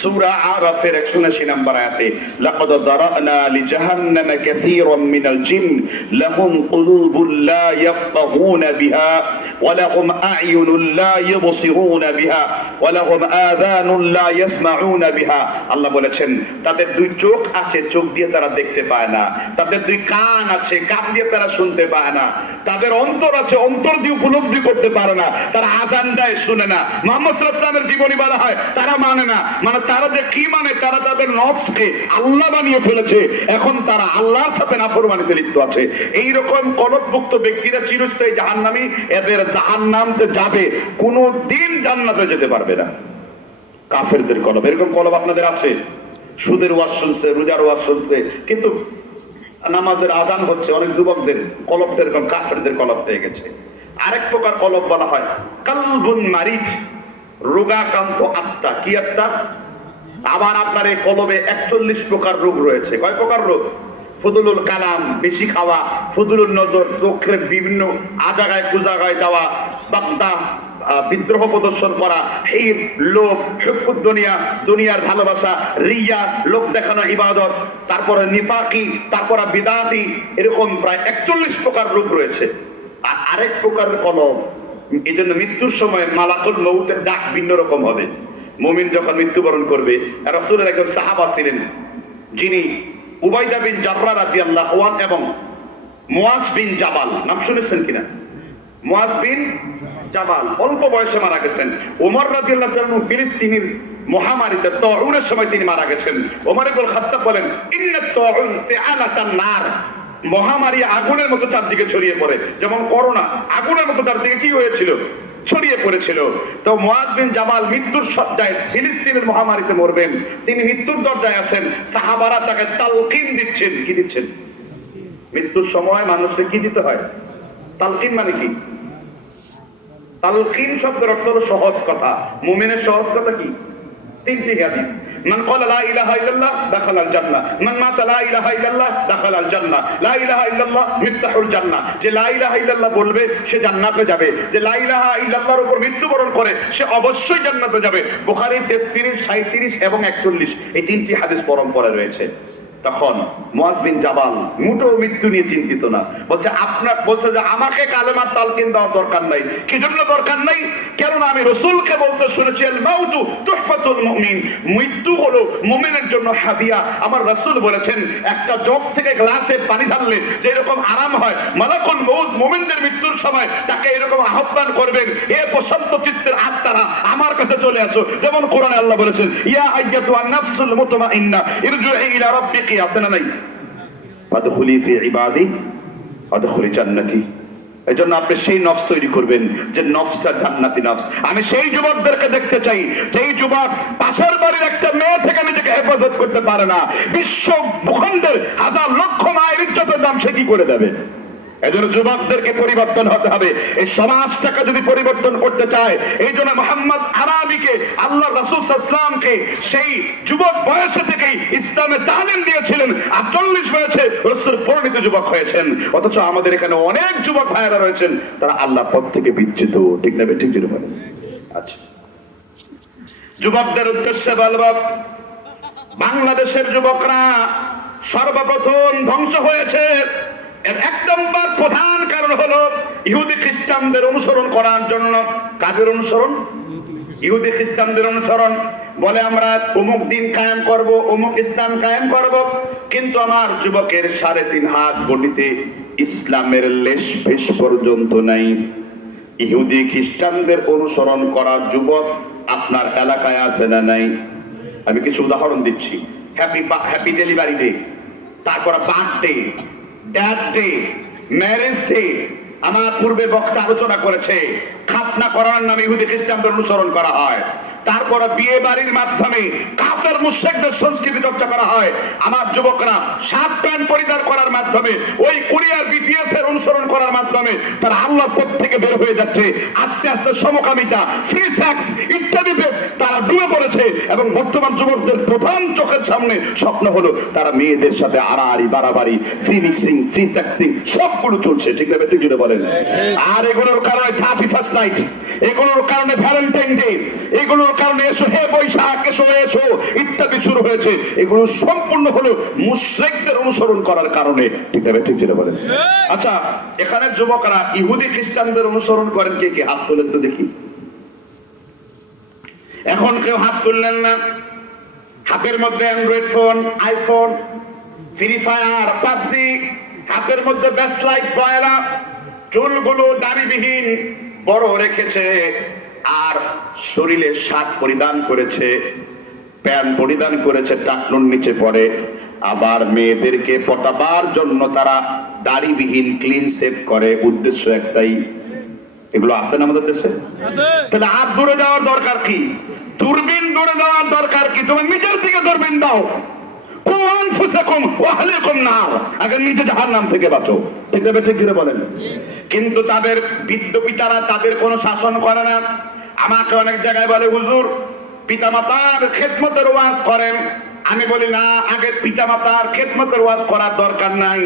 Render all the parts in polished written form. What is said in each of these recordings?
সূরা আরাফের 179 নম্বর আয়াতে লাকাদ দারানা লিজাহান্নামা কাসীরাম মিনাল জিন লাহুম কুলুবুন লা ইয়াফকাহুনা বিহা ওয়া লাহুম আ'য়ুনুন লা ইউবসিরুনা বিহা ওয়া লাহুম আযানুন লা ইয়াসমাউনা বিহা। আল্লাহ বলেছেন তাদের দুই চোখ আছে, চোখ দিয়ে তারা দেখতে পায় না। তাদের দুই কান আছে, কান দিয়ে তারা শুনতে পায় না। তাদের অন্তর আছে, অন্তর দিয়ে উপলব্ধি করতে পারে না। তারা আযান দেয়, শুনে না। মুহাম্মদ সাল্লাল্লাহু আলাইহি ওয়াসাল্লামের জীবনী বলা হয় তারা মানে না। মানে তারা যে কি মানে, তারা তাদের নফসকে আল্লাহ বানিয়ে ফেলেছে। এখন তারা আল্লাহর সাথে নাফরমানিতে লিপ্ত আছে। এই রকম কলবমুক্ত ব্যক্তিরা চিরস্থায়ী জাহান্নামী। এদের জাহান্নামে যাবে, কোনোদিন জান্নাতে যেতে পারবে না। কাফেরদের কলব, এরকম কলব আপনাদের আছে? সুদের ওয়াজ শুনছে, রোজার ওয়াজ শুনছে, কিন্তু নামাজের আযান হচ্ছে, অনেক যুবকদের কলবটা এরকম কাফেরদের কলব হয়ে গেছে। আরেক প্রকার কলব বলা হয় কালবুন মারিদ, রোগাক্রান্ত আত্মা। কি আত্মা? আবার আপনার এই কলবে 41 প্রকার রোগ রয়েছে। কয় প্রকার রোগ? ফুদুলুল কালাম, বেশি খাওয়া, ফুদুলুল নজর, চোখের বিভিন্ন আজাগায় কুজাগায় যাওয়া, বাগদা, বিদ্রোহ প্রদর্শন করা, হির, লোভ, হুব্বুদ দুনিয়া, দুনিয়ার ভালোবাসা, রিয়া, লোক দেখানো ইবাদত, তারপরে নিফাকি, তারপরে বিদাতি, এরকম প্রায় 41 প্রকার রোগ রয়েছে। আর আরেক প্রকারের কলব, এই জন্য মৃত্যুর সময় মালাকুল মউতের ডাক ভিন্ন রকম হবে। মুমিন যখন মৃত্যুবরণ করবে, রাসূলের একজন সাহাবা ছিলেন যিনি উবাইদা বিন জাররাহ রাদিয়াল্লাহু আনহু এবং মুয়াজ বিন জাবাল, নাম শুনেছেন কিনা? মুয়াজ বিন জাবাল অল্প বয়সে মারা গেছেন। ওমর রাদিয়াল্লাহু আনহু ফিলিস্তিনের মহামারীতে তাউনের সময় তিনি মারা গেছেন। ওমর ইবনে খাত্তাব বলেন ইন্নাত তাউন তিআনাতান নার, মহামারী আগুনের মতো চারদিকে ছড়িয়ে পড়ে। যেমন করোনা আগুনের মতো চারদিকে কি হয়েছিল? ছড়িয়ে পড়েছিল। তো মুয়াজ বিন জাবাল মৃত্যুর শয্যায়, ফিলিস্তিনের মহামারীতে মরবেন, তিনি মৃত্যুর দরজায় আছেন। সাহাবারা তাকে তালকিন দিচ্ছেন। কি দিচ্ছেন? মৃত্যুর সময় মানুষকে কি দিতে হয়? তালকিন মানে কি? তালকিন শব্দের অর্থ হলো সহজ কথা। মুমিনের সহজ কথা কি? তিনটি হাদিস। মান ক্বালা লা ইলাহা ইল্লাল্লাহ দাখালাল জান্নাহ, মান মাতা লা ইলাহা ইল্লাল্লাহ দাখালাল জান্নাহ, লা ইলাহা ইল্লাল্লাহ মিফতাহুল জান্নাহ। যে লা ইলাহা ইল্লাল্লাহ বলবে সে জান্নাতে যাবে। যে লা ইলাহা ইল্লাল্লাহর উপর মৃত্যুবরণ করে সে অবশ্যই জান্নাতে যাবে। বুখারী 33, 37 এবং 41 এই তিনটি হাদিস পরম্পরায় রয়েছে। তখন মুয়াজ বিন জাবাল মোটেও মৃত্যু নিয়ে চিন্তিত না। বলছে যে আমাকে কালেমার তালকিন দেওয়ার দরকার নাই। কি জন্য দরকার নাই? কেননা আমি রাসূলকে বলতে শুনেছি আল মাউতু তুহফাতুল মুমিন, মৃত্যু হলো মুমিনের জন্য হাদিয়া। আমার রাসূল বলেছেন একটা জগ থেকে গ্লাসে পানি ঢাললে যে এরকম আরাম হয়, মালাকুল মউত মুমিনদের মৃত্যুর সময় তাকে এরকম আহ্বান করবেন, হে প্রশান্ত চিত্তের আত্মারা আমার কাছে চলে আসো। যেমন কোরআনে আল্লাহ বলেছেন ইয়া আইয়াতুহান নাফসুল মুতমাইন্না ইরজিই ইলা রাব্বিকি, আছে না নাই? ফাদখুলি ফি ইবাদি ওয়াদখুলি জান্নাতি। এজন্য আপনি সেই নফস তৈরি করবেন যে নফসটা জান্নাতি নফস। আমি সেই যুবকদেরকে দেখতে চাই যেই যুবক পাশের বাড়ির একটা মেয়ে থেকে নিজেকে হেফাজত করতে পারে না। বিশ্ব ভূখণ্ডের হাজার লক্ষ মায়ের ইজ্জতের দাম সে কি করে দেবে? এজন্য যুবকদেরকে পরিবর্তন হতে হবে। এই সমাজটাকে যদি পরিবর্তন করতে চায়, এই জন্য মুহাম্মদ আরাবিকে, আল্লাহ রাসূল সাল্লাল্লাহু আলাইহি ওয়াসাল্লামকে সেই যুবক বয়সে থেকেই ইসলামে তালিম দিয়েছিলেন। 48 বয়সে রাসূল পরিণত যুবক হয়েছেন। অথচ আমাদের এখানে অনেক যুবক ভাইরা রয়েছেন তারা আল্লাহর পথ থেকে বিচ্যুত। ঠিক না? ঠিক জুড়ে বলেন। আচ্ছা, যুবকদের উদ্দেশ্যে বলবো, বাংলাদেশের যুবকরা সর্বপ্রথম ধ্বংস হয়েছে। এর এক নম্বর প্রধান কারণ হলো ইহুদি খ্রিস্টানদের অনুসরণ করার জন্য। কাদের অনুসরণ? ইহুদি খ্রিস্টানদের অনুসরণ। বলে আমরা অমুক দিন কায়েম করব, অমুক ইসলাম কায়েম করব, কিন্তু আমার যুবকের 3.5 হাত গণ্ডিতে ইসলামের লেশ ফেশ পর্যন্ত নাই। ইহুদি খ্রিস্টানদের অনুসরণ করা যুবক আপনার এলাকায় আছে না নাই? আমি কিছু উদাহরণ দিচ্ছি। হ্যাপি ডেলিভারি ডে, তারপর birthday, dad day, marriage day. আমার পূর্বে বক্তা আলোচনা করেছে খাতনা করার নামে ইহুদি খ্রিস্টানদের অনুসরণ করা হয়। তারপরে বিয়ে বাড়ির মাধ্যমে কাফের মুশরিকদের সংস্কৃতি চর্চা করা হয়। আমার যুবকরা শার্ট প্যান্ট পরিধান করার মাধ্যমে, ওই কোরিয়ার বিটিএস এর অনুসরণ করার মাধ্যমে তারা আল্লাহর পথ থেকে বের হয়ে যাচ্ছে। আস্তে আস্তে সমকামিতা, ফ্রি সেক্স ইত্যাদিতে তারা ডুবে পড়েছে। এবং বর্তমান যুবকদের প্রধান চোখের সামনে স্বপ্ন হলো তারা মেয়েদের সাথে আড়াআড়ি, বাড়াবাড়ি, ফ্রি মিক্সিং, ফ্রি সেক্সিং সবগুলো চলছে। ঠিক না? ঠিক জুড়ে বলেন। আর এগুলোর কারণে 31st নাইট, এগুলোর কারণে ভ্যালেন্টাইন ডে, এগুলোর কারণে এসো হে বৈশাখ এসো এসো ইত্যাদি শুরু হয়েছে, এগুলো সম্পূর্ণ হলো মুশরিকদের অনুসরণ করার কারণে। ঠিক না ঠিক যেটা বলেন। আচ্ছা, এখানে যুবকরা ইহুদি খ্রিস্টানদের অনুসরণ করেন কে কে? হাত তোলেন তো দেখি। এখন কেউ হাত তুললেন না। হাতের মধ্যে Android phone, iPhone, free fire, PUBG, হাতের মধ্যে ব্যাসলাইট পয়লা, চুলগুলো দাড়িবিহীন বড় রেখেছে, আর শরীরে শার্ট পরিধান করেছে, প্যান্ট পরিধান করেছে, টাকনুর নিচে পড়ে। আবার মেয়েদেরকে পটাবার জন্য তারা দাড়িবিহীন ক্লিন শেভ করে, উদ্দেশ্য একটাই। এগুলো আছে না আমাদের দেশে? তাহলে হাত দূরে যাওয়ার দরকার কি? দূরবীন দূরে যাওয়ার দরকার কি? তুমি নিজের দিকে দূরবীন দাও। আগে নিজে জাহান্নাম থেকে বাঁচো। ঠিক আছে ঠিক করে বলেন। কিন্তু তাদের বৃদ্ধ পিতারা তাদের কোনো শাসন করে না। আমাকে অনেক জায়গায় বলে হুজুর পিতামাতার খেদমতের ওয়াজ করেন। আমি বলি না, আগে পিতামাতার খেদমতের ওয়াজ করার দরকার নাই।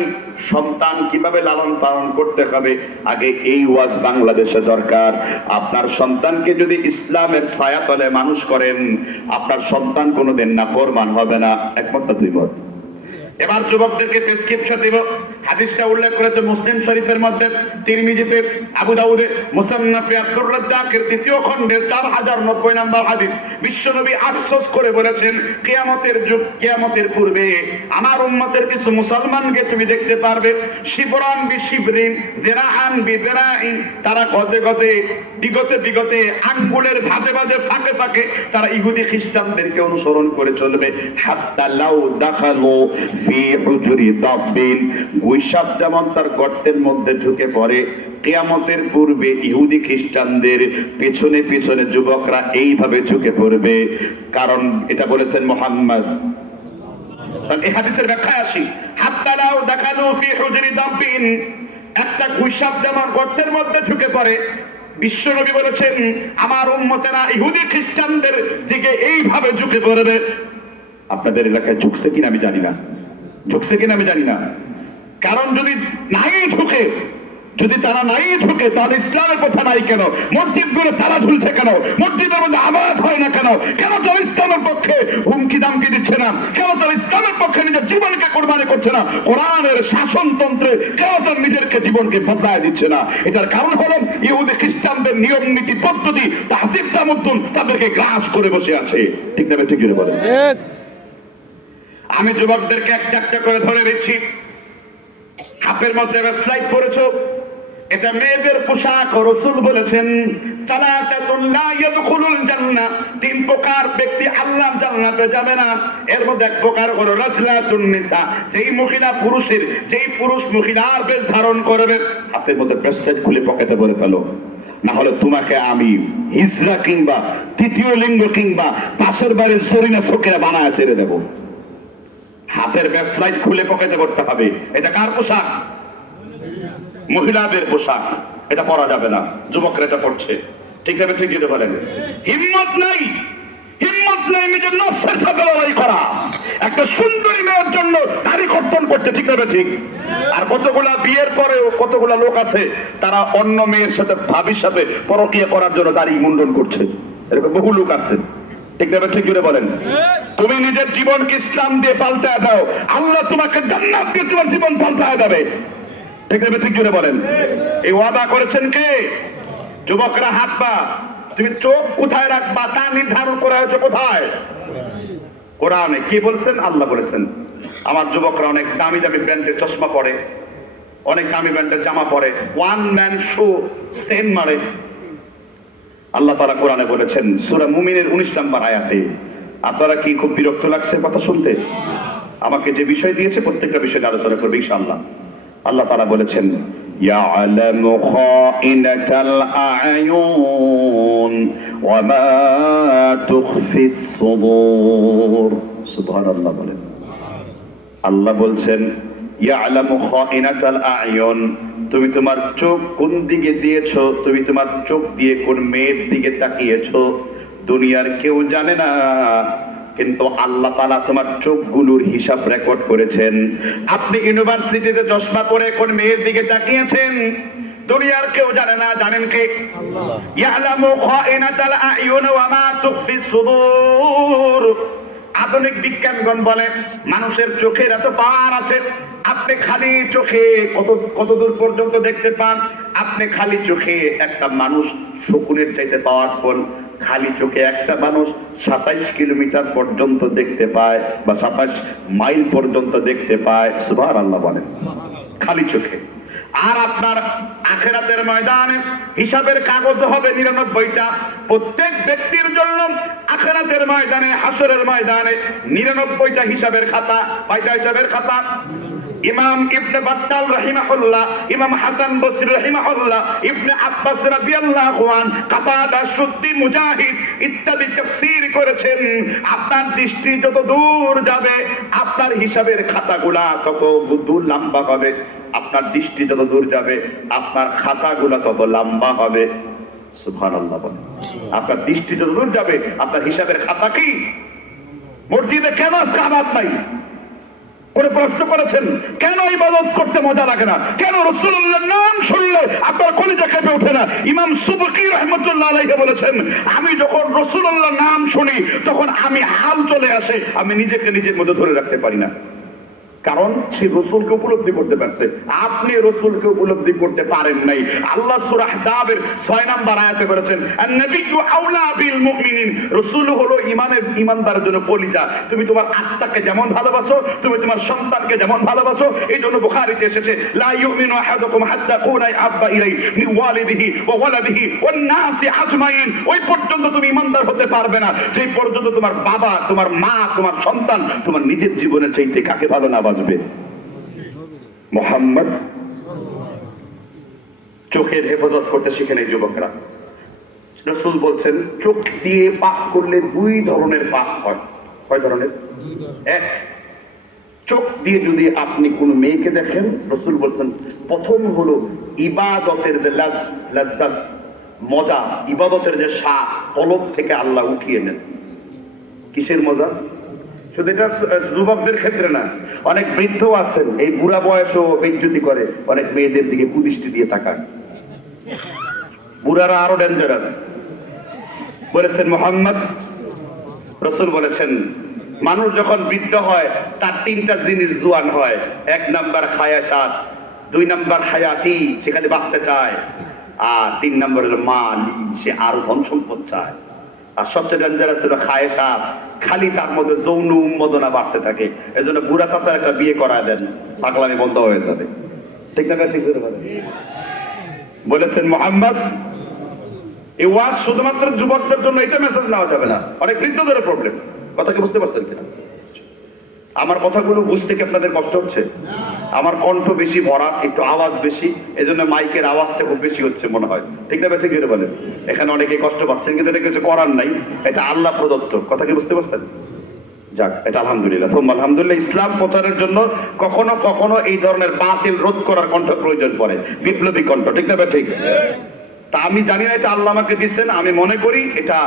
সন্তান কিভাবে লালন পালন করতে হবে আগে এই ওয়াজ বাংলাদেশে দরকার। আপনার সন্তানকে যদি ইসলামের ছায়াতলে মানুষ করেন, আপনার সন্তান কোনোদিন নাফরমান হবে না। একমত দুই মত? এবার যুবকদেরকে প্রেসক্রিপশন দেব। হাদিসটা উল্লেখ করেছে মুসলিম শরীফের মধ্যে, তিরমিজিতে, আবু দাউদে, মুসান্নাফে আব্দুর রাজ্জাকের 3য় খণ্ডের 4090 নম্বর হাদিস। বিশ্বনবী আফসোস করে বলেছেন, কিয়ামতের যুগ, কিয়ামতের পূর্বে আমার উম্মতের কিছু মুসলমানকে তুমি দেখতে পারবে, শিবরান বিশিবরিন, যিরাআন বিযিরাইন, তারা গজে গজে, বিগতে বিগতে, আঙ্গুলের ভাঁজে ভাঁজে, ফাঁকে ফাঁকে তারা ইহুদি খ্রিস্টানদেরকে অনুসরণ করে চলবে। হাত্তা লাউ দাখালু ফি হুজুরি দাবিন, গুইসাপ যেমন তার গর্তের মধ্যে ঢুকে পড়ে, কিয়ামতের পূর্বে ইহুদি খ্রিস্টানদের পেছনে পেছনে যুবকরা এইভাবে ঢুকে পড়বে। কারণ এটা বলেছেন মুহাম্মদ। এই হাদিসের ব্যাখ্যায় আসি। হাত্তা লাউ দাখালু ফি হুজুরি দাবিন, একটা গুইসাপ যেমন গর্তের মধ্যে ঢুকে পড়ে, বিশ্বনবী বলেছেন আমার উম্মতেরা ইহুদি খ্রিস্টানদের দিকে এইভাবে ঝুঁকে পড়বে। আপনাদের এলাকায় ঝুঁকছে কিনা আমি জানি না, ঝুঁকছে কিনা আমি জানি না। কারণ যদি নাই ঝুঁকে, যদি তারা নাই ঝুঁকে, তাহলে ইসলামের কথা নাই কেন? মসজিদ গুলো তারা ঝুলছে কেন? মসজিদের মধ্যে আবাদ হয় না কেন? কেন তারা ইসলামের পক্ষে হুমকি দামকি দিচ্ছে না? কেন তারা ইসলামের পক্ষে নিজের জীবনকে কোরবানি করছে না? কোরআনের শাসনতন্ত্রে কেন তার নিজেরকে জীবনকে বদলায় দিচ্ছে না? এটার কারণ হলো ইহুদি খ্রিস্টানদের নিয়ম নীতি পদ্ধতি, তাহসিব তামাদ্দুন তাদেরকে গ্রাস করে বসে আছে। ঠিক না ঠিক বলে? আমি যুবকদেরকে একটা একটা করে ধরে দিচ্ছি। হাতের মধ্যে স্লাইড পড়েছ, এটা মেয়েদের পোশাক। রাসূল বলেছেন সালাতাতুল লা ইয়াদখুলুল জান্নাহ, 3 প্রকার ব্যক্তি আল্লাহর জান্নাতে যাবে না। এর মধ্যে এক প্রকার হলো রাজলাতুন নিসা, যেই মহিলা পুরুষের, যেই পুরুষ মহিলার বেশ ধারণ করবে। হাতের মধ্যে ব্রেসলেট খুলে পকেটে ভরে ফেলো, না হলে তোমাকে আমি হিজরা কিংবা তৃতীয় লিঙ্গ কিংবা পাশের বাড়ির জরিনা শোকেরা বানায় ছেড়ে দেব। হাতের ব্রেসলেট খুলে পকেটে ভরতে হবে। এটা কার পোশাক? মহিলাদের পোশাক। এটা পরা যাবে না। যুবকরা এটা পড়ছে। ঠিক আছে ঠিক যেতে বলেন। হিম্মত নাই, হিম্মত নাই নিজের নফসের সাথে লড়াই করা। একটা সুন্দরী মেয়ের জন্য দাড়ি কর্তন করতে। ঠিক না ঠিক? আর কতগুলা বিয়ের পরেও কতগুলা লোক আছে তারা অন্য মেয়ের সাথে, ভাবির সাথে পরকীয়া করার জন্য দাড়ি মুন্ডন করছে। এরকম বহু লোক আছে। ঠিক না ঠিক করে বলেন। তুমি নিজের জীবনকে ইসলাম দিয়ে পাল্টায় দাও, আল্লাহ তোমাকে জান্নাত দিয়ে তোমার জীবন পাল্টায় দেবে। ঠিক না ঠিক করে বলেন। এই ওয়াদা করেছেন কে? যুবকরা হাত পা। তুমি চোখ কোথায় রাখবা তা নির্ধারণ করা হয়েছে কোথায়? কোরআনে। কি বলছেন? আল্লাহ বলেছেন। আমার যুবকরা অনেক দামি দামি ব্র্যান্ডের চশমা পরে, অনেক দামি ব্র্যান্ডের জামা পরে, ওয়ান ম্যান শো সেন মারে। আল্লাহ তাআলা কোরআনে বলেছেন সূরা মুমিনের 19 নম্বর আয়াতে। আপনারা কি খুব বিরক্ত লাগছে কথা শুনতে? আমাকে যে বিষয় দিয়েছে প্রত্যেকটা বিষয় নিয়ে আলোচনা করবে ইনশাআল্লাহ। আল্লাহ তাআলা বলেছেন ইয়ালামু খাইনাতাল আয়ুন ওয়া মা তুখফিস সুদূর। সুবহানাল্লাহ বলেন। আল্লাহ বলছেন ইয়ালামু খাইনাতাল আয়ুন, তুমি তোমার চোখ কোন দিকে দিয়েছো, তুমি তোমার চোখ দিয়ে কোন মেয়ের দিকে তাকিয়েছো দুনিয়ার কেউ জানে না, কিন্তু আল্লাহ তাআলা তোমার চোখগুলোর হিসাব রেকর্ড করেছেন। আপনি ইউনিভার্সিটিতে চশমা পরে কোন মেয়ের দিকে তাকিয়েছেন দুনিয়ার কেউ জানে না, জানেন কে? আল্লাহ। ইয়ালামু খাইনাতাল আয়ুন ওয়া মা তুখফিস সুদূর। আধুনিক বিজ্ঞানগণ বলে মানুষের চোখের এত পাওয়ার আছে, আপনি খালি চোখে কত দূর পর্যন্ত দেখতে পান। আপনি খালি চোখে একটা মানুষ শকুনের চাইতে পাওয়ারফুল। খালি চোখে একটা মানুষ 27 কিলোমিটার পর্যন্ত দেখতে পায়, বা 27 মাইল পর্যন্ত দেখতে পায়। সুবহানাল্লাহ বলেন, খালি চোখে। আর আপনার আখিরাতের ময়দানে হিসাবের কাগজ হবে 99টা। প্রত্যেক ব্যক্তির জন্য আখিরাতের ময়দানে, হাসরের ময়দানে 99টা হিসাবের খাতা। কয়টা হিসাবের খাতা? ইমাম ইবনে বাত্তাল রাহিমাহুল্লাহ, ইমাম হাসান বসরি রাহিমাহুল্লাহ, ইবনে আব্বাস রাদিয়াল্লাহু আন, কাতাদা, সুদ্দি, মুজাহিদ ইত্যাদি তাফসীর করেছেন, আপনার দৃষ্টি যত দূর যাবে আপনার হিসাবের খাতাগুলা তত দূর লম্বা হবে। আপনার দৃষ্টি যত দূর যাবে আপনার খাতাগুলা তত লম্বা হবে। সুবহানাল্লাহ বলেন। আপনার দৃষ্টি যত দূর যাবে আপনার হিসাবের খাতা কি? মসজিদে কেন সালাত নাই? করে প্রশ্ন করেছেন, কেন ইবাদত করতে মজা লাগে না? কেন রাসূলুল্লাহর নাম শুনলে আপনার কলিজা কেঁপে ওঠে না? ইমাম সুবকি রাহমাতুল্লাহ আলাইহি বলেছেন, আমি যখন রাসূলুল্লাহর নাম শুনি তখন আমি হাল চলে আসে, আমি নিজেকে নিজের মধ্যে ধরে রাখতে পারি না। কারণ সে রাসূলকে উপলব্ধি করতে পারছে, আপনি রাসূলকে উপলব্ধি করতে পারেন নাই। আল্লাহ সূরা আহজাবের 6 নম্বর আয়াতে বলেছেন, আন-নাবিয়্যু আওলা বিল মুমিনিন, রাসূল হলো ঈমানদারের জন্য কলিজা। তুমি তোমার আত্মাকে যেমন ভালোবাসো, তুমি তোমার সন্তানকে যেমন ভালোবাসো, এইজন্য বুখারীতে এসেছে, লা ইউমিনু আহাদুকুম হাত্তা কুনা আহাব্বা ইলাইহি মিন ওয়ালিদিহি ওয়া ওয়ালাদিহি ওয়ান নাসি আজমাইন। ওই পর্যন্ত তুমি ঈমানদার হতে পারবে না যেই পর্যন্ত তোমার বাবা, তোমার মা, তোমার সন্তান তোমার নিজের জীবনের চাইতে কাকে ভালো না বাসবে। মুহাম্মদ চোখের হেফাজত করতে শিখে নেই যুবকরা। রাসূল বলছেন, চোখ দিয়ে পাপ করলে 2 ধরনের পাপ হয়। কয় ধরনের? এক, চোখ দিয়ে যদি আপনি কোন মেয়েকে দেখেন, রাসূল বলছেন প্রথম হলো ইবাদতের যে লাজ্জাত, মজা, ইবাদতের যে স্বাদ কলব থেকে আল্লাহ উঠিয়ে নেন। কিসের মজা? শুধু এটা যুবকদের ক্ষেত্রে না, অনেক বৃদ্ধ আছেন এই বুড়া বয়সও বেজ্জতি করে, অনেক মেয়েদের দিকে কুদৃষ্টি দিয়ে তাকায়। বুড়ারা আরো ডেঞ্জারাস। বলেছেন মুহাম্মদ, রাসূল বলেছেন, মানুষ যখন বৃদ্ধ হয় তার 3টা জিনিস জোয়ান হয়। 1 নাম্বার খায়াসাত, 2 নাম্বার হায়াতি, সেখানে বাঁচতে চায়, আর 3 নাম্বার হলো মালি, সে আরো ধন সম্পদ চায়। আর সবচেয়ে ডেঞ্জারাস হলো খায়েশাত, খালি তার মধ্যে যৌন উন্মাদনা বাড়তে থাকে। এজন্য বুড়া চাচার একটা বিয়ে করায় দেন, পাগলামি বন্ধ হয়ে যাবে। ঠিক না? ঠিক বলেছেন মুহাম্মদ। এই ওয়াজ শুধুমাত্র যুবকদের জন্য, এটা মেসেজ নেওয়া যাবে না, অনেক বৃদ্ধদের প্রবলেম। কথা কি বুঝতে পারছেন কিনা? আমার কথাগুলো বুঝতে কি আপনাদের কষ্ট হচ্ছে? আমার কণ্ঠ বেশি ভরা, একটু আওয়াজ বেশি, এজন্য মাইকের আওয়াজটা খুব বেশি হচ্ছে মনে হয়। ঠিক না? ঠিক করে বলেন। এখানে অনেকে কষ্ট পাচ্ছেন, কিন্তু এটা কিছু করার নাই, এটা আল্লাহ প্রদত্ত। কথা কি বুঝতে পারছেন? যাক, এটা আলহামদুলিল্লাহ, আলহামদুলিল্লাহ। ইসলাম প্রচারের জন্য কখনো কখনো এই ধরনের বাতিল রোধ করার কণ্ঠ প্রয়োজন পড়ে, বিপ্লবী কণ্ঠ। ঠিক না? ঠিক। তা আমি জানি না এটা আল্লাহ আমাকে দিচ্ছেন, আমি মনে করি এটা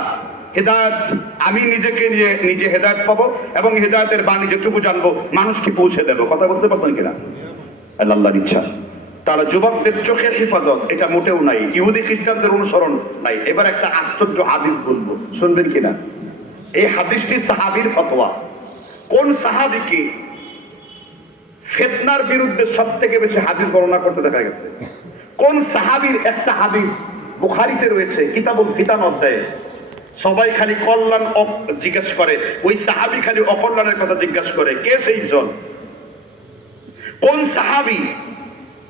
হেদায়েত। আমি নিজেকে নিজে হেদায়েত পাবো এবং হেদায়েতের বাণী যেটুকু জানবো মানুষকে পৌঁছে দেবো। কথা বুঝতে পারছেন কিনা? আল্লাহর ইচ্ছা। তারা যুবকদের চোখের হেফাজত এটা মোটেও নাই, ইহুদি খ্রিস্টানদের অনুসরণ নাই। এবার একটা আশ্চর্য হাদিস বলবো, শুনবেন কিনা? এই হাদিসটি সাহাবীর ফতোয়া। কোন সাহাবীকে ফিতনার বিরুদ্ধে সবথেকে বেশি হাদিস বর্ণনা করতে দেখা গেছে? কোন সাহাবীর একটা হাদিস বুখারীতে রয়েছে, কিতাবুল ফিতান অধ্যায়ে। সবাই খালি কল্যাণ জিজ্ঞেস করে, ওই সাহাবী খালি অকল্যাণের কথা জিজ্ঞাসা করে। কে সেই জন? কোন সাহাবী?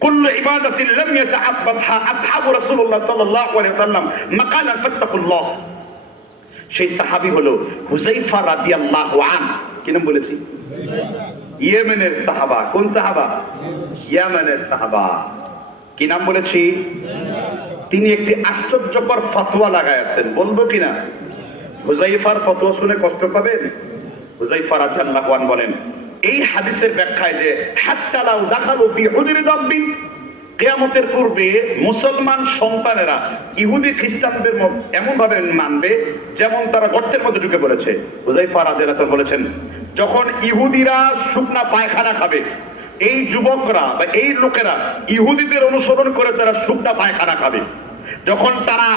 কুল্লু ইবাদাতিন লাম ইয়াতাআব্বাদহা আসহাবু রাসূলুল্লাহ সাল্লাল্লাহু আলাইহি ওয়াসাল্লাম মাকালান ফাত্তাকুল্লাহ। সেই সাহাবী হলো হুযায়ফা রাদিয়াল্লাহু আনহু। কি নাম বলেছি? ইয়েমেনের সাহাবা। কোন সাহাবা? ইয়েমেনের সাহাবা। কি নাম বলেছি? তিনি একটি আশ্চর্যকর ফতোয়া লাগাইছেন, বলবো কিনা? হুযায়ফার ফতোয়া শুনে কষ্ট পাবেন। হুযায়ফা রাদিয়াল্লাহু আনহু বলেন, এই হাদিসের ব্যাখ্যায় যে হাত্তা লাউ দাখালু ফি হুজুরি দাব্বিন, কিয়ামতের পূর্বে মুসলমান সন্তানেরা ইহুদি খ্রিস্টানদের এমন ভাবে মানবে যেমন তারা গর্তের মধ্যে ঢুকে পড়েছে। হুযায়ফা রাদিয়াল্লাহু আনহু বলেছেন, যখন ইহুদিরা শুকনা পায়খানা খাবে, এই যুবকরা বা এই লোকেরা ইহুদিদের অনুসরণ করে তারা শুকনা পায়খানা খাবে, যখন তারা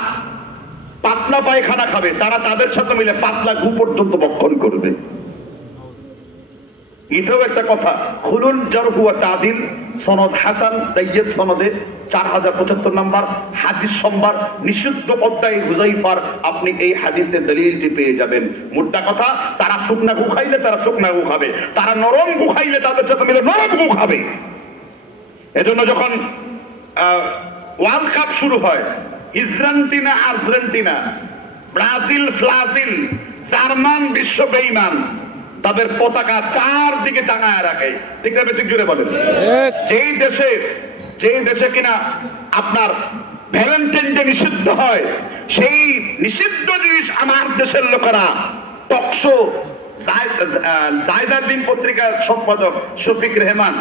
পাতলা পায়খানা খাবে তারা তাদের সাথে মিলে পাতলা গু পর্যন্ত ভক্ষণ করবে। এটাও একটা কথা। খুলুল জারহু ওয়া তাদিল, সনদ হাসান সাইয়্যিদ সনদে 4075 নম্বর হাদিস সম্ভার, নিষিদ্ধ অধ্যায় হুযায়ফার আপনি এই হাদিসের দলিলটি পেয়ে যাবেন। মোদ্দা কথা, তারা শুকনা গু খাইলে তারা শুকনা গু খাবে, তারা নরম গু খাইলে তাদের সাথে মিলে নরম গু খাবে। এজন্য যখন ওয়ার্ল্ড কাপ শুরু হয়, ইসরান্টিনা আর্জেন্টিনা, ব্রাজিল ফ্লাজিল, জার্মান বিশ্ব বেঈমান তাদের পতাকা চারদিকে টাঙায় রাখে, ঠিক না? ঠিক জুড়ে বলেন। যেই দেশে কিনা আপনার ভ্যালেন্টাইন ডে নিষিদ্ধ হয়, সেই নিষিদ্ধ জিনিস আমার দেশের লোকেরা টকশো, জায়জার দিন পত্রিকার সম্পাদক শফিক রেহমান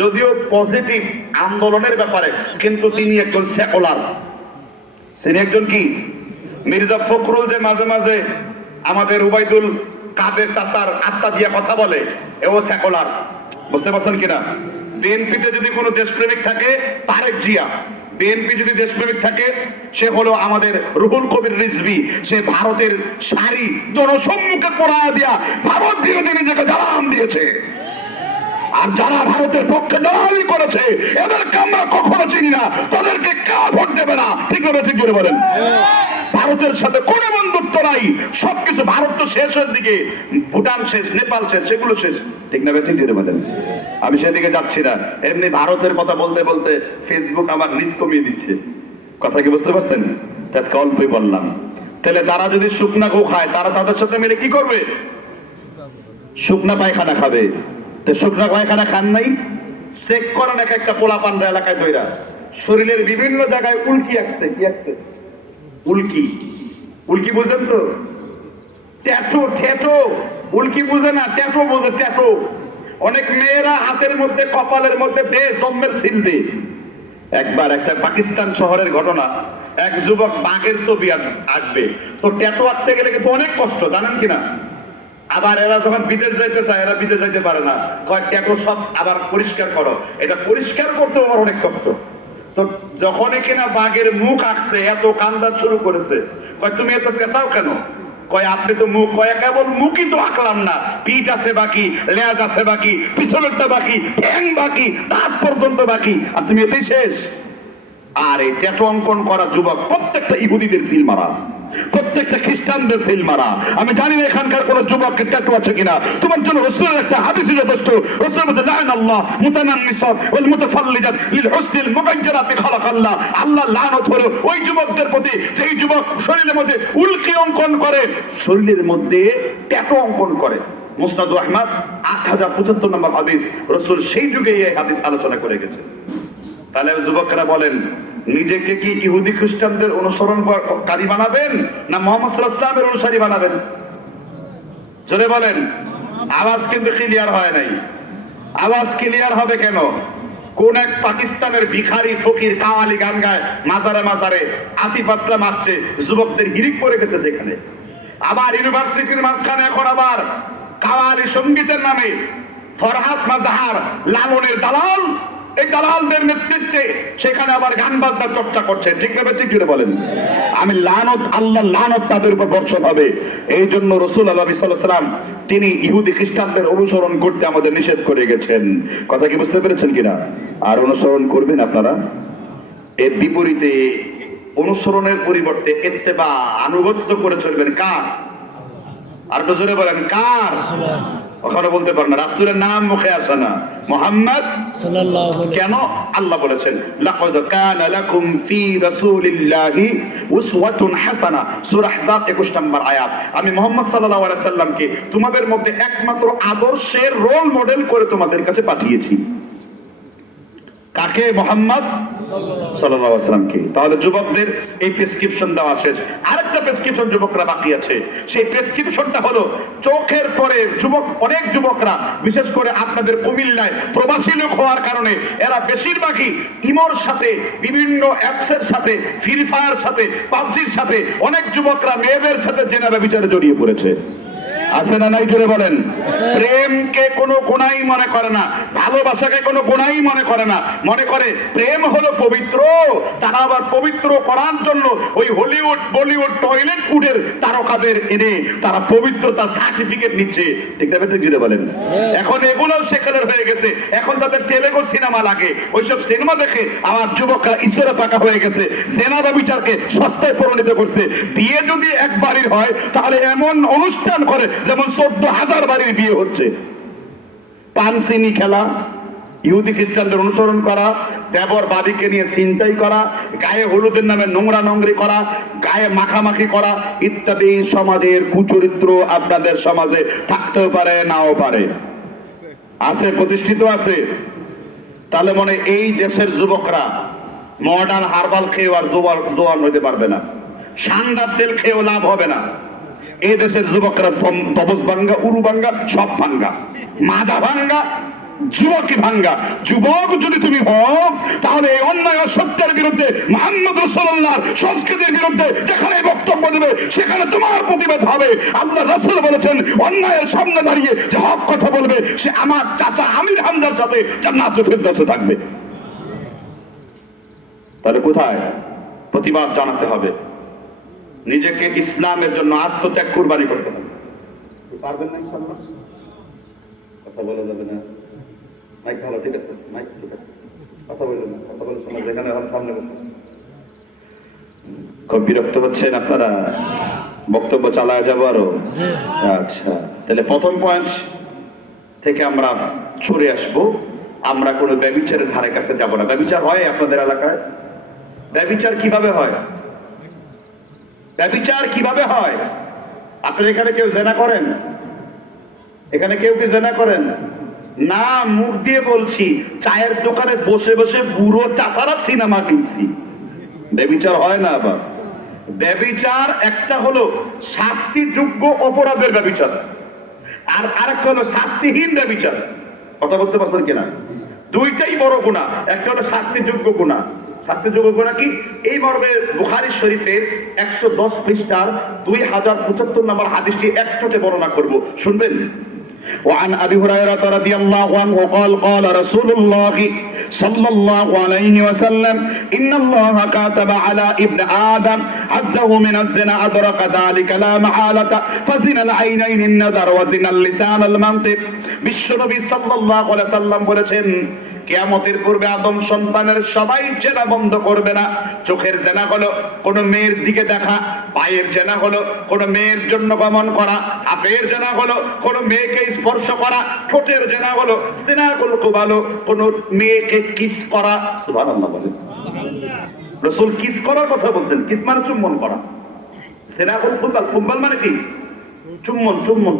যদিও পজিটিভ আন্দোলনের ব্যাপারে, কিন্তু তিনি একজন সেকুলার। তিনি একজন কি মির্জা ফখরুল যে মাঝে মাঝে আমাদের উবাইদুল কাদের চাচার আত্মা দিয়ে কথা বলে, এও সেকুলার। বুঝতে পারছেন কিনা? বিএনপিতে যদি কোনো দেশপ্রেমিক থাকে তারেক জিয়া, বিএনপি যদি দেশপ্রেমিক থাকে সে হলো আমাদের রুহুল কবির রিজভী। সে ভারতের শাড়ি জনসম্মুখে পড়ায় দিয়া ভারত বিরোধী নিজেকে জানান দিয়েছে। আর যারা ভারতের পক্ষে দালালি করেছে এদেরকে আমরা কখনো চিনি না, তাদেরকে কা ভোট দেবে না, ঠিক না? ঠিক করে বলেন। ভারতের সাথে কোনো বন্ধুত্ব নাই, সবকিছু ভারত তো শেষের দিকে, ভুটান শেষ, নেপাল শেষ, সেগুলো শেষ, ঠিক না? ঠিক করে বলেন। আমি সেদিকে যাচ্ছি না, এমনি ভারতের কথা বলতে বলতে ফেসবুক আমার রিচ কমিয়ে দিচ্ছে। কথা কি বুঝতে পারছেন? আজকে অল্পই বললাম। তাহলে তারা যদি শুকনা গু খায়, তারা তাদের সাথে মিলে কি করবে? শুকনা পায়খানা খাবে। শুকনা পায়খানা খান নাই, চেক করেন এক একটা পোলাপান এলাকায় তৈরা শরীরের বিভিন্ন জায়গায় উল্কি আসছে। কি আসছে? উল্কি। উল্কি বুঝেন তো? Tattoo, tattoo. উল্কি বুঝে না, ট্যাটু বুঝে, ট্যাটু। অনেক মেয়েরা হাতের মধ্যে কপালের মধ্যে দে জন্মের সিল দে। একবার একটা পাকিস্তান শহরের ঘটনা, এক যুবক বাঘের ছবি আঁকবে, তো ট্যাটু আঁকতে গেলে কিন্তু অনেক কষ্ট, জানেন কিনা? আবার এরা যখন বিদেশ যাইতে চায়, এরা বিদেশ যাইতে পারে না, কয় ট্যাটু সব আবার পরিষ্কার করো। এটা পরিষ্কার করতে আমার অনেক কষ্ট। তো যখনই কিনা বাঘের মুখ আঁকছে, এত কান্দার শুরু করেছে, কয় তুমি এত চেঁচাও কেন? কয় আপনি তো মুখ, কয় কেবল মুখই তো আঁকলাম না, পিঠ আছে বাকি, লেজ আছে বাকি, পিছনেরটা বাকি, ঠ্যাং বাকি, দাঁত পর্যন্ত বাকি, আর তুমি এতেই শেষ। আর এই ট্যাটু অঙ্কন করা যুবক প্রত্যেকটা ইহুদিদের সিল মারা, প্রত্যেকটা খ্রিস্টানদের সিল মারা। আমি জানি না এখানকার কোন যুবকের ট্যাটু আছে কিনা। তোমার জন্য রাসূলের একটা হাদিসই যথেষ্ট। রাসূল বলেছেন, লাআনাল্লাহ মুতানান্নিসাত ওয়াল মুতাফাল্লিজাত লিল হুসনিল মুগাজ্জারাতি খালাকাল্লাহ। আল্লাহ লানত হলো ওই যুবকদের প্রতি যেই যুবক শরীরের মধ্যে উল্কি অঙ্কন করে, শরীরের মধ্যে ট্যাটু অঙ্কন করে। মুসনাদ আহমদ 8075 নম্বর হাদিস। রাসূল সেই যুগে এই হাদিস আলোচনা করে গেছেন। তাহলে যুবকরা বলেন, নিজেকে কি ইহুদি খ্রিস্টানদের অনুসরণকারী বানাবেন না মুহাম্মদ সাল্লাল্লাহু আলাইহি ওয়াসাল্লামের অনুসারী বানাবেন? জোরে বলেন। আওয়াজ কিন্তু ক্লিয়ার হয় নাই। আওয়াজ ক্লিয়ার হবে কেন? কোন এক পাকিস্তানের ভিখারি ফকির কাওয়ালি গান গায় মাজারে মাজারে, আতিফ আসলাম আসছে, যুবকদের হিরিক পড়ে গেছে সেখানে। আবার ইউনিভার্সিটির মাঝখানে এখন আবার কাওয়ালি সঙ্গীতের নামে ফরহাদ মাজাহার লালনের দালাল, এই দালালদের নেতৃত্বে সেখানে আবার গান বাজনা চর্চা করছে, ঠিক না? ঠিক জুড়ে বলেন। আমি লানত, আল্লাহ লানত তাদের উপর বর্ষণ হবে। এই জন্য রাসূল সাল্লাল্লাহু আলাইহি ওয়াসাল্লাম তিনি ইহুদি খ্রিস্টানদের অনুসরণ করতে আমাদের নিষেধ করে গেছেন। কথা কি বুঝতে পেরেছেন কিনা? আর অনুসরণ করবেন আপনারা। এর বিপরীতে অনুসরণের পরিবর্তে ইত্তেবা, আনুগত্য করে চলবেন কার? আর একটু জোরে বলেন, কার? ওখানে বলতে পারেন না, রাসূলের নাম মুখে আসে না, মুহাম্মদ সাল্লাল্লাহু আলাইহি। কেন? আল্লাহ বলেছেন, লাকাদ কানা লাকুম ফি রাসূলিল্লাহি উসওয়াতুন হাসানাহ, সূরা আহজাব 21 নম্বর আয়াত। আমি মুহাম্মদ সাল্লাল্লাহু আলাইহি সাল্লামকে তোমাদের মধ্যে একমাত্র আদর্শের রোল মডেল করে তোমাদের কাছে পাঠিয়েছি। কাকে? মুহাম্মদ সাল্লাল্লাহু আলাইহি ওয়াসাল্লামকে। তাহলে যুবকদের এই প্রেসক্রিপশন দেওয়া শেষ। আরেকটা প্রেসক্রিপশন যুবকরা বাকি আছে। সেই প্রেসক্রিপশনটা হলো, চোখের পরে অনেক যুবকরা, বিশেষ করে আপনাদের কুমিল্লায় প্রবাসী লোক হওয়ার কারণে এরা বেশিরভাগই ইমোর সাথে, বিভিন্ন অ্যাপসের সাথে, ফ্রি ফায়ার সাথে, পাবজির সাথে, অনেক যুবকরা মেয়েদের সাথে জেনা ব্যভিচারে জড়িয়ে পড়েছে। আছে না নাই জোরে বলেন। প্রেমকে কোনো গুনাহই মনে করে না, ভালোবাসাকে কোনো গুনাহই মনে করে না, মনে করে প্রেম হলো পবিত্র। তারা আবার পবিত্র করার জন্য ওই হলিউড বলিউড টয়লেট ফুডের তারকাদের এনে তারা পবিত্রতার সার্টিফিকেট নিচ্ছে। ঠিক না ঠিক জোরে বলেন। এখন এগুলো সেকুলার হয়ে গেছে, এখন তাদের তেলেগু সিনেমা লাগে, ওইসব সিনেমা দেখে আমার যুবকরা ঈশ্বরে পাকা হয়ে গেছে, জেনা ব্যভিচারকে সস্তায় পরিণত করছে। বিয়ে যদি এক বাড়ির হয় তাহলে এমন অনুষ্ঠান করে যেমন 14,000 বাড়ির বিয়ে হচ্ছে। পানসিনি খেলা, ইহুদি খ্রিস্টানদের অনুসরণ করা, দেবর বাড়িকে নিয়ে ছিনতাই করা, গায়ে হলুদের নামে নোংরা নোংরি করা, গায়ে মাখামাখি করা ইত্যাদি সমাজের কুচরিত্র আপনাদের সমাজে থাকতেও পারে, নাও পারে। আছে, প্রতিষ্ঠিত আছে। তাহলে মনে এই দেশের যুবকরা মডার্ন হার্বাল খেয়েও আর জোয়ান হইতে পারবে না, সান্ডার তেল খেয়েও লাভ হবে না। এই দেশের যুবকরা তপস ভাঙ্গা, উরু ভাঙ্গা, সব ভাঙ্গা, মাজা ভাঙ্গা, যুবকই ভাঙ্গা। যুবক যদি তুমি হও তাহলে এই অন্যায় সত্যের বিরুদ্ধে, মুহাম্মদ রাসূলুল্লাহর সংস্কৃতির বিরুদ্ধে যেখানে বক্তব্য দেবে সেখানে তোমার প্রতিবাদ হবে। আল্লাহ রাসূল বলেছেন অন্যায়ের সামনে দাঁড়িয়ে যে হক কথা বলবে সে আমার চাচা আমির হামজার সাথে জান্নাতুল ফেরদাউসে থাকবে। তাহলে কোথায় প্রতিবাদ জানাতে হবে? নিজেকে ইসলামের জন্য আত্মত্যাগ কুরবানি করতে হবে। পারবেন না ইনশাআল্লাহ? কথা বলা যাবে না, মাইক ভালো, ঠিক আছে, মাইক ঠিক আছে, কথা বলবেন না, কথা বলে শোনা, যেখানে সামনে বসে। খুব বিরক্ত হচ্ছেন আপনারা? বক্তব্য চালায় যাবো আরো? আচ্ছা, তাহলে প্রথম পয়েন্ট থেকে আমরা সরে আসবো। আমরা কোনো ব্যভিচারের ধারে কাছে যাব না। ব্যভিচার হয় আপনাদের এলাকায়? ব্যভিচার কিভাবে হয়? ব্যভিচার কিভাবে হয়? আপনার এখানে কেউ জেনা করেন? এখানে কেউ কি জেনা করেন? না, মুখ দিয়ে বলছি, চায়ের দোকানে বসে বসে বুড়ো চাচারা সিনেমা কিনছি। ব্যভিচার হয় না। আবার ব্যভিচার একটা হলো শাস্তিযোগ্য অপরাধের ব্যভিচার, আর আরেকটা হলো শাস্তিহীন ব্যভিচার। কথা বুঝতে পারছেন কিনা? দুইটাই বড় গুনাহ। একটা হলো শাস্তিযোগ্য গুনাহ। শাস্তিযোগ্য গুনাহ কি? এই মর্মে বুখারী শরীফের 110 পৃষ্ঠার 2075 নম্বর হাদিসটি একসাথে বর্ণনা করব, শুনবেন। وعن أبي هريرة رضي الله عنه قال قال رسول الله صلى الله عليه وسلم إن الله كاتب على ابن آدم عزه من الزنا أدرك ذلك لا محالة فزنا العينين النظر وزنا اللسان المنطق। বিশ্বনবী সাল্লাল্লাহু আলাইহি সাল্লাম বলেছেন কিয়ামতের পূর্বে আদম সন্তানের সবাই জেনা বন্ধ করবে না। চোখের জেনা হলো কোনো মেয়ের দিকে দেখা, পায়ের জেনা হলো কোনো মেয়ের জন্য গমন করা, হাতের জেনা হলো কোনো মেয়েকে স্পর্শ করা, ঠোঁটের জেনা হলো সিনাকুল কুবালো কোনো মেয়েকে কিস করা। সুবহানাল্লাহ বলেন। রাসূল কিস করার কথা বলছেন। কিস মানে চুম্বন করা। সিনাকুল কুবাল, কুবাল মানে কি? চুম্বন, চুম্বন।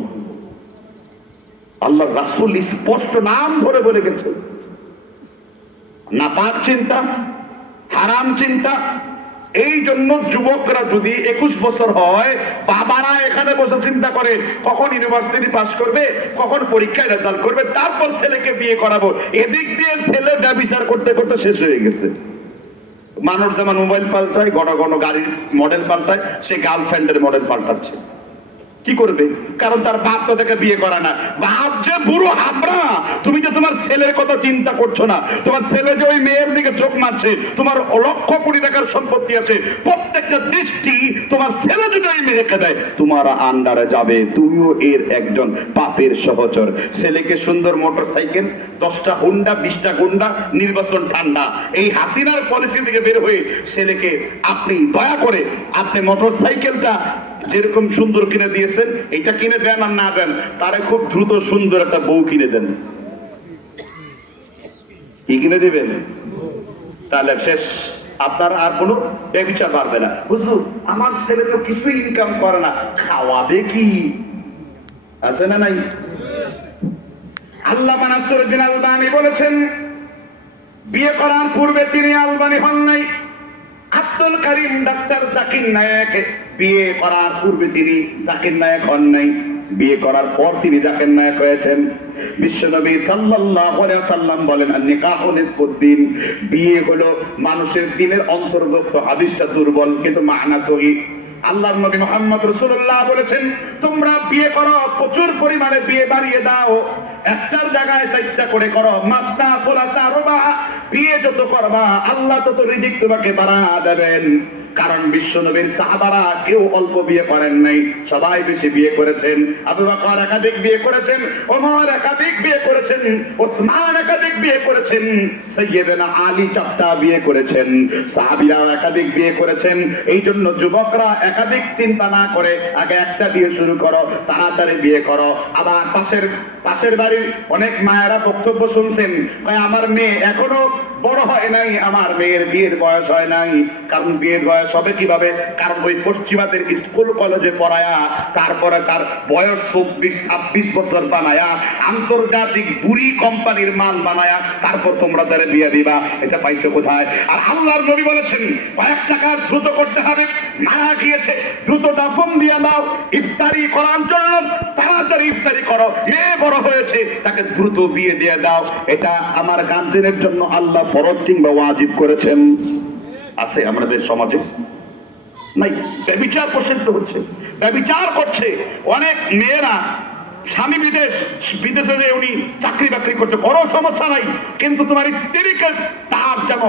আল্লাহ রাসূল স্পষ্ট নাম ধরে বলে গেছে। নাপাক চিন্তা, হারাম চিন্তা। এই জন্য যুবকরা যদি 21 বছর হয়, বাবারা এখানে বসে চিন্তা করে কখন ইউনিভার্সিটি পাস করবে, কখন পরীক্ষায় রেজাল্ট করবে, তারপর ছেলেকে বিয়ে করাবো। এদিক দিয়ে ছেলে ব্যভিচার করতে করতে শেষ হয়ে গেছে। মানুষ যেমন মোবাইল পাল্টায়, ঘন ঘন গাড়ির মডেল পাল্টায়, সে গার্লফ্রেন্ডের মডেল পাল্টাচ্ছে। কি করবে? কারণ তার বাপ তো তাকে বিয়ে করে না। বাপ যে বুড়ো হাবরা, তুমি যে তোমার ছেলের কথা চিন্তা করছো না, তোমার ছেলে যে ওই মেয়ের দিকে চোখ মারছে, তোমার লক্ষ কোটি টাকার সম্পত্তি আছে, প্রত্যেকটা দৃষ্টি তোমার ছেলে যদি ওই মেয়েকে দেয়, তোমার আন্ডারে যাবে, তুমিও এর একজন পাপের সহচর। ছেলেকে সুন্দর মোটর সাইকেল, 10টা হুন্ডা, 20টা গুন্ডা, নির্বাচন ঠান্ডা, এই হাসিনার পলিসি থেকে বের হয়ে ছেলেকে আপনি দয়া করে আপনি মোটর সাইকেলটা যেরকম সুন্দর কিনে দিয়েছেন, এটা কিনে দেন আর না দেন, তারে খুব দ্রুত সুন্দর একটা বউ কিনে দেন। কি কিনে দিবেন? তাহলে শেষ, আপনার আর কোনো ব্যভিচার পারবে না। হুজুর, আমার ছেলে তো কিছু ইনকাম করে না, খাওয়াবে কি? আছে না নাই? আল্লামা নাসিরউদ্দিন আলবানী বলেছেন, বিয়ে করার পূর্বে তিনি আলবানী হন নাই। আব্দুল করিম ডাক্তার জাকির নায়েক বিয়ে করার পূর্বে তিনি জাকির নায়েক হন নাই, বিয়ে করার পর তিনি জাকির নায়েক হয়েছেন। বিশ্বনবী সাল্লাল্লাহু আলাইহি ওয়াসাল্লাম বলেন, নিকাহু নিসফুদ্দিন, বিয়ে হলো মানুষের দিনের অন্তর্ভুক্ত। হাদিসটা দুর্বল কিন্তু মানা সহিহ। আল্লাহর নবী মুহাম্মদ রাসূলুল্লাহ বলেছেন, তোমরা বিয়ে করো, প্রচুর পরিমাণে বিয়ে বাড়িয়ে দাও, একটার জায়গায় চারটা করে করো, মাত্তা সুলাতা রুবা, বিয়ে যত করবা আল্লাহ তত রিজিক তোমাকে বাড়া দেবেন। কারণ বিশ্ব নবীর সাহাবারা কেউ অল্প বিয়ে করেন নাই, সবাই বেশি বিয়ে করেছেন। আবু বকর একাধিক বিয়ে করেছেন, ওমর একাধিক বিয়ে করেছেন, উসমান একাধিক বিয়ে করেছেন, সাইয়েদনা আলী 4টা বিয়ে করেছেন, সাহাবীরা একাধিক বিয়ে করেছেন। এই জন্য যুবকরা একাধিক চিন্তা না করে আগে একটা বিয়ে শুরু করো, তাড়াতাড়ি বিয়ে করো। আবার পাশের বাড়ির অনেক মায়েরা বক্তব্য শুনছেন, আমার মেয়ে এখনো বড় হয় নাই, আমার মেয়ের বিয়ের বয়স হয় নাই। কারণ বিয়ের বয়স হবে কিভাবে? কারণ ওই পশ্চিমাদের স্কুল কলেজে পড়ায়া তারপরে তার বয়স 24-26 বছর বানায়া আন্তর্জাতিক বুড়ি কোম্পানির মাল বানায়া তারপর তোমরা তারে বিয়ে দিবা। এটা পাইছো কোথায়? আর আল্লাহর নবী বলেছেন কয়েকটা কাজ দ্রুত করতে হবে, মারা গিয়েছে দ্রুত দাফন দিয়ে দাও, ইফতারি করার জন্য তাড়াতাড়ি ইফতারি করো, মেয়ে বড় হয়েছে তাকে দ্রুত বিয়ে দিয়ে দাও। এটা আমার গার্জেনের জন্য আল্লাহ ফরজ কিংবা ওয়াজিব করেছেন। আছে আমাদের সমাজে নাই? ব্যভিচার প্রসিদ্ধ হচ্ছে, ব্যভিচার করছে অনেক মেয়েরা। স্বামী বিদেশে যে উনি চাকরি বাকরি করছে, কোনো সমস্যা নাই, কিন্তু তোমার স্ত্রীকে তার যেন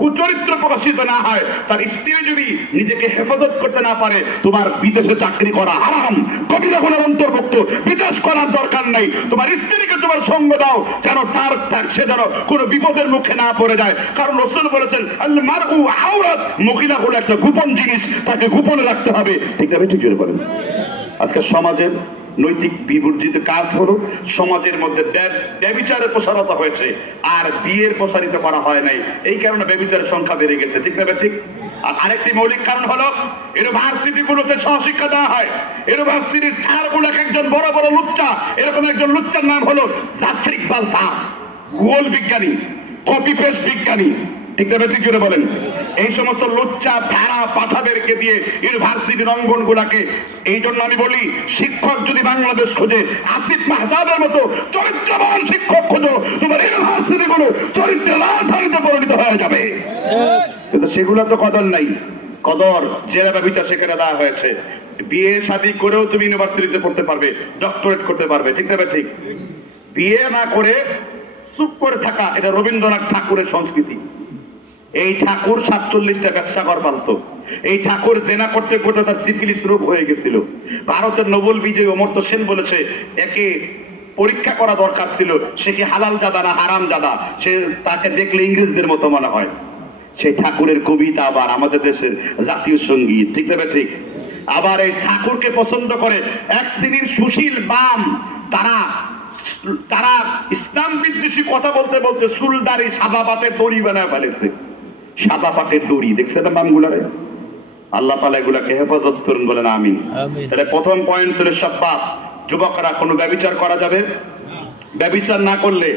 কুচরিত্র প্রকাশিত না হয়, তার স্ত্রী যদি নিজেকে হেফাজত করতে না পারে, তোমার বিদেশে চাকরি করা হারাম, কবিরা গুনার অন্তর্ভুক্ত, বিদেশ করার দরকার নাই। তোমার স্ত্রীকে তোমার সঙ্গ দাও যেন সে যেন কোনো বিপদের মুখে না পড়ে যায়। কারণ রাসূল বলেছেন আল মারউ আওরাত, মহিলা হলো একটা গোপন জিনিস, তাকে গোপনে রাখতে হবে। ঠিক না? ঠিক জোরে বলেন। আজকে সমাজের নৈতিক বিবর্জিত কাজ হলো সমাজের মধ্যে ব্যভিচারের প্রসারতা হয়েছে, আর বিয়ের প্রসারিত করা হয় নাই। এই কারণে ব্যভিচারের সংখ্যা বেড়ে গেছে। ঠিক না? ঠিক। আর আরেকটি মৌলিক কারণ হলো ইউনিভার্সিটি গুলোতে সহশিক্ষা দেওয়া হয়, ইউনিভার্সিটির স্যার গুলো একজন বড় বড় লুচ্চা, এরকম একজন লুচ্চার নাম হলো জাফর ইকবাল স্যার, ভূগোল বিজ্ঞানী, কপি পেস্ট বিজ্ঞানী। ঠিক না? ঠিক করে বলেন। এই সমস্ত লুচ্চা ভেড়া পাঠাদেরকে দিয়ে ইউনিভার্সিটির অঙ্গন গুলাকে, এই জন্য আমি বলি শিক্ষক যদি বাংলাদেশ খোঁজে, আসিফ মাহতাবের মতো চরিত্রবান শিক্ষক খোঁজো, তোমার ইউনিভার্সিটি গুলো চরিত্রের রাজধানীতে পরিণত হয়ে যাবে। কিন্তু সেগুলো তো কদর নাই। কদর জেলা ব্যবচার সেখানে দেওয়া হয়েছে। বিয়ে শাদী করেও তুমি ইউনিভার্সিটিতে পড়তে পারবে, ডক্টরেট করতে পারবে। ঠিক না? ঠিক। বিয়ে না করে চুপ করে থাকা, এটা রবীন্দ্রনাথ ঠাকুরের সংস্কৃতি। এই ঠাকুর 47টা ব্যবসাঘর পালতো। এই ঠাকুর জেনা করতে করতে তার সিফিলিস রোগ হয়ে গেছিল। ভারতের নোবেল বিজয়ী অমর্ত্য সেন বলেছে একে পরীক্ষা করা দরকার ছিল, সে কি হালাল জাদা না হারাম জাদা, সে তাকে দেখলে ইংরেজদের মতো মনে হয়। সেই ঠাকুরের কবিতা আবার আমাদের দেশের জাতীয় সঙ্গীত। ঠিক না? ঠিক। আবার এই ঠাকুরকে পছন্দ করে এক শ্রেণীর সুশীল বাম, তারা ইসলাম বিদ্বেষী কথা বলতে বলতে চুলদারি সাদা পাটের দড়ি বানায় ফেলেছে। সাদা পাটের দড়ি দেখছে না বামগুলারে? আল্লাহ তাআলা এগুলাকে হেফাজত করুন, বলেন আমিন। তাহলে প্রথম পয়েন্ট ছিল শাবাব, যুবকরা কোনো ব্যভিচার করা যাবে? ব্যভিচার না করলে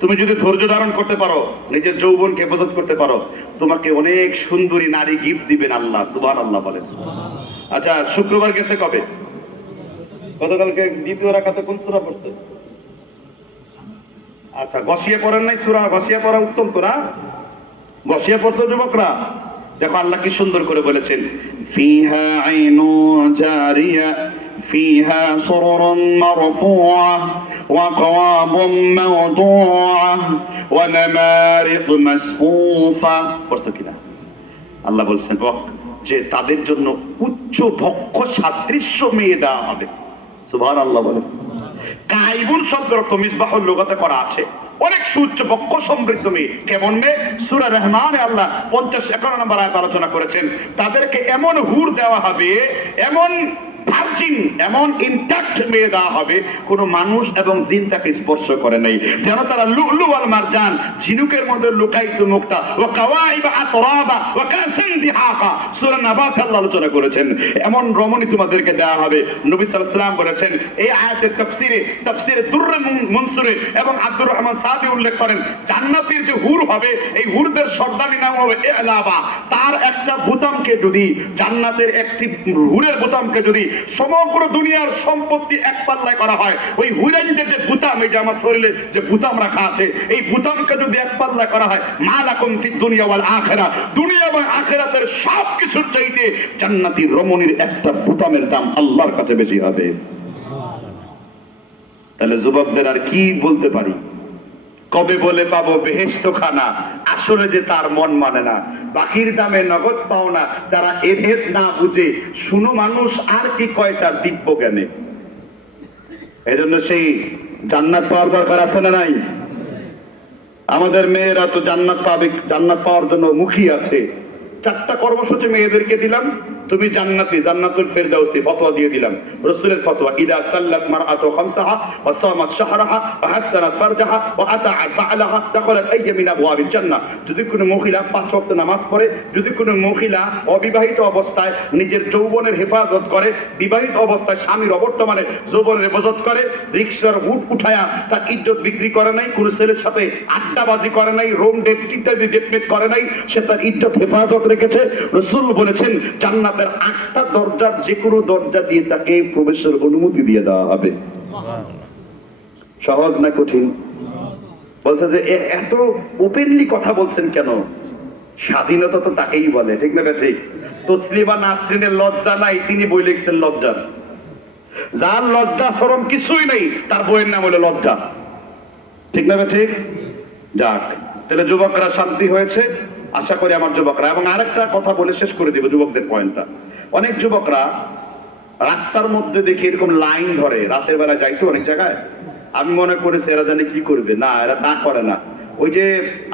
তুমি যদি ধৈর্য ধারণ করতে পারো, নিজের যৌবনকে হেফাজত করতে পারো, তোমাকে অনেক সুন্দরী নারী গিফট দিবেন আল্লাহ। সুবহানাল্লাহ বলেন। আচ্ছা, শুক্রবার গেছে কবে? গতকালকে দ্বিতীয় রাকাতে কোন সূরা পড়তে? আচ্ছা, গসিয়ে পড়েন নাই? সূরা গসিয়ে পড়া উত্তম তো না? গসিয়ে পড়ছো যুবকরা? দেখো আল্লাহ কি সুন্দর করে বলেছেন, ফিহা আইনু জারিয়া ফিহা সুরুরুন মারফুআ ওয়া কওয়াবুম মাওদুআ ওয়া নামারিক মাসফুফা। পড়ছো কিনা? আল্লাহ বলছেন যে তাদের জন্য উচ্চ বক্ষ সাদৃশ্য মেয়ে দেওয়া হবে। সুবহানাল্লাহ বলেন। কাইবুল শব্দের অর্থ মিসবাহুল লুগাতে করা আছে, অনেক সুউচ্চ বক্ষ সমৃদ্ধ মেয়ে। কেমন মেয়ে? সূরা রহমানে আল্লাহ 50-51 নম্বর আয়াত আলোচনা করেছেন। তাদেরকে এমন হুর দেওয়া হবে, এমন ভার্জিন, এমন ইনট্যাক্ট মেয়ে দেওয়া হবে, কোনো মানুষ এবং জিন তাকে স্পর্শ করে নাই, যেন তারা লুলু ওয়াল মারজান, ঝিনুকের মধ্যে লুকায়িত মুক্তা, ওয়া কাওয়াইবা আতরাবা ওয়া কাসান দিহাকা। সূরা নাবাত আল্লাহ আলোচনা করেছেন এমন রমণী তোমাদেরকে দেওয়া হবে। নবী সাল্লাল্লাহু আলাইহি ওয়াসাল্লাম বলেছেন, এই আয়াতের তাফসীরে দুররে মনসুরে এবং আব্দুর রহমান সাদি উল্লেখ করেন, জান্নাতের যে হুর হবে, এই হুরদের সর্দারি নাম হবে ইলাবা। তার একটা বোতামকে যদি, জান্নাতের একটি হুরের বোতামকে যদি সমগ্র দুনিয়ার সম্পত্তি এক পাল্লায় করা হয়, ওই হুরাইনদের যে বুতাম, এই যে আমার শরীরে যে বুতাম রাখা আছে, এই বুতামকে যদি এক পাল্লায় করা হয়, মা লাকুম ফিদ দুনিয়া ওয়াল আখিরা, দুনিয়া এবং আখিরাতের সব কিছুর চাইতে জান্নাতি রমণীর একটা বুতামের দাম আল্লাহর কাছে বেশি হবে। তাহলে যুবকদের আর কি বলতে পারি? কবে বলে পাবো বেহেশত খানা, আসলে যে তার মন মানে না, বাকির দামে নগদ পাও না, যারা এভেদ না বুঝে শুনো মানুষ আর কি কয় তার দিব্য জ্ঞানে। এই জন্য সেই জান্নাত পাওয়ার দরকার আছে না নাই? আমাদের মেয়েরা তো জান্নাত পাবে, জান্নাত পাওয়ার জন্য মুখী আছে। 4টা কর্মসূচি মেয়েদেরকে দিলাম, তুমি জান্নাতি, জান্নাতুল ফেরদাউসি ফতোয়া দিয়ে দিলাম, রাসূলের ফতোয়া, ইদা সাল্লাত মারআতু খামসাহা ওয়া সামাত শাহরাহা ওয়া হাসানাত ফারজাহা ওয়া আতাআত বা'লাহা দাখালাত আইয়া মিন আবওয়াবিল জান্নাহ। যদি কোনো মহিলা 5 ওয়াক্ত নামাজ পড়ে, যদি কোনো মহিলা অবিবাহিত অবস্থায় নিজের যৌবনের হেফাজত করে, বিবাহিত অবস্থায় স্বামীর অবর্তমানে যৌবনের হেফাজত করে, রিকশার হুট উঠায়া তার ইজ্জত বিক্রি করে নাই, কোনো ছেলের সাথে আড্ডাবাজি করে নাই, রোম ডেট ইত্যাদি ডেটমেট করে নাই, সে তার ইজ্জত হেফাজত রেখেছে। রাসূল বলেছেন জান্নাতের 8টা দরজার যে কোনো দরজা দিয়ে তাকে প্রবেশের অনুমতি দিয়ে দেওয়া হবে। সহজ না কঠিন? বলছে যে এত ওপেনলি কথা বলছেন কেন? স্বাধীনতা তো তাকেই বলে, ঠিক না? ঠিক। তসলিমা নাসরিনের লজ্জা নাই, তিনি বই লিখছেন লজ্জা। যার লজ্জা শরম কিছুই নেই, তার বইয়ের নাম হলো লজ্জা, ঠিক না? ঠিক। যাক, তাহলে যুবকরা শান্তি হয়েছে আশা করি আমার যুবকরা। এবং আরেকটা কথা বলে শেষ করে দিব যুবকদের পয়েন্টটা। অনেক যুবকরা রাস্তার মধ্যে দেখি এরকম লাইন ধরে, রাতের বেলা যাইতো অনেক জায়গায়, আমি মনে করেছি এরা জানে কি করবে, না এরা তা করে না। ওই যে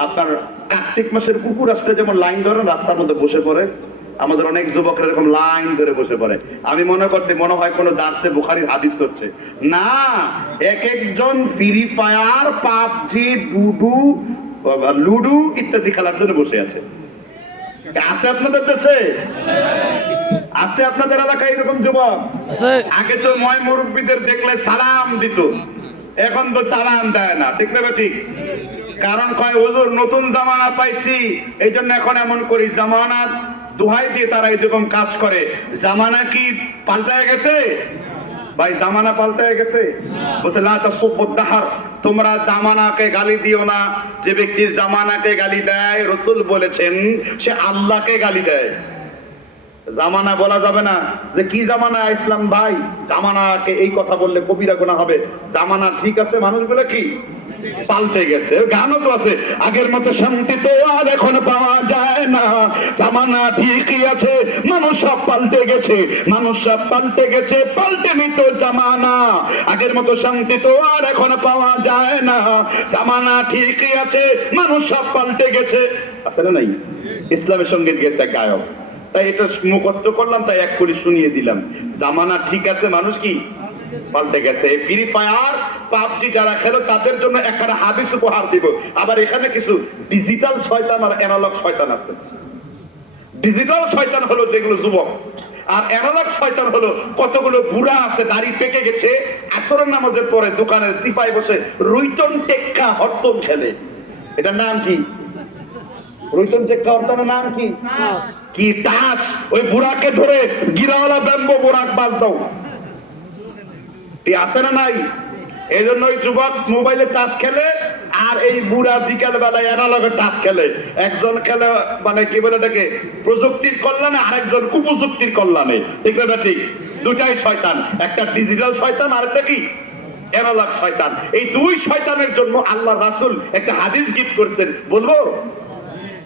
আপনার কার্তিক মাসের কুকুর আসলে যেমন লাইন ধরে রাস্তার মধ্যে বসে পড়ে, আমাদের অনেক যুবকরা এরকম লাইন ধরে বসে পড়ে। আমি মনে করছি মনে হয় কোনো দার্সে বুখারীর হাদিস করছে, না, এক একজন ফ্রি ফায়ার, পাবজি, লুডু ইত্যাদি খেলার জন্য বসে আছে। আছে আপনাদের দেশে? আছে আপনাদের এলাকায় এরকম যুবক? আগে তো ময় মুরব্বীদের দেখলে সালাম দিত, এখন তো সালাম দেয় না, ঠিক না? ঠিক। কারণ কয় হুজুর নতুন জামানা পাইছি, এই জন্য এখন এমন করি। জামানার দোহাই দিয়ে তারা এরকম কাজ করে। জামানা কি পাল্টায় গেছে ভাই? জামানা পাল্টায় গেছে। বলতে লা তাসুব্বুদ দাহর, তোমরা জামানাকে গালি দিও না। যে ব্যক্তি জামানাকে গালি দেয়, রাসূল বলেছেন সে আল্লাহকে গালি দেয়। জামানা বলা যাবে না যে কি জামানা ইসলাম ভাই, জামানাকে এই কথা বললে কবিরা গুনাহ হবে। জামানা ঠিক আছে, মানুষগুলো কি পাল্টে গেছে। গানও তো আছে, আগের মতো শান্তি তো আর এখন পাওয়া যায় না, জামানা ঠিকই আছে, মানুষ সব পাল্টে গেছে, মানুষ সব পাল্টে গেছে, পাল্টেনি তো জামানা। আগের মতো শান্তি তো আর এখন পাওয়া যায় না, জামানা ঠিকই আছে, মানুষ সব পাল্টে গেছে। আসলে নাই, ইসলামের সঙ্গীত গেছে গায়ক, তাই এটা মুখস্থ করলাম, তাই এক করে শুনিয়ে দিলাম। জামানা ঠিক আছে, মানুষ কি পাল্টে গেছে। ফ্রি ফায়ার, পাবজি যারা খেলো তাদের জন্য একটা হাদিস উপহার দিব। আবার এখানে কিছু ডিজিটাল শয়তান আর অ্যানালগ শয়তান আছে। ডিজিটাল শয়তান হলো যেগুলো যুবক, আর অ্যানালগ শয়তান হলো কতগুলো বুড়া আছে, দাড়ি পেকে গেছে, আসরের নামাজের পরে দোকানের চিপায় বসে রুইটন টেক্কা হরতম খেলে। এটার নাম কি? রুইটন টেক্কা হরতমের নাম কি? কি তাস। ওই বুড়াকে ধরে গিরাওয়ালা ব্যাম্বো বুড়াক বাজ দাও, আছে না নাই? এই জন্য ওই যুবক মোবাইলে টাচ খেলে, আর এই বুড়া বিকাল বেলায় অ্যানালগে টাচ খেলে। একজন খেলে মানে কি বলে এটাকে প্রযুক্তির কল্যাণে, আরেকজন কুপ্রযুক্তির কল্যাণে, ঠিক না? ঠিক। দুটাই শয়তান, একটা ডিজিটাল শয়তান আর একটা কি অ্যানালগ শয়তান। এই দুই শয়তানের জন্য আল্লাহ রাসূল একটা হাদিস গিফট করেছেন, বলবো?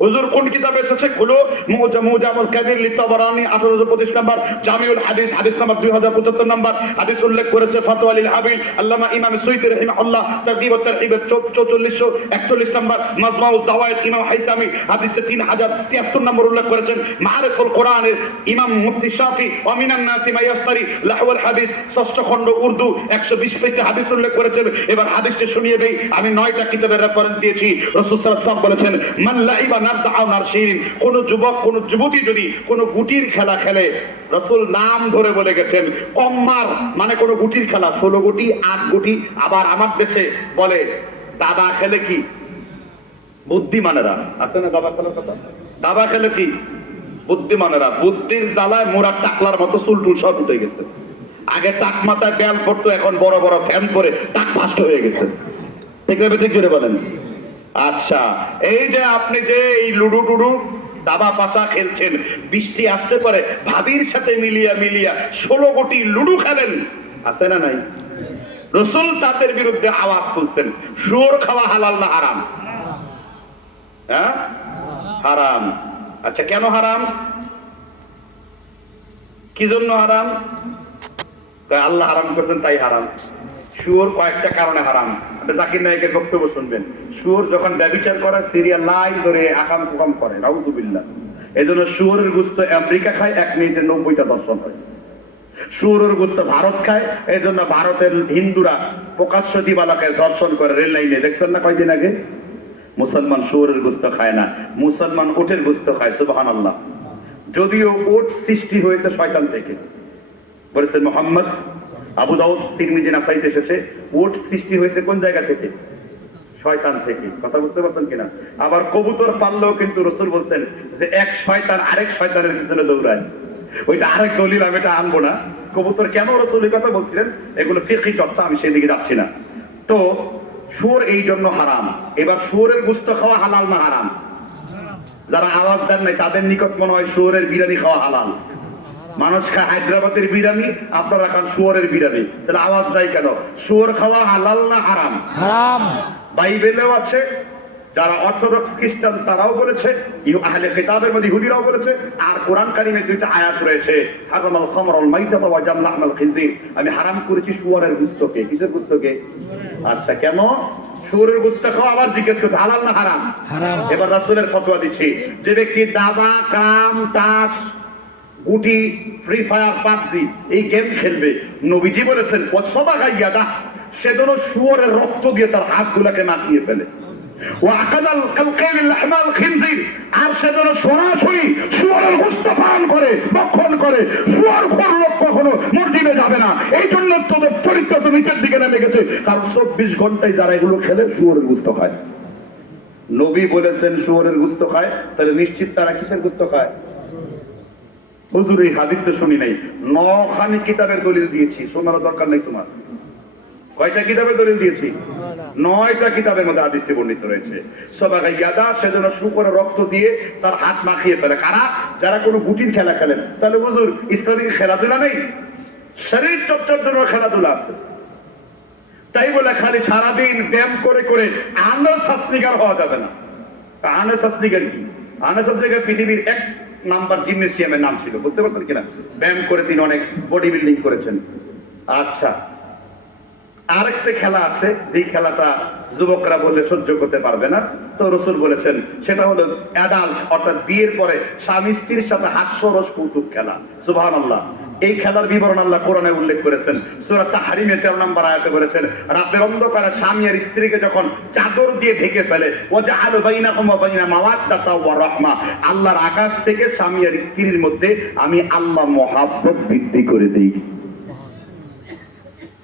হুজুর কোন কিতাবে এসেছে? খুলো মুজামুল কাবির লিতাবারানি 1825 নাম্বার, জামিউল হাদিস হাদিস নাম্বার 2075 নাম্বার। হাদিস উল্লেখ করেছে ফাতওয়া লিল হাবিল আল্লামা ইমাম সুয়ুতী রাহিমাহুল্লাহ, তারগীব ওয়া তারহিবের 4441 নাম্বার। মাজমাউজ যাওয়ায়েদ ইমাম হাইসামি হাদিসে 3073 নম্বর উল্লেখ করেছেন। মাআরিফুল কোরআনের ইমাম মুফতি শাফি ওয়া মিনান নাসি মা ইয়াস্তারি লাহওয়াল হাদিস 6ষ্ঠ খণ্ড উর্দু 120 পৃষ্ঠা হাদিস উল্লেখ করেছেন। এবার হাদিসটি শুনিয়ে দেই। আমি 9টা কিতাবের রেফারেন্স দিয়েছি। রাসূল সাল্লাল্লাহু আলাইহি ওয়াসাল্লাম বলেছেন, মান লাইবা কোন যুবক কোন যুবতী যদি কোন গুটির খেলা খেলে, রাসূল নাম ধরে বলে গেছেন, কম্মার মানে কোন গুটির খেলা, 16 গুটি 8 গুটি। আবার আমার দেশে বলে দাবা খেলে কি বুদ্ধিমানেরা, আছে না দাবা খেলার কথা? দাবা খেলে কি বুদ্ধিমানেরা, বুদ্ধির জ্বালায় মোরা টাকলার মতো চুল টুল সব উঠে গেছে। আগে টাক মাথায় ফ্যান পড়তো, এখন বড় বড় ফ্যান পরে টাক ফাস্ট হয়ে গেছে। ঠিক না ঠিক জোরে বলেন। আচ্ছা, এই যে আপনি যে এই লুডু টুডু দাবা পাশা খেলছেন, বৃষ্টি আসতে পারে ভাবির সাথে মিলিয়া মিলিয়া 16 কোটি লুডু খেলেন, আছে না নাই? রসুল তাদের বিরুদ্ধে আওয়াজ তুলছেন, শুয়োর খাওয়া হালাল না হারাম? হ্যাঁ, হারাম। আচ্ছা, কেন হারাম? কি জন্য হারাম? আল্লাহ হারাম করছেন তাই হারাম। শুয়োর কয়েকটা কারণে হারাম। জাকির নায়কের বক্তব্য শুনবেন। শুয়োর যখন ব্যভিচার করে সিরিয়াল লাইন ধরে আকাম কুকাম করে, নাউযুবিল্লাহ। এই জন্য শুয়োরের গোশত আমেরিকা খায়, 1 মিনিটে 90টা দর্শন হয়। শুয়োরের গোশত ভারত খায়, এই জন্য ভারতের হিন্দুরা প্রকাশ্য দিবালাকে দর্শন করে রেল লাইনে। দেখছেন না কয়দিন আগে? মুসলমান শুয়োরের গোশত খায় না, মুসলমান উটের গোশত খায়। সুবহানাল্লাহ। যদিও উট সৃষ্টি হয়েছে শয়তান থেকে, বলেছেন মুহাম্মদ। আবু দাউদ, তিরমিজি, নাসাইতে এসেছে উট সৃষ্টি হয়েছে কোন জায়গা থেকে? শয়তান থেকে। কথা বুঝতে পারছেন কিনা? আবার কবুতর পাললেও কিন্তু রাসূল বলছেন যে এক শয়তান আরেক শয়তানের পিছনে দৌড়ায়। ওইটা আরেক দলিল, আমি এটা আনবো না। কবুতর কেন রাসূল এই কথা বলছিলেন, এগুলো ফিকহি চর্চা, আমি সেদিকে যাচ্ছি না। তো শুয়োর এই জন্য হারাম। এবার শুয়োরের গোশত খাওয়া হালাল না হারাম? যারা আওয়াজ দেন নাই তাদের নিকট মনে হয় শুয়োরের বিরিয়ানি খাওয়া হালাল। মানুষ খায় হায়দ্রাবাদের বিরিয়ানি, আপনারা খান শুয়োরের বিরিয়ানি, তাহলে আওয়াজ দেয় কেন? শুয়োর খাওয়া হালাল না হারাম? হারাম। বাইবেলেও আছে, যারা অর্থোডক্স খ্রিস্টান তারাও বলেছে, আহলে কিতাবের মধ্যে ইহুদিরাও বলেছে, আর কোরআন কারিমে 2টা আয়াত রয়েছে, হারামাল খামর ওয়াল মাইতাতা ওয়া জামলা আল খিনজির। আমি হারাম করেছি শুয়োরের গোশতকে। কিসের গোশতকে? আচ্ছা, কেন? শুয়োরের গোশত খাওয়া আবার জিজ্ঞেস করতে হালাল না হারাম? হারাম। এবার রাসূলের ফতোয়া দিচ্ছি, যে ব্যক্তি দাবা, কাম, তাস, গুটি, ফ্রি ফায়ার, পাবজি এই গেম খেলবে, নবীজি বলেছেন ওয়াসাবা গাইয়াদা, সে যেন শুয়োরের রক্ত দিয়ে তার হাতগুলোকে মাখিয়ে ফেলে। ওয়াকাদাল কালকাইল লাহমাল খিনজির, আর সে যেন সরাসরি শুয়োরের গোশত পান করে, ভক্ষণ করে। শুয়োর খোর লোক কখনো মসজিদে যাবে না। এই জন্য তোদের চরিত্র তো নিচের দিকে নেমে গেছে, কারণ 24 ঘন্টায় যারা এগুলো খেলে শুয়োরের গোশত খায়। নবী বলেছেন শুয়োরের গোশত খায়, তাহলে নিশ্চিত তারা কিসের গোশত খায়? হুজুর এই হাদিস তো শুনি নাই। 9খানি কিতাবের দলিল দিয়েছি, শোনার দরকার নেই তোমার। কয়টা কিতাবের দলিল দিয়েছি? 9টা কিতাবের মধ্যে হাদিসটি বর্ণিত রয়েছে। সাবাগা ইয়াদা, সেজন্য শুকরের রক্ত দিয়ে তার হাত মাখিয়ে ফেলে। কারা? যারা কোনো গুটির খেলা খেলেন। তাহলে হুজুর ইসলামিক খেলাধুলা নেই? শরীর চর্চার জন্য খেলাধুলা আছে। তাই বলে খালি সারাদিন ব্যায়াম করে করে আর্নল্ড শাসনিগার হওয়া যাবে না। আর্নল্ড শাসনিগার কি? আর্নল্ড শাসনিগার পৃথিবীর 1 নাম্বার জিমনেসিয়ামের নাম ছিল, বুঝতে পারছেন কিনা? ব্যায়াম করে তিনি অনেক বডি বিল্ডিং করেছেন। আচ্ছা, আরেকটা খেলা আছে, যেই খেলাটা যুবকরা বললে সহ্য করতে পারবে না, তো রাসূল বলেছেন সেটা হলো অ্যাডাল্ট, অর্থাৎ বিয়ের পরে স্বামী স্ত্রীর সাথে হাস্যরস কৌতুক খেলা। সুবহানাল্লাহ। এই খেলার বিবরণ আল্লাহ কোরআনে উল্লেখ করেছেন। সূরা তাহরিমে 13 নম্বর আয়াতে বলেছেন, রাতের অন্ধকারে স্বামী আর স্ত্রীকে যখন চাদর দিয়ে ঢেকে ফেলে, ওয়াজআলু বাইনাকুম ওয়া বাইনা মাওয়াদ্দাতা ওয়া রাহমা, আল্লাহর আকাশ থেকে স্বামী আর স্ত্রীর মধ্যে আমি আল্লাহ মহাব্বত বৃদ্ধি করে দেই।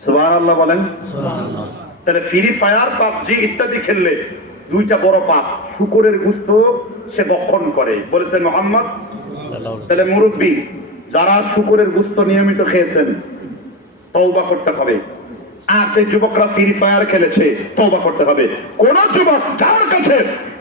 সুবহানাল্লাহ বলেন। সুবহানাল্লাহ। তাহলে ফ্রি ফায়ার, পাবজি ইত্যাদি খেললে 2টা বড় পাপ। শুকরের গোশত সে ভক্ষণ করে, বলেছেন মুহাম্মদ। তাহলে মুরব্বী যারা শুকরের গোশত নিয়মিত খেয়েছেন, তওবা করতে হবে। আর যে যুবকরা ফ্রি ফায়ার খেলেছে, তওবা করতে হবে। কোন যুবক যার কাছে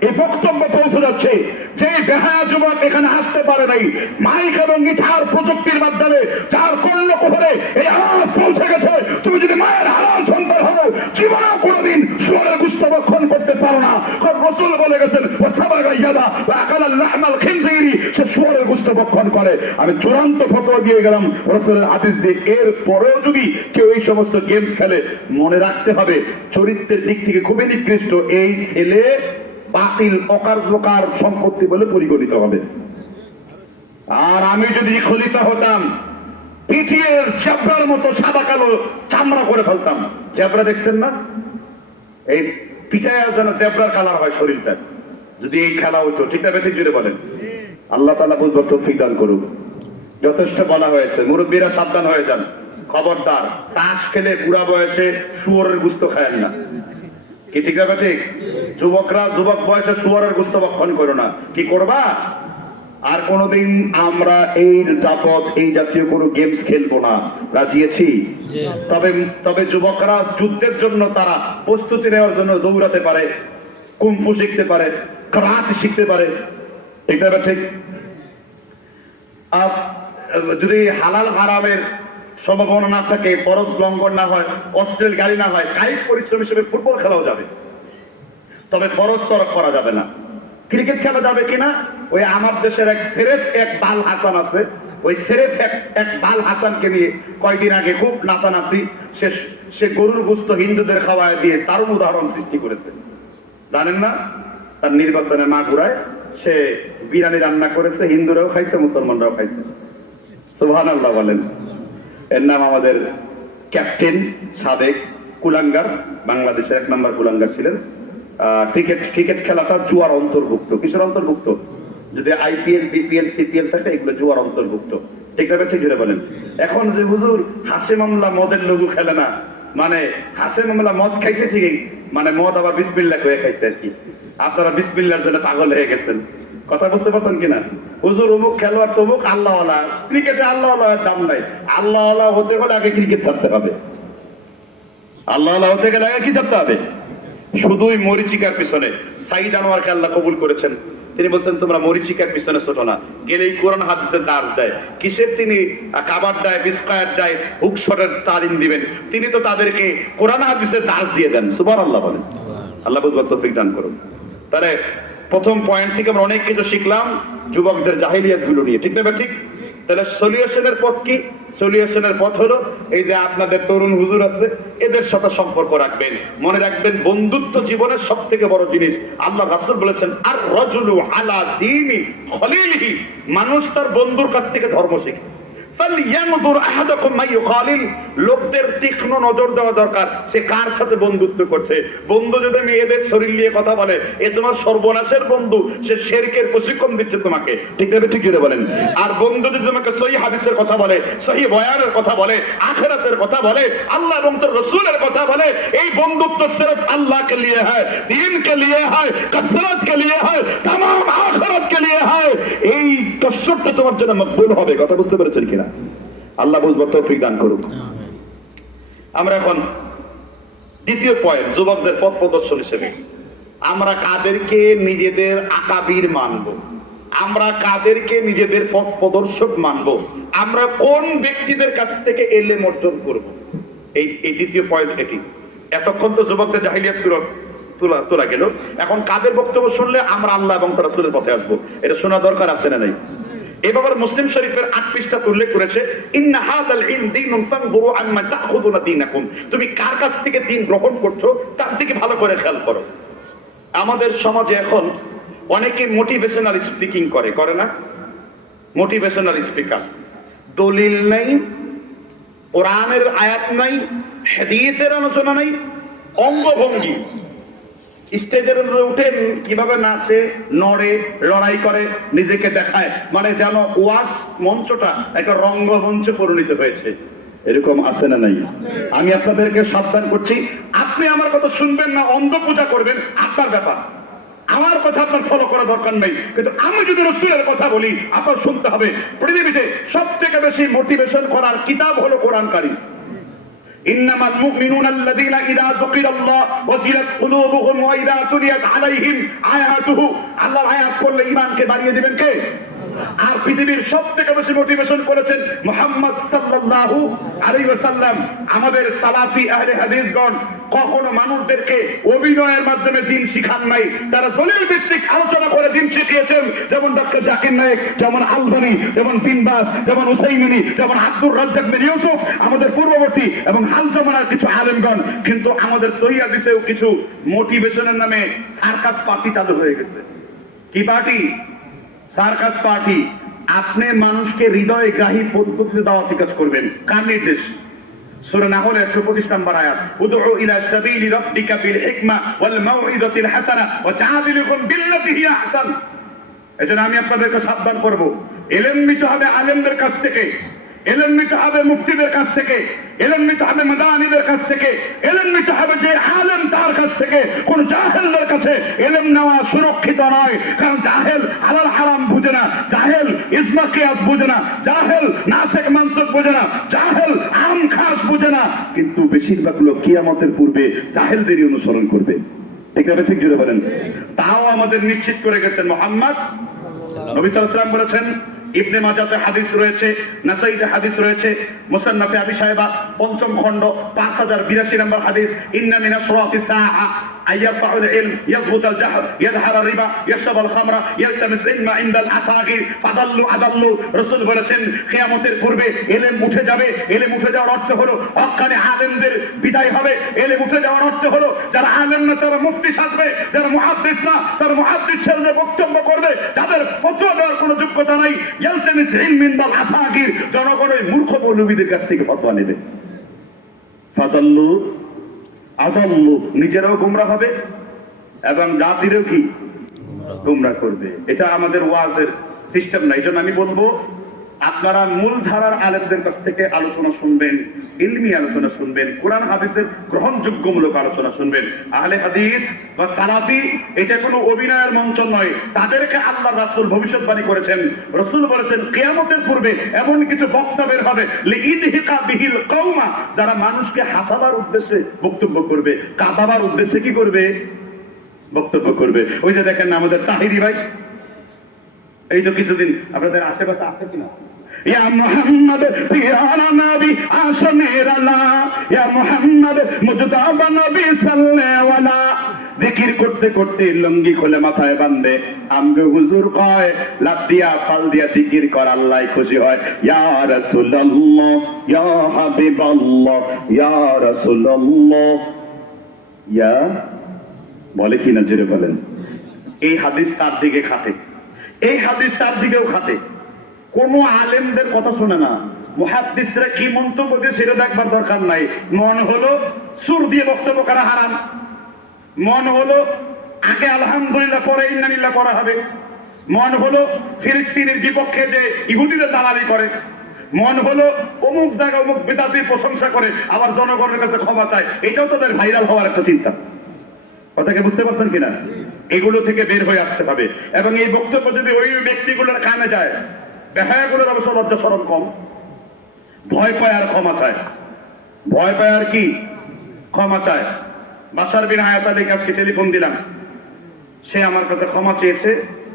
এই বক্তব্য পৌঁছে যাচ্ছে যে বেহায়া যুবক এখানে আসতে পারে নাই, মাইক এবং গিটার প্রযুক্তির মাধ্যমে যার কর্ণ কোহরে এই আওয়াজ পৌঁছে গেছে, তুমি যদি মায়ের হালাল সন্তান হও, জীবনেও কোনোদিন শুয়োরের গোশত ভক্ষণ করতে পারো না। কারণ রাসূল বলে গেছেন ওয়াসাবাগা ইয়াদা ওয়া আকালাল লাহমাল খিনজিরি, সে শুয়োরের গোশত ভক্ষণ করে। আমি চূড়ান্ত ফতোয়া দিয়ে গেলাম রাসূলের হাদিস দিয়ে। এর পরেও যদি কেউ এই সমস্ত গেমস খেলে, মনে রাখতে হবে চরিত্রের দিক থেকে খুবই নিকৃষ্ট। এই ছেলে বাতিল অকার্যকর সম্পত্তি বলে পরিগণিত হবে। আর আমি যদি খলিফা হতাম, পিঠিয়ের জেব্রার মতো সাদা কালো চামড়া করে ফেলতাম। জেব্রা দেখছেন না? এই পিঠায় যেন জেব্রার কালার হয় শরীরটা, যদি এই খেলা হতো। ঠিক না বেঠিক যদি বলেন? আল্লাহ তাআলা বুঝবার তৌফিক দান করুক। যথেষ্ট বলা হয়েছে, মুরব্বীরা সাবধান হয়ে যান। খবরদার, তাস খেলে বুড়া বয়সে শুয়োরের গোশত খায়েন না। কি ঠিক না? ঠিক। যুবকরা যুবক বয়সে শুয়োরের গোশত ভক্ষণ করো না। কি করবা? আর কোনোদিন আমরা এই যাবত এই জাতীয় কোনো গেমস খেলবো না, রাজি আছি? তবে তবে যুবকরা যুদ্ধের জন্য তারা প্রস্তুতি নেওয়ার জন্য দৌড়াতে পারে, কুমফু শিখতে পারে, কারাতে শিখতে পারে, এটা ঠিক। যদি হালাল হারামের সম্ভাবনা না থাকে, ফরজ লঙ্ঘন না হয়, অস্ত্রের গাড়ি না হয়, কায়িক পরিশ্রম হিসেবে ফুটবল খেলাও যাবে, তবে ফরজ তরক করা যাবে না। ক্রিকেট খেলা যাবে কিনা, ওই আমার দেশের এক সেরেফ এক বাল হাসান আছে, ওই সেরেফ এক বাল হাসানকে নিয়ে কয়েকদিন আগে খুব নাচানাচি, সে গরুর গোস্ত হিন্দুদের খাওয়ায় দিয়ে তার উদাহরণ সৃষ্টি করেছে, জানেন না? তার নির্বাচনে মা ঘুরায় সে বিরিয়ানি রান্না করেছে, হিন্দুরাও খাইছে, মুসলমানরাও খাইছে। সুবহানাল্লাহ বলেন। এর নাম আমাদের ক্যাপ্টেন সাবেক কুলাঙ্গার, বাংলাদেশের 1 নম্বর কুলাঙ্গার ছিলেন। ক্রিকেট খেলাটা জুয়ার অন্তর্ভুক্ত। কিসের অন্তর্ভুক্ত? যদি আইপিএল, বিপিএল, সিপিএল থাকে, এগুলো জুয়ার অন্তর্ভুক্ত। ঠিক আছে, ঠিক বলেন। এখন যে হুজুর হাসে মামলা মদের লঘু খেলে না, মানে হাসে মামলা মদ খাইছে ঠিকই, মানে মদ আবার বিসমিল্লাহ করে খাইছে আর কি। আপনারা বিসমিল্লাহর জন্য পাগল হয়ে গেছেন, কথা বুঝতে পারছেন কিনা? হুজুর অমুক খেলোয়াড় তমুক আল্লাহওয়ালা, ক্রিকেটে আল্লাহওয়ালার দাম নাই। আল্লাহওয়ালা হতে গেলে আগে ক্রিকেট ছাড়তে হবে। আল্লাহওয়ালা হতে গেলে আগে কি ছাড়তে হবে? শুধুই মরিচিকার পিছনে। সাইদ আনোয়ারকে আল্লাহ কবুল করেছেন, তিনি বলছেন তোমরা মরিচিকার পিছনে ছোট না, গেলেই কোরআন হাদিসের দার্স দেয়। কিসের? তিনি কাবার দেয়, বিস্কায়ার দেয়, হুকশটের তালিম দিবেন। তিনি তো তাদেরকে কোরআন হাদিসের দার্স দিয়ে দেন। সুবহানাল্লাহ বলেন। আল্লাহ বুঝবার তৌফিক দান করুন। তাহলে প্রথম পয়েন্ট থেকে আমরা অনেক কিছু শিখলাম যুবকদের জাহিলিয়াত গুলো নিয়ে, ঠিক না? ঠিক। তাহলে সলিউশনের পথ কি? সলিউশনের পথ হলো এই যে আপনাদের তরুণ হুজুর আছে, এদের সাথে সম্পর্ক রাখবেন। মনে রাখবেন, বন্ধুত্ব জীবনের সব থেকে বড় জিনিস। আল্লাহ রাসূল বলেছেন, আর রাজুলু আলা দীনি খলিলিহি, মানুষ তার বন্ধুর কাছ থেকে ধর্ম শেখে। লোকদের তীক্ষ্ণ নজর দেওয়া দরকার, সে কার সাথে বন্ধুত্ব করছে। বন্ধু যদি মেয়েদের শরীর নিয়ে কথা বলে, এ তোমার সর্বনাশের বন্ধু, সে শিরকের প্রশিক্ষণ দিচ্ছে তোমাকে, ঠিক আছে, ঠিক করে বলেন। আর বন্ধু যদি তোমাকে সহি হাদিসের কথা বলে, সহি বয়ানের কথা বলে, আখিরাতের কথা বলে, আল্লাহ এবং তার রাসূলের কথা বলে, এই বন্ধুত্ব সির্ফ আল্লাহ কে লিয়ে হয়, দ্বীন কে লিয়ে হয়, কসরত কে লিয়ে হয়, तमाम আখিরাত কে লিয়ে হয়। এই কসরতটা তোমার জন্য মকবুল হবে। কথা বুঝতে পেরেছেন কিনা? আল্লাহ বুঝবার তৌফিক দান করুক। আমরা এখন দ্বিতীয় পয়েন্ট, যুবকদের পথ প্রদর্শন হিসেবে আমরা কাদেরকে নিজেদের আকাবির মানব, আমরা কাদেরকে নিজেদের পথ প্রদর্শক মানব, আমরা কোন ব্যক্তিদের কাছ থেকে এলেম অর্জন করব, এই দ্বিতীয় পয়েন্ট। এটি এতক্ষণ তো যুবকদের জাহিলিয়াত তোলা গেল, এখন কাদের বক্তব্য শুনলে আমরা আল্লাহ এবং তার রাসূলের পথে আসবো, এটা শোনা দরকার আছে না নাই? এবার মুসলিম শরীফের 8 পৃষ্ঠা উল্লেখ করেছে, ইন্না হাযাল ইলম দীনুন ফানজুরু আম্মান তাখুযুনা দীনাকুম, তুমি কার কাছ থেকে দ্বীন গ্রহণ করছো তার দিকে ভালো করে খেয়াল করো। আমাদের সমাজে এখন অনেকে মোটিভেশনাল স্পিকিং করে না? মোটিভেশনাল স্পিকার, দলিল নাই, কোরআনের আয়াত নাই, হাদিসের আলোচনা নাই, অঙ্গভঙ্গি, স্টেজের উপরে উঠে কিভাবে নাচে, নড়ে, লড়াই করে, নিজেকে দেখায়, মানে যেন ওয়াজ মঞ্চটা একটা রঙ্গমঞ্চে পরিণত হয়েছে। এরকম আছে না নাই? আমি আপনাদেরকে সাবধান করছি, আপনি আমার কথা শুনবেন না, অন্ধ পূজা করবেন, আপনার ব্যাপার। আমার কথা আপনার ফলো করার দরকার নেই, কিন্তু আমি যদি রাসূলের কথা বলি আপনার শুনতে হবে। পৃথিবীতে সব থেকে বেশি মোটিভেশন করার কিতাব হলো কোরআন কারীম। ইন্নামাল মুমিনুনা আল্লাযীনা ইযা যুকিরাল্লাহ ওয়াজিলাত কুলুবুহুম ওয়া ইযা তুলিয়াত আলাইহিম আয়াতুহু, আল্লাহর আয়াত পড়লে ঈমানকে বাড়িয়ে দিবেন কে? আর পৃথিবীর সবথেকে বেশি মোটিভেশন করেছেন মুহাম্মদ সাল্লাল্লাহু আলাইহি ওয়াসাল্লাম। আমাদের সালাফি আহলে হাদিসগণ কখনো মানুষদেরকে অভিনয়ের মাধ্যমে দ্বীন শিখান নাই, তারা দলিল ভিত্তিক আলোচনা করে দ্বীন শিখিয়েছেন। যেমন ডক্টর জাকির নায়েক, যেমন আলবানী, যেমন বিন বাজ, যেমন উসাইমিনী, যেমন আব্দুর রাজ্জাক বিন ইউসুফ, আমাদের পূর্ববর্তী এবং হাল জমানার কিছু আলেমগণ। কিন্তু আমাদের সহিহ হাদিসেও কিছু মোটিভেশনের নামে সার্কাস পার্টি চালু হয়ে গেছে। কি পার্টি? Circus party. আপনি মানুষকে হৃদয়গ্রাহী পদ্ধতিতে দাওয়াতি কাজ করবেন, কার নির্দেশ? সূরা নাহল 125 নম্বর আয়াত, উদউ ইলা সাবিলি রাব্বিকা বিল হিকমা ওয়াল মাউইযাতিল হাসানা ওয়া জাদিলুহুম বিল্লাতী হিয়া আহসান। এজন্য আমি আপনাদেরকে সাবধান করব, ইলম নিতে হবে আলেমদের কাছ থেকে, ইলম নিতে হবে মুফতিদের কাছ থেকে, ইলম নিতে হবে মাদানিদের কাছ থেকে, ইলম নিতে হবে যে আলেম তার কাছ কাছ থেকে কোন জাহেলদের কাছে ইলম নেওয়া সুরক্ষিত নয়। কারণ জাহেল হালাল হারাম বুঝে না, জাহেল ইসমা কিয়াস বুঝে না, জাহেল নাসিক মানসুখ বুঝে না, জাহেল আম খাস বুঝে না। কিন্তু বেশিরভাগ লোক কিয়ামতের পূর্বে জাহেলদেরই অনুসরণ করবে। ঠিক আছে, ঠিক জুড়ে বলেন। তাও আমাদের নিশ্চিত করে গেছেন মুহাম্মদ নবী সাল্লাল্লাহু আলাইহি ওয়াসাল্লাম বলেছেন, ইবনে মাজাহতে হাদিস রয়েছে, নাসাইতে হাদিস রয়েছে, মুসান্নাফে আবি শায়বা পঞ্চম খণ্ড 5082 নম্বর হাদিস, ইন্না মিনাশ শুরাতিস সাআ আইয়ারফাউল ইলম ইয়াবুতাল জাহল ইয়াযহারুর রিবা ইয়াশরাবুল খামরা ইয়ালতামিস ইলমা ইনদাল আসাগির ফাদাল্লু আদাল্লু। রাসূল বলেছেন কিয়ামতের পূর্বে ইলম উঠে যাবে। ইলম উঠে যাওয়ার অর্থ হলো হক্কানি আলেমদের বিদায় হবে। ইলম উঠে যাওয়ার অর্থ হলো যারা আলেম না তারা মুফতি সাজবে, যারা মুহাদ্দিস না তারা মুহাদ্দিস ছেড়ে বক্তব্য করবে, যাদের ফতোয়া দেওয়ার কোনো যোগ্যতা নাই ইয়ালতামিস ইলমা ইনদাল আসাগির, জনগণ ওই মূর্খ মৌলবীদের কাছ থেকে ফতোয়া নেবে। ফাদাল্লু আদাল্লু, নিজেরাও গোমরাহ হবে এবং জাতিরও কি গোমরাহ করবে। এটা আমাদের ওয়াজের সিস্টেম না। এই জন্য আমি বলবো আপনারা মূলধারার আলেমদের কাছ থেকে আলোচনা শুনবেন, ইলমি আলোচনা শুনবেন, কোরআন হাদিসের গ্রহণযোগ্যমূলক আলোচনা শুনবেন। আহলে হাদিস বা সালাফি এটা কোনো অভিনয়ের মঞ্চ নয়। তাদেরকে আল্লাহ রাসূল ভবিষ্যৎবাণী করেছেন। রাসূল বলেছেন কিয়ামতের পূর্বে এমন কিছু বক্তা বের হবে লিইদহিকা বিহিল কওমা, যারা মানুষকে হাসাবার উদ্দেশ্যে বক্তব্য করবে, কাঁদাবার উদ্দেশ্যে কি করবে? বক্তব্য করবে। ওই যে দেখেন না আমাদের তাহিরি ভাই, এই তো কিছুদিন আপনাদের আশেপাশে আছে কিনা, ইয়া মুহাম্মদ পিয়ারা নবী আসনের আলা, ইয়া মুহাম্মদ মুজতাবা নবী সাল্লাল্লাহু আলাইহি, জিকির করতে করতে লুঙ্গি খুলে মাথায় বাঁধে আমগো হুজুর কয় লাভ দিয়া ফাল দিয়া জিকির কর, আল্লাহ খুশি হয়। ইয়া রাসূলুল্লাহ ইয়া হাবিবাল্লাহ ইয়া রাসূলুল্লাহ, ইয়া বলে কিনা জোরে বলেন। এই হাদিস তার দিকে খাটে, এই হাদিস তার দিকেও খাটে। কোন আলেমদের কথা শুনে না, মুহাদ্দিসরা কি মন্তব্য দিয়ে সেটা দেখবার দরকার নাই। মন হলো সুর দিয়ে বক্তব্য করা হারাম, মন হলো আগে আলহামদুলিল্লাহ পরে ইন্নালিল্লাহ পড়া হবে, মন হলো ফিলিস্তিনের বিপক্ষে যে ইহুদিদের দালালি করে, মন হলো অমুক জায়গা অমুক বিদাতির প্রশংসা করে আবার জনগণের কাছে ক্ষমা চায়। এটাও তাদের ভাইরাল হওয়ার একটা চিন্তা। কথাকে বুঝতে পারছেন কিনা? এগুলো থেকে বের হয়ে আসতে হবে। এবং এই বক্তব্য যদি ওই ব্যক্তিগুলোর কানে যায়, বেহায়াগুলোর অবশ্য লজ্জা শরম কম, ভয় পায় আর ক্ষমা চায়, ভয় পায় আর কি ক্ষমা চায়। বাশার বিন হায়াত আলীকে আজকে টেলিফোন দিলাম, সে আমার কাছে ক্ষমা চেয়েছে,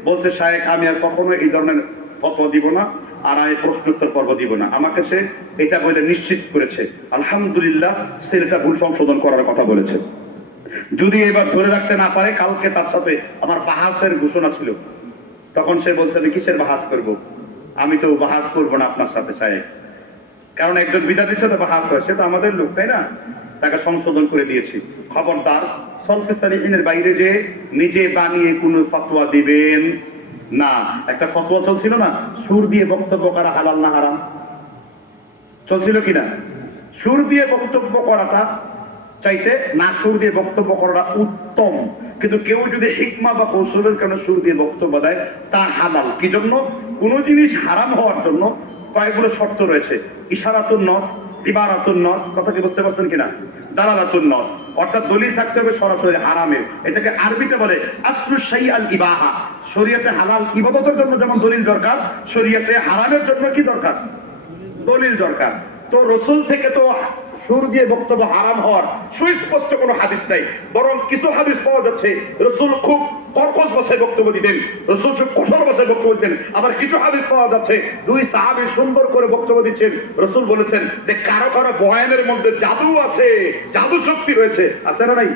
বলছে শায়েখ আমি আর কখনো এই ধরনের ফতোয়া দিব না, আর এই প্রশ্নোত্তর পর্ব দিব না। আমাকে সে এটা বলে নিশ্চিত করেছে আলহামদুলিল্লাহ ছেলেটা ভুল সংশোধন করার কথা বলেছে। যদি এবার ধরে রাখতে না পারে, কালকে তার সাথে আমার বাহাসের ঘোষণা ছিল, তখন সে বলছে আমি কিসের বাহাস করব? আমি তো বাহাস করবো না আপনার সাথে শায়েখ, কারণ একজন বিদাতির সাথে বাহাস হয়, সে তো আমাদের লোক তাই না? তাকে সংশোধন করে দিয়েছি। খবরদার সলফে সালিহিনের বাইরে যে নিজে বানিয়ে কোনো ফতোয়া দিবেন না। একটা ফতোয়া চলছিল না, সুর দিয়ে বক্তব্য করা হালাল না হারাম, চলছিল কিনা? সুর দিয়ে বক্তব্য করাটা চাইতে না সুর দিয়ে বক্তব্য করাটা উত্তম, কিন্তু কেউ যদি হিকমা বা কৌশলের কারণে সুর দিয়ে বক্তব্য দেয় তা হালাল। কি জন্য? কোন জিনিস হারাম হওয়ার জন্য কয়েকগুলো শর্ত রয়েছে। ইশারাতুন নস, ইবারাতুন নস, কথা কি বুঝতে পারছেন কিনা? দালালাতুন নস, অর্থাৎ দলিল থাকতে হবে সরাসরি হারামের। এটাকে আরবিতে বলে আসলু শাই আল ইবাহা। শরীয়তে হালাল ইবাদতের জন্য যেমন দলিল দরকার, শরীয়তে হারামের জন্য কি দরকার? দলিল দরকার। তো রাসূল থেকে তো সুর দিয়ে বক্তব্য হারাম হওয়ার সুস্পষ্ট কোনো হাদিস নাই, বরং কিছু হাদিস পাওয়া যাচ্ছে রাসূল খুব কর্কশ ভাষায় বক্তব্য দিতেন, রাসূল খুব কঠোর ভাষায় বক্তব্য দিতেন। আবার কিছু হাদিস পাওয়া যাচ্ছে দুই সাহাবী সুন্দর করে বক্তব্য দিচ্ছেন, রাসূল বলেছেন যে কারো কারো বয়ানের মধ্যে জাদু আছে, জাদু শক্তি রয়েছে, আছে না নাই?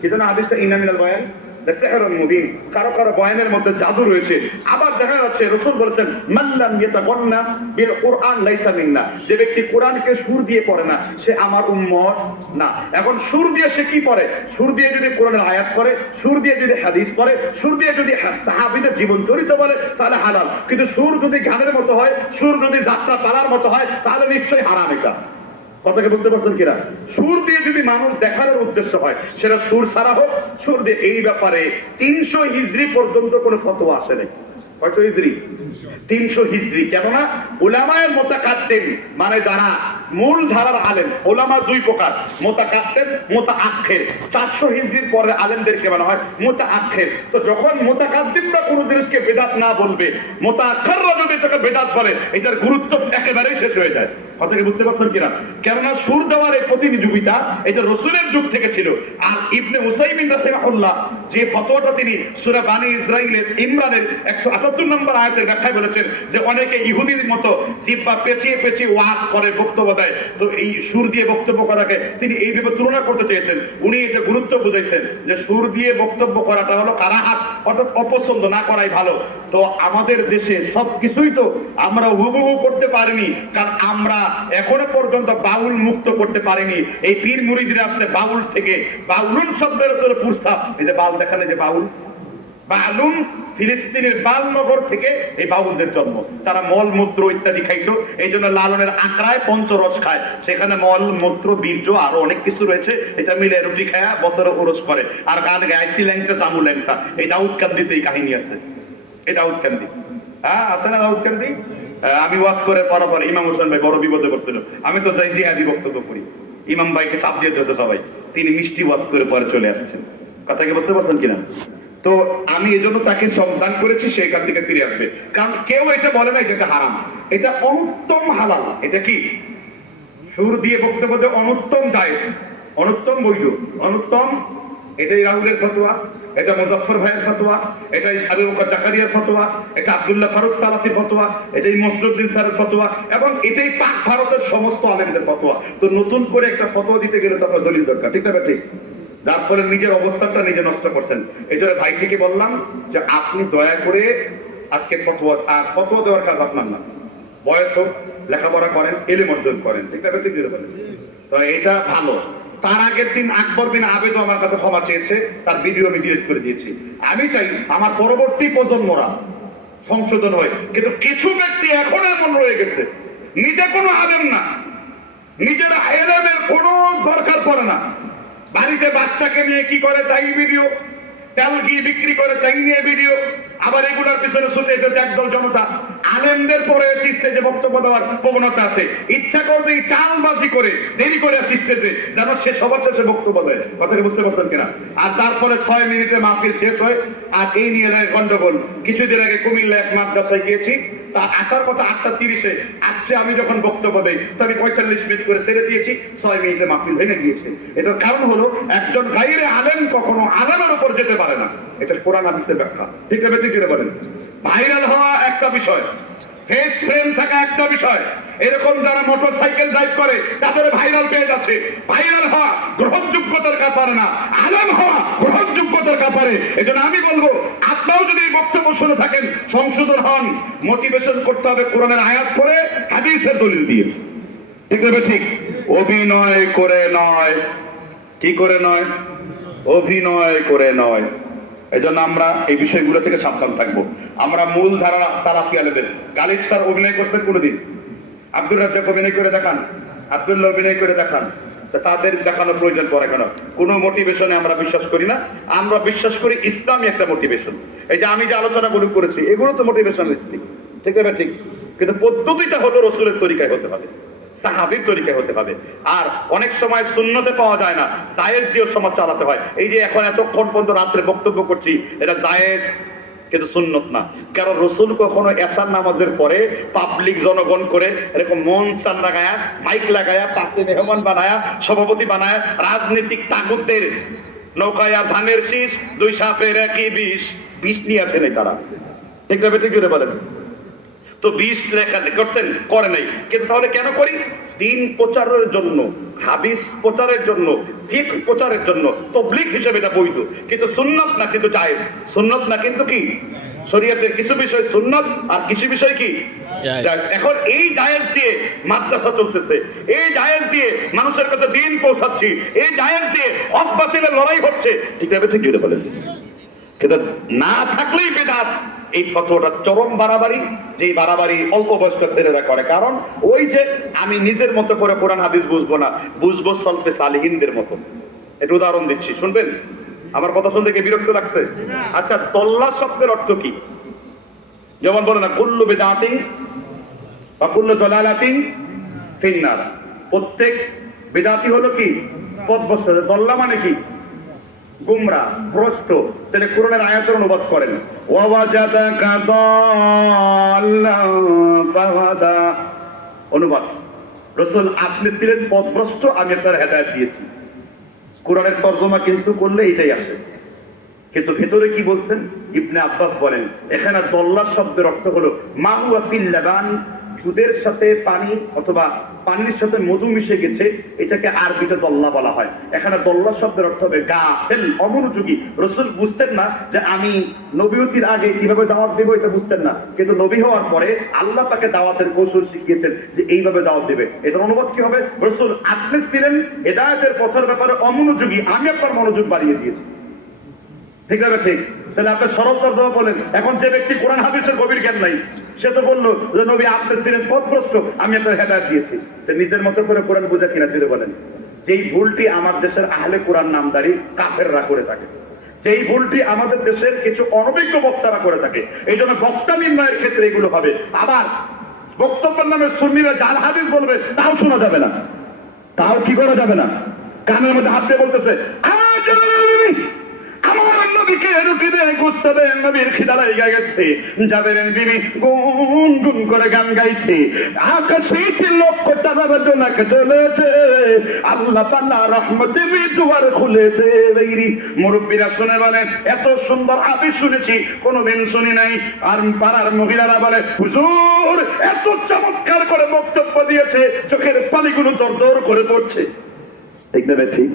কি জন্য হাদিসটা ইন্না মিনাল বয়ান লাসিহরুন মুবিন, কারো কারো বয়ানের মধ্যে জাদু রয়েছে। আবার দেখা যাচ্ছে রাসূল বলেছেন মাল্লাম ইয়াতাগান্না বিল কুরআন লাইসা মিন্না, যে ব্যক্তি কোরআনকে সুর দিয়ে পড়ে না সে আমার উম্মত না। এখন সুর দিয়ে সে কি পড়ে? সুর দিয়ে যদি কোরআনের আয়াত পড়ে, সুর দিয়ে যদি হাদিস পড়ে, সুর দিয়ে যদি সাহাবীদের জীবন চরিত বলে তাহলে হালাল। কিন্তু সুর যদি গানের মতো হয়, সুর যদি যাত্রা পালার মতো হয় তাহলে নিশ্চয়ই হারাম। এটা কথাকে বুঝতে পারছেন কিনা? সুর দিয়ে যদি মানুষ দেখানোর উদ্দেশ্য হয়, সেটা সুর ছাড়া হোক সুর দিয়ে, এই ব্যাপারে 300 হিজরি পর্যন্ত কোনো ফতোয়া আসে নাই। কয়শো হিজরি? 300 হিজরি। কেননা উলামায়ে মুতাকাদ্দিম মানে যারা মূল ধারার আলেম ওলামা দুই প্রকার, মুতাকাদ্দিম মুতাআখির। 400 হিজরির পরে আলেমদেরকে বলা হয় মুতাআখির। তো যখন মুতাকাদ্দিমরা কোনো জিনিসকে বেদাত না বলবে, মুতাআখিররা যদি এটাকে বেদাত বলে, এটার গুরুত্ব একেবারেই শেষ হয়ে যায়। কথা কি বুঝতে পারছেন কিনা? কেননা সুর দেওয়ার এই প্রতিযোগিতা এটা রাসূলের যুগ থেকে ছিল। আর ইবনে উসাইমিন রাহিমাহুল্লাহ যে ফতোয়াটা তিনি সূরা বানী ইসরাঈলের ইমরানের 178 নম্বর আয়াতের ব্যাখ্যায় বলেছেন যে অনেকে ইহুদির মতো জিহ্বা পেঁচিয়ে পেঁচিয়ে ওয়াজ করে, বক্তব্য দেয়, তো এই সুর দিয়ে বক্তব্য করাকে তিনি এইভাবে তুলনা করতে চেয়েছেন। উনি এটা গুরুত্ব বুঝাইছেন যে সুর দিয়ে বক্তব্য করাটা হলো কারাহাত, অর্থাৎ অপছন্দ না করাই ভালো। তো আমাদের দেশে সবকিছুই তো আমরা হুবহু করতে পারিনি, কারণ আমরা এখনো পর্যন্ত বাউল মুক্ত করতে পারিনি। এই পীর মুরিদরা আসছে বাউল থেকে, বাউলুন শব্দের উপরে প্রস্তাব, এই যে বাউল দেখালে যে বাউল, বাউলুন ফিলিস্তিনের বালনগর থেকে এই বাউলদের জন্ম। তারা মল মূত্র ইত্যাদি খাইতো, এই জন্য লালনের আঁকড়ায় পঞ্চরস খায়, সেখানে মল মূত্র বীর্য আরো অনেক কিছু রয়েছে, এটা মিলে রুটি খায়া বছরে ওরস করে। আর গান গাইছি ল্যাংটা জামু ল্যাংটা, এই দাউদ কান্দিতে এই কাহিনী আছে। এই দাউদ কান্দি, হ্যাঁ আছে না দাউদ কান্দি? আমি ওয়াজ করে পর ইমাম হোসেন ভাই বড় বিপদে পড়ছিল। আমি তো চাই জিহাদি বক্তব্য করি, ইমাম ভাইকে চাপ দিয়ে দিয়েছে সবাই, তিনি মিষ্টি ওয়াজ করে পরে চলে আসছেন। কথা কি বুঝতে পারছেন কিনা? তো আমি এজন্য তাকে সাবধান করেছি সে এখান থেকে ফিরে আসবে, কারণ কেউ এটা বলে না যেটা হারাম, এটা অনুত্তম হালাল। এটা কি সুর দিয়ে বক্তব্য দেওয়া অনুত্তম জায়েজ, অনুত্তম বৈধ, অনুত্তম। এটাই রাহুলের ফতোয়া, এটা মুজাফফর ভাইয়ের ফতোয়া, এটাই আবু বকর জাকারিয়ার ফতোয়া, এটা আব্দুল্লাহ ফারুক সালাফির ফতোয়া, এটাই মসরুদ্দিন স্যারের ফতোয়া, এবং এটাই পাক ভারতের সমস্ত আলেমদের ফতোয়া। তো নতুন করে একটা ফতোয়া দিতে গেলে তো আপনার দলিল দরকার, ঠিক না ঠিক? যার ফলে নিজের অবস্থানটা নিজে নষ্ট করছেন। এই জন্য ভাই থেকে বললাম যে আপনি দয়া করে আজকে ফতোয়া, আর ফতোয়া দেওয়ার কাজ আপনার না, বয়স হোক, লেখাপড়া করেন, এলিম অর্জন করেন, ঠিক না ঠিক? তো এটা ভালো। তার আগের দিন আকবর বিন আবেদ আমার কাছে ক্ষমা চেয়েছে, তার ভিডিও আমি ডিলিট করে দিয়েছি। আমি চাই আমার পরবর্তী প্রজন্মরা সংশোধন হয়, কিন্তু কিছু ব্যক্তি এখন এমন রয়ে গেছে, নিজে কোনো আলেম না, নিজের আলেমের কোনো দরকার পড়ে না, বাড়িতে বাচ্চাকে নিয়ে কি করে তাই ভিডিও, তেল ঘি বিক্রি করে তাই নিয়ে ভিডিও, আবার এগুলোর পিছনে ছুটে এসেছে একদল জনতা। আলেমদের পরে স্টেজে বক্তব্য দেওয়ার প্রবণতা আছে, ইচ্ছা করবে চালবাজি করে দেরি করে স্টেজে যেন সে সবার শেষে বক্তব্য দেয়। কথাটা বুঝতে পারছেন কিনা? আর তার ফলে 6 মিনিটে মাহফিল শেষ হয়। আর এই নিয়ে গন্ডগোল। কিছুদিন আগে কুমিল্লা এক মাদ্রাসায় গিয়েছি, তার আসার কথা 8:30-এ, আসছে আমি যখন বক্তব্য দেই তবে 45 মিনিট করে ছেড়ে দিয়েছি, 6 মিনিটে মাহফিল ভেঙে গিয়েছে। এটার কারণ হলো একজন গায়রে আলেম কখনো আলেমের উপর যেতে পারে না, এটা কোরআন হাদিসের ব্যাখ্যা, ঠিক আছে ঠিক বলেন। ভাইরাল হওয়া একটা বিষয়, ফেস ফ্রেম থাকা একটা বিষয়, এরকম যারা মোটরসাইকেল ড্রাইভ করে তাদের ভাইরাল পেয়ে যাচ্ছে। ভাইরাল হওয়া গ্রহণযোগ্যতার ব্যাপারে না, আলেম হওয়া গ্রহণযোগ্যতার ব্যাপারে। এজন্য আমি বলবো আপনারাও যদি এই বক্তব্য শুনে থাকেন সংশোধন হন, মোটিভেশন করতে হবে কোরআনের আয়াত পড়ে, হাদিসের দলিল দিয়ে, ঠিক আছে ঠিক? অভিনয় করে নয়, কি করে নয়? অভিনয় করে নয়। এই জন্য আমরা এই বিষয়গুলো থেকে সাবধান থাকবো। আমরা মূল ধারা সালাফি আলেমদের, গালিব স্যার অভিনয় করবেন কোনোদিন? আব্দুর রাজ্জাক অভিনয় করে দেখান, আব্দুল্লাহ অভিনয় করে দেখান, তাদের দেখানোর প্রয়োজন পড়ে কেন? কোনো মোটিভেশনে আমরা বিশ্বাস করি না, আমরা বিশ্বাস করি ইসলামী একটা মোটিভেশন। এই যে আমি যে আলোচনাগুলো করেছি এগুলো তো মোটিভেশন, ঠিক আছে ঠিক? কিন্তু পদ্ধতিটা হলো রসুলের তরিকায় হতে হবে, সাহাবীর তরিকায় হতে হবে। আর অনেক সময় সুন্নতে পাওয়া যায় না, জায়েজ দিয়ে সমাজ চালাতে হয়। এই যে এখন এতক্ষণ পর্যন্ত রাত্রে বক্তব্য করছি, এটা জায়েজ কিন্তু সুন্নত না। কারণ রসুল কখনো এশার নামাজের পরে পাবলিক জনগণ করে এরকম মন চান লাগায়া, মাইক লাগায়া, পাশে মেহমান বানায়া, সভাপতি বানায়া, রাজনৈতিক তাগুতদের নৌকায়া ধানের শীষ, 2 সাপের একই বিষ, বিষ নিয়ে আসে নাই তারা, ঠিক না বেটে জুড়ে বলেন? তো 20 লেখা করছেন, করে নাই। কিন্তু তাহলে কেন করি? দিন প্রচারের জন্য, হাদিস প্রচারের জন্য, ফিকহ প্রচারের জন্য, তাবলীগ হিসেবে এটা বৈধ, কিন্তু সুন্নাত না, কিন্তু জায়েজ। সুন্নাত না কিন্তু কি? শরীয়তের কিছু বিষয় সুন্নাত আর কিছু বিষয় কি জায়েজ। এখন এই জায়েজ দিয়ে মাদ্রাসা চলতেছে, এই জায়েজ দিয়ে মানুষের কাছে দিন পৌঁছাচ্ছি, এই জায়েজ দিয়ে হক বাতিলের লড়াই হচ্ছে, ঠিক আছে ঠিক জুড়ে বলেন? কিন্তু না থাকলেই বেদাত। এই ফতোয়াটা চরম বাড়াবাড়ি, যে বাড়াবাড়ি অল্প বয়স্ক ছেলেরা করে। কারণ ওই যে আমি নিজের মতো করে কোরআন হাদিস বুঝবো না, বুঝবো সলফে সালিহিনদের মতো। একটা উদাহরণ দিচ্ছি, শুনবেন? আমার কথা শুনতে কি বিরক্ত লাগছে? আচ্ছা, তল্লা শব্দের অর্থ কি? যেমন বলে না কুল্লু বিদআতিন ওয়া কুল্লু দালালাতিন ফিন্নার। প্রত্যেক বিদাতি হলো কি পথভ্রষ্ট। দল্লা মানে কি গুমরা, ভ্রষ্ট। তাহলে কোরআনের আয়াতের অনুবাদ করেন, ওয়াজাদাকা দাল্লান ফাহাদা। অনুবাদ, রাসূল আপনি ছিলেন পথভ্রষ্ট, আমি আপনার হেদায়েত দিয়েছি। কোরআনের তরজমা কিন্তু করলে এটাই আসে, কিন্তু ভেতরে কি বলছেন ইবনে আব্বাস বলেন, এখানে দল্লার শব্দের অর্থ হলো মা হুয়া ফিল লাবান, দুধের সাথে পানি অথবা পানির সাথে মধু মিশে গেছে, এটাকে আরবিতে দল্লা বলা হয়। এখানে দল্লা শব্দের অর্থ হবে গাফেল, অমনোযোগী। রাসূল বুঝতেন না যে আমি নবীয়তির আগে কিভাবে দাওয়াত দেব, এটা বুঝতেন না, কিন্তু নবী হওয়ার পরে আল্লাহ তাকে দাওয়াতের কৌশল শিখিয়েছেন যে এইভাবে দাওয়াত দেবে। এটার অনুবাদ কি হবে, রাসূল আপনি ছিলেন হেদায়েতের পথের ব্যাপারে অমনোযোগী, আমি আপনার মনোযোগ বাড়িয়ে দিয়েছি। ঠিক আছে, ঠিক। তাহলে আপনি সরল তর্জমা বলেন। এখন যে ব্যক্তি কোরআন হাদিসের গভীর জ্ঞান নাই, সে তো বললো যে নবী আপনি ছিলেন পথভ্রষ্ট, আমি আপনার হেদায়েত দিয়েছি। নিজের মতো করে কোরআন বোঝা কিনা দিলে বলেন। যেই ভুলটি আমার দেশের আহলে কোরআন নামদারি কাফেররা করে থাকে, যেই ভুলটি আমাদের দেশের কিছু অনভিজ্ঞ বক্তারা করে থাকে, এই জন্য বক্তা নির্ণয়ের ক্ষেত্রে এগুলো হবে। আবার বক্তব্যের নামে সুন্নিরা জাল হাদিস বলবে, তাও শোনা যাবে না, তাও কি করা যাবে না। কানের মধ্যে হাত দিয়ে বলতেছে আমার নবীকে রুটি দিয়ে গোশত দেন, নবীর খিদা লাগা গেছে, জাবেরের বিবি গুন গুন করে গান গাইছে, আকাশে 3 লক্ষ তারার জোনাক জ্বলেছে, আল্লাহ পাল্লা রহমতের দুয়ার খুলেছে। বাইরি মুরব্বিরা শুনে বলে এত সুন্দর হাদিস শুনেছি, কোনোদিন শুনি নাই। আর পাড়ার মহিলারা বলে হুজুর এত চমৎকার করে বক্তব্য দিয়েছে, চোখের পানিগুলো দরদর করে পড়ছে। ঠিক না? ঠিক।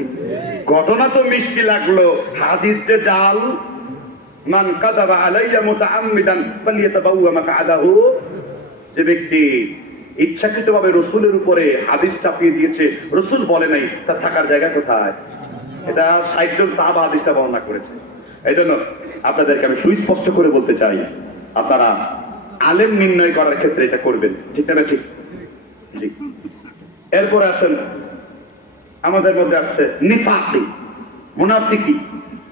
ঘটনা তো মিষ্টি লাগলো, হাদিস যে জাল। মান কাযাবা আলাইয়া মুতাআম্মিদান ফালিয়াতাবাওয়া মাকআদাহু। যে ব্যক্তি ইচ্ছাকৃতভাবে রাসূলের উপরে হাদিস চাপিয়ে দিয়েছে, রাসূল বলে নাই, তার থাকার জায়গা কোথায়? এটা ৬০ জন সাহাবা হাদিসটা বর্ণনা করেছে। এইজন্য আপনাদেরকে আমি সুস্পষ্ট করে বলতে চাই, আপনারা আলেম নির্ণয় করার ক্ষেত্রে এটা করবেন। ঠিক না? ঠিক। জি। এরপর আসেন আমাদের মধ্যে আসছে নিফাকি, মুনাফিকি।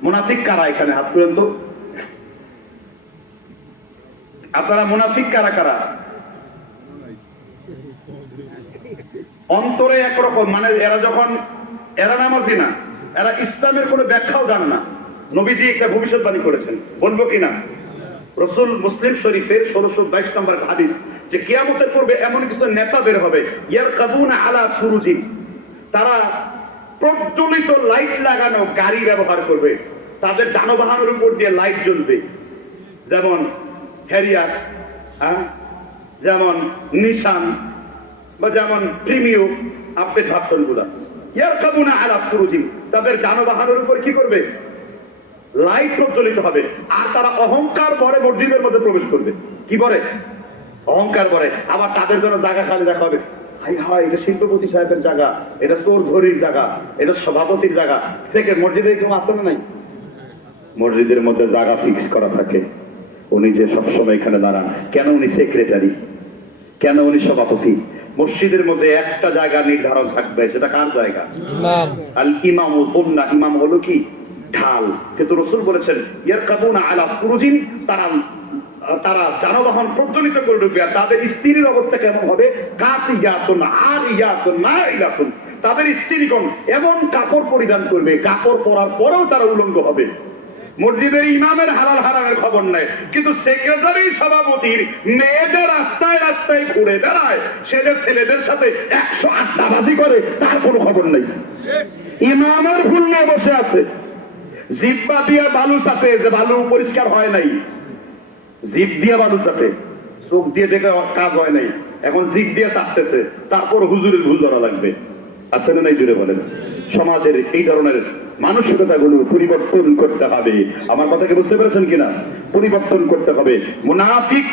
মুনাফিক কারা? এখানে হাত তুলেন তো। আপনারা মুনাফিক কারা কারা? অন্তরে একরকম, মানে এরা যখন এরা নামাজি না, এরা ইসলামের কোনো ব্যাখ্যাও জানে না। নবীজি একটা ভবিষ্যৎবাণী করেছেন, বলবো কিনা? রাসূল মুসলিম শরীফের 1622 নম্বর হাদিস, যে কিয়ামতের পূর্বে এমন কিছু নেতা বের হবে, ইয়ারকাবুনা আলা ফুরুজি, তারা প্রজ্বলিত লাইট লাগানো গাড়ি ব্যবহার করবে, তাদের যানবাহনের উপর দিয়ে লাইট জ্বলবে, যেমন হ্যারিয়ার, যেমন নিশান, বা যেমন প্রিমিও, আপনি ভাবছেন গুলা। ইয়ারকাবুনা আলা ফুরুজি, তাদের যানবাহনের উপর কি করবে? লাইট প্রজ্বলিত হবে। আর তারা অহংকার ভরে মসজিদের মধ্যে প্রবেশ করবে। কি বলে? অহংকার ভরে। আবার তাদের জন্য জায়গা খালি রাখা হবে। হাই হাই, এটা শিল্পপতি সাহেবের জায়গা, এটা চোরধরির জায়গা, এটা সভাপতির জায়গা। থেকে মসজিদে কেউ আসতে নাই? মসজিদের মধ্যে জায়গা ফিক্স করা থাকে। উনি যে সবসময় এখানে দাঁড়ান, কেন উনি সেক্রেটারি, কেন উনি সভাপতি? মসজিদের মধ্যে একটা জায়গা নির্ধারণ থাকবে, সেটা কার জায়গা? ইমাম। আল ইমামু তুন্না, ইমাম হলো কি? ঢাল। কিন্তু রাসূল বলেছেন ইয়ারকাবুনা আলা ফুরুজিন, তারা যানবাহন প্রজ্বলিত করবে। তাদের স্ত্রীর অবস্থা কেমন হবে? কাসিয়াতুন আরিয়াতুন নাইলাতুন, তাদের স্ত্রীগণ এমন কাপড় পরিধান করবে, কাপড় পরার পরেও তারা উলঙ্গ হবে। মসজিদের ইমামের হালাল হারামের খবর নাই, কিন্তু সেক্রেটারি সভাপতির মেয়েদের রাস্তায় রাস্তায় ঘুরে বেড়ায়, সে যে ছেলেদের সাথে 108টাবাজি করে, তার কোনো খবর নাই। ইমামের ভুল নিয়ে বসে আছে, জিব্বা দিয়ে বালু চাপে, যে বালু পরিষ্কার হয় নাই, জিভ দিয়ে বালু চাপে, চোখ দিয়ে দেখে কাজ হয় নাই, এখন জিভ দিয়ে চাপতেছে, তারপর হুজুরের ভুল ধরা লাগবে। আছে না নাই? জুড়ে বলেন। সমাজের এই ধরনের মানসিকতাগুলো পরিবর্তন করতে হবে। আমার কথাকে বুঝতে পেরেছেন কিনা? পরিবর্তন করতে হবে। মুনাফিক,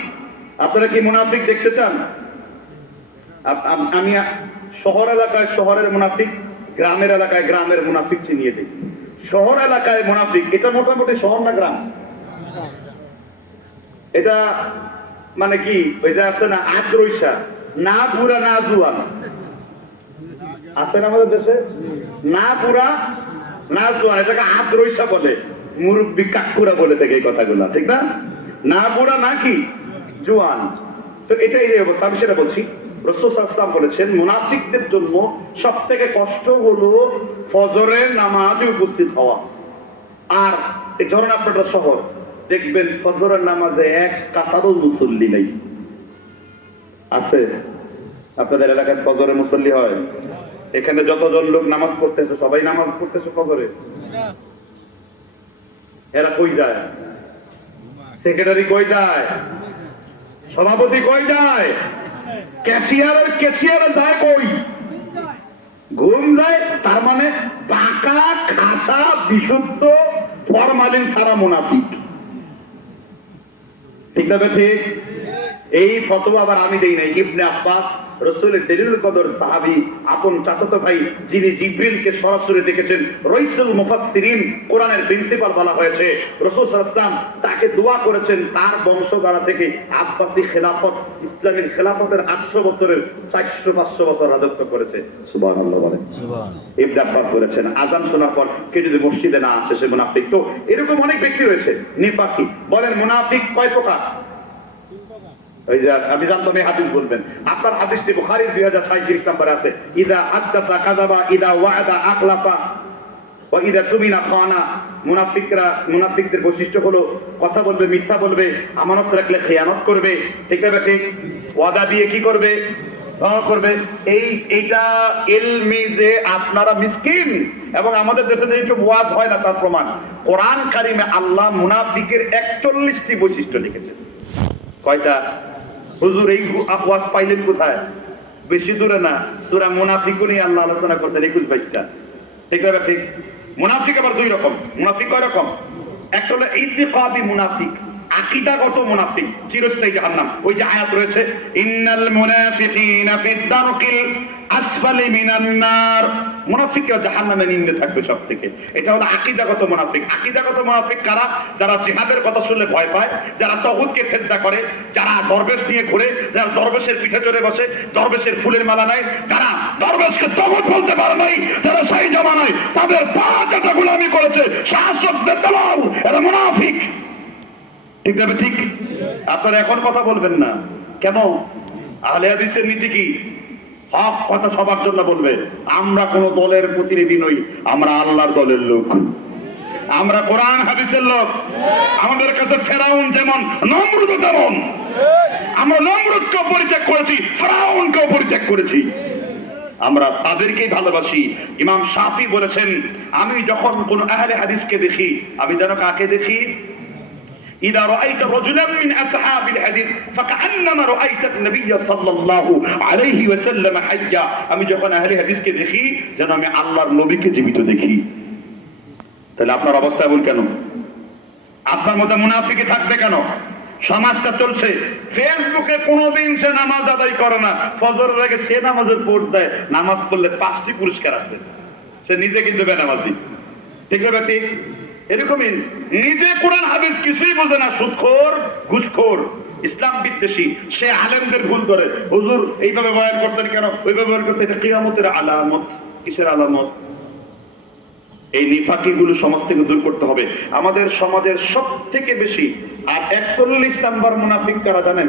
আপনারা কি মুনাফিক দেখতে চান? আমি শহর এলাকায় শহরের মুনাফিক, গ্রামের এলাকায় গ্রামের মুনাফিক চিনিয়ে দিই। শহর এলাকায় মুনাফিক, এটা মোটামুটি শহর না গ্রাম? এটা মানে কি, ওই যে আছে না আদ্রৈশা, না বুড়া না জুয়ান, আছে না আমাদের দেশে? না বুড়া না জুয়ান, এটাকে আদ্রৈশা বলে। মুরব্বী কাকুরা বলে থাকে এই কথাগুলা, ঠিক না? না বুড়া না কি জুয়ান। তো এটাই এই অবস্থা। আমি সেটা বলছি, রাসূল সাল্লাল্লাহু আলাইহি ওয়াসাল্লাম বলেছেন মুনাফিকদের জন্য সবথেকে কষ্ট হলো ফজরের নামাজে উপস্থিত হওয়া। আর এই ধরুন আপনারা শহর দেখবেন ফজরের নামাজে এক কাতারও মুসল্লি নেই। আছে আপনাদের এলাকায় ফজরে মুসল্লি হয়? এখানে যতজন লোক নামাজ পড়তেছে সবাই নামাজ পড়তেছে ফজরে? এরা কই যায়? সেক্রেটারি কই যায়? সভাপতি কই যায়? ক্যাশিয়ার যায় কই? ঘুম যায়। তার মানে পাকা খাসা বিশুদ্ধ ফরমালিন সারা মুনাফিক। ঠিক না? ঠিক। এই ফতোয়া আবার আমি দেই নাই, ইবনে আব্বাস রাসূলের দলিলুল কদর সাহাবী আপন চাচাতো ভাই, যিনি জিবরিলকে সরাসরি দেখেছেন, রাইসুল মুফাসসিরিন, কোরআনের প্রিন্সিপাল বলা হয়েছে। রাসূল সাল্লাল্লাহু আলাইহি ওয়াসাল্লাম তাকে দোয়া করেছেন তার বংশধারা থেকে আব্বাসী খেলাফত, ইসলামের খেলাফতের 800 বছরের 400-500 বছর রাজত্ব করেছে। সুবহানাল্লাহ বলেন। সুবহানাল্লাহ। ইবনে আব্বাস বলেছেন আযান শোনার পর কে যদি মসজিদে না আসে সে মুনাফিক। তো এরকম অনেক ব্যক্তি রয়েছে নিফাকি। বলেন মুনাফিক কয় প্রকার? ওই যে আমি জানতাম এই হাদিস বলবেন। আপনার হাদিসটি বুখারীর 2036 নম্বরে আছে, ইদা হাদাসা কাযাবা ইদা ওয়া'দা আখলাফা ওয়া ইদা তুমিনা খানা। মুনাফিকদের বৈশিষ্ট্য হলো কথা বলবে, মিথ্যা বলবে, আমানত রাখলে খেয়ানত করবে। ঠিক না? ঠিক। ওয়াদা দিয়ে কি করবে? করবে। এইটা ইলমি যে আপনারা মিসকিন এবং আমাদের দেশে যে সব ওয়াজ হয় না তার প্রমাণ। কোরআন কারিমে আল্লাহ মুনাফিকের 41টি বৈশিষ্ট্য লিখেছেন। কয়টা? হুজুর এই ওয়াজ পাইলেন কোথায়? বেশি দূরে না, সূরা মুনাফিকুন নিয়ে আল্লাহ আলোচনা করতেন 21-22টা। ঠিক না? ঠিক। মুনাফিক আবার দুই রকম। মুনাফিক কয় রকম? একটা হলো ইতিকাদি মুনাফিক, আকীদাগত মুনাফিক, চিরস্থায়ী জাহান্নাম। ওই যে আয়াত রয়েছে, ইন্নাল মুনাফিকিনা ফিদ দারকিল আসফালি মিনান নার। মুনাফিকরা জাহান্নামে নিম্নে থাকবে সব থেকে। এটা হলো আকীদাগত মুনাফিক। আকীদাগত মুনাফিক কারা? যারা জিহাদের কথা শুনলে ভয় পায়, যারা তাগুতকে সিজদা করে, যারা দরবেশ নিয়ে ঘুরে, যারা দরবেশের পিঠে চড়ে বসে, দরবেশের ফুলের মালা নেয়, যারা দরবেশকে তাগুত বলতে পারে নাই, যারা সেই জামানায় তাদের পা কাটা গোলামি করেছে, শাসকদের দালাল, এরা মুনাফিক। ঠিক না? ঠিক। আপনারা এখন কথা বলবেন না কেন? আহলে হাদিসের নীতি কি? হক কথা সবার জন্য বলবে। আমরা কোন দলের প্রতিনিধি নই, আমরা আল্লাহর দলের লোক, আমরা কোরআন হাদিসের লোক। আমাদের কাছে ফেরাউন যেমন, নমরুদ তেমন। আমরা নমরুদকেও পরিত্যাগ করেছি, ফেরাউনকেও পরিত্যাগ করেছি। আমরা তাদেরকেই ভালোবাসি। ইমাম শাফি বলেছেন, আমি যখন কোন আহলে হাদিসকে দেখি, আমি যেন কাকে দেখি? إذا رأيت رجلا من أصحاب الحديث فكأنما رأيت النبي صلى الله عليه وسلم حيا। আমি যখন আহলে হাদিসকে দেখি যেন আমি আল্লাহর নবীকে জীবিত দেখি। তাহলে আপনার অবস্থা এমন কেন? আপনার মধ্যে মুনাফিকি থাকবে কেন? সমাজটা চলছে, ফেসবুকে কোনোদিন সে নামাজ আদায় করে না, ফজরের আগে সে নামাজের পোস্ট দেয়, নামাজ পড়লে 5টি পুরস্কার আছে, সে নিজে কিন্তু বেনামাজি। ঠিক না? ঠিক। এরকমই নিজে কোরআন হাদিস কিছুই বোঝে না, সুদখোর, ঘুষখোর, ইসলাম বিদ্বেষী। সে আলেমদের ভুল ধরে, হুজুর এইভাবে বয়ান করতেন কেন, ওইভাবে বয়ান করতেন, এটা কিয়ামতের আলামত। কিসের আলামত? এই নিফাকিগুলো সমাজ থেকে দূর করতে হবে। আমাদের সমাজের সবথেকে বেশি আর 41 নাম্বার মুনাফিক কারা জানেন?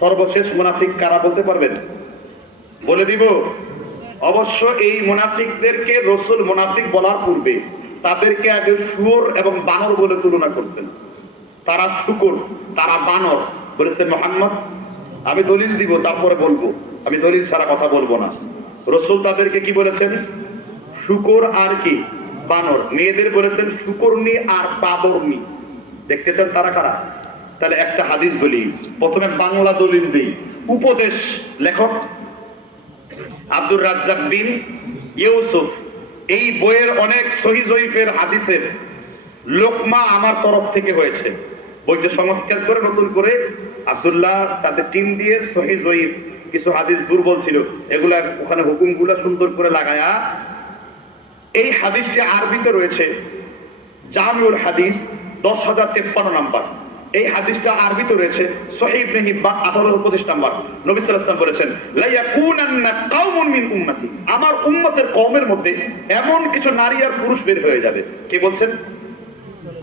সর্বশেষ মুনাফিক কারা বলতে পারবেন? বলে দিব। অবশ্য এই মুনাফিকদেরকে রাসূল মুনাফিক বলার পূর্বে তাদেরকে আগে শুয়োর এবং বানর বলে তুলনা করছেন। তারা শুকর, তারা বানর বলেছেন মুহাম্মদ। আমি দলিল দিব, তারপরে বলবো, আমি দলিল ছাড়া কথা বলবো না। রাসূল তাদেরকে কি বলেছেন? শুকর আর কি? বানর। মেয়েদের বলেছেন শুকরনি আর বাদরনি। দেখতে চান তারা কারা? তাহলে একটা হাদিস বলি, প্রথমে বাংলা দলিল দিই। উপদেশ লেখক আব্দুর রাজ্জাক বিন ইউসুফ, এই বইয়ের অনেক সহিহ জয়ীফের হাদিসের লোকমা আমার তরফ থেকে হয়েছে। বইটা সংস্কার করে নতুন করে আব্দুল্লাহ তাদের টিম দিয়ে সহিহ জয়ীফ, কিছু হাদিস দুর্বল ছিল, এগুলা ওখানে হুকুমগুলা সুন্দর করে লাগায়া এই হাদিসটি আরবিতে রয়েছে, জামিউল হাদিস 10,053 নাম্বার। এই হাদিসটা আরবিতে রয়েছে সহিহ ইবনে হিব্বান 1825 নাম্বার। নবী সাল্লাল্লাহু আলাইহি ওয়াসাল্লাম বলেছেন, লা ইয়াকুনান্না কাওমুন মিন উম্মতি, আমার উম্মতের কওমের মধ্যে এমন কিছু নারী আর পুরুষ বের হয়ে যাবে। কে বলছেন?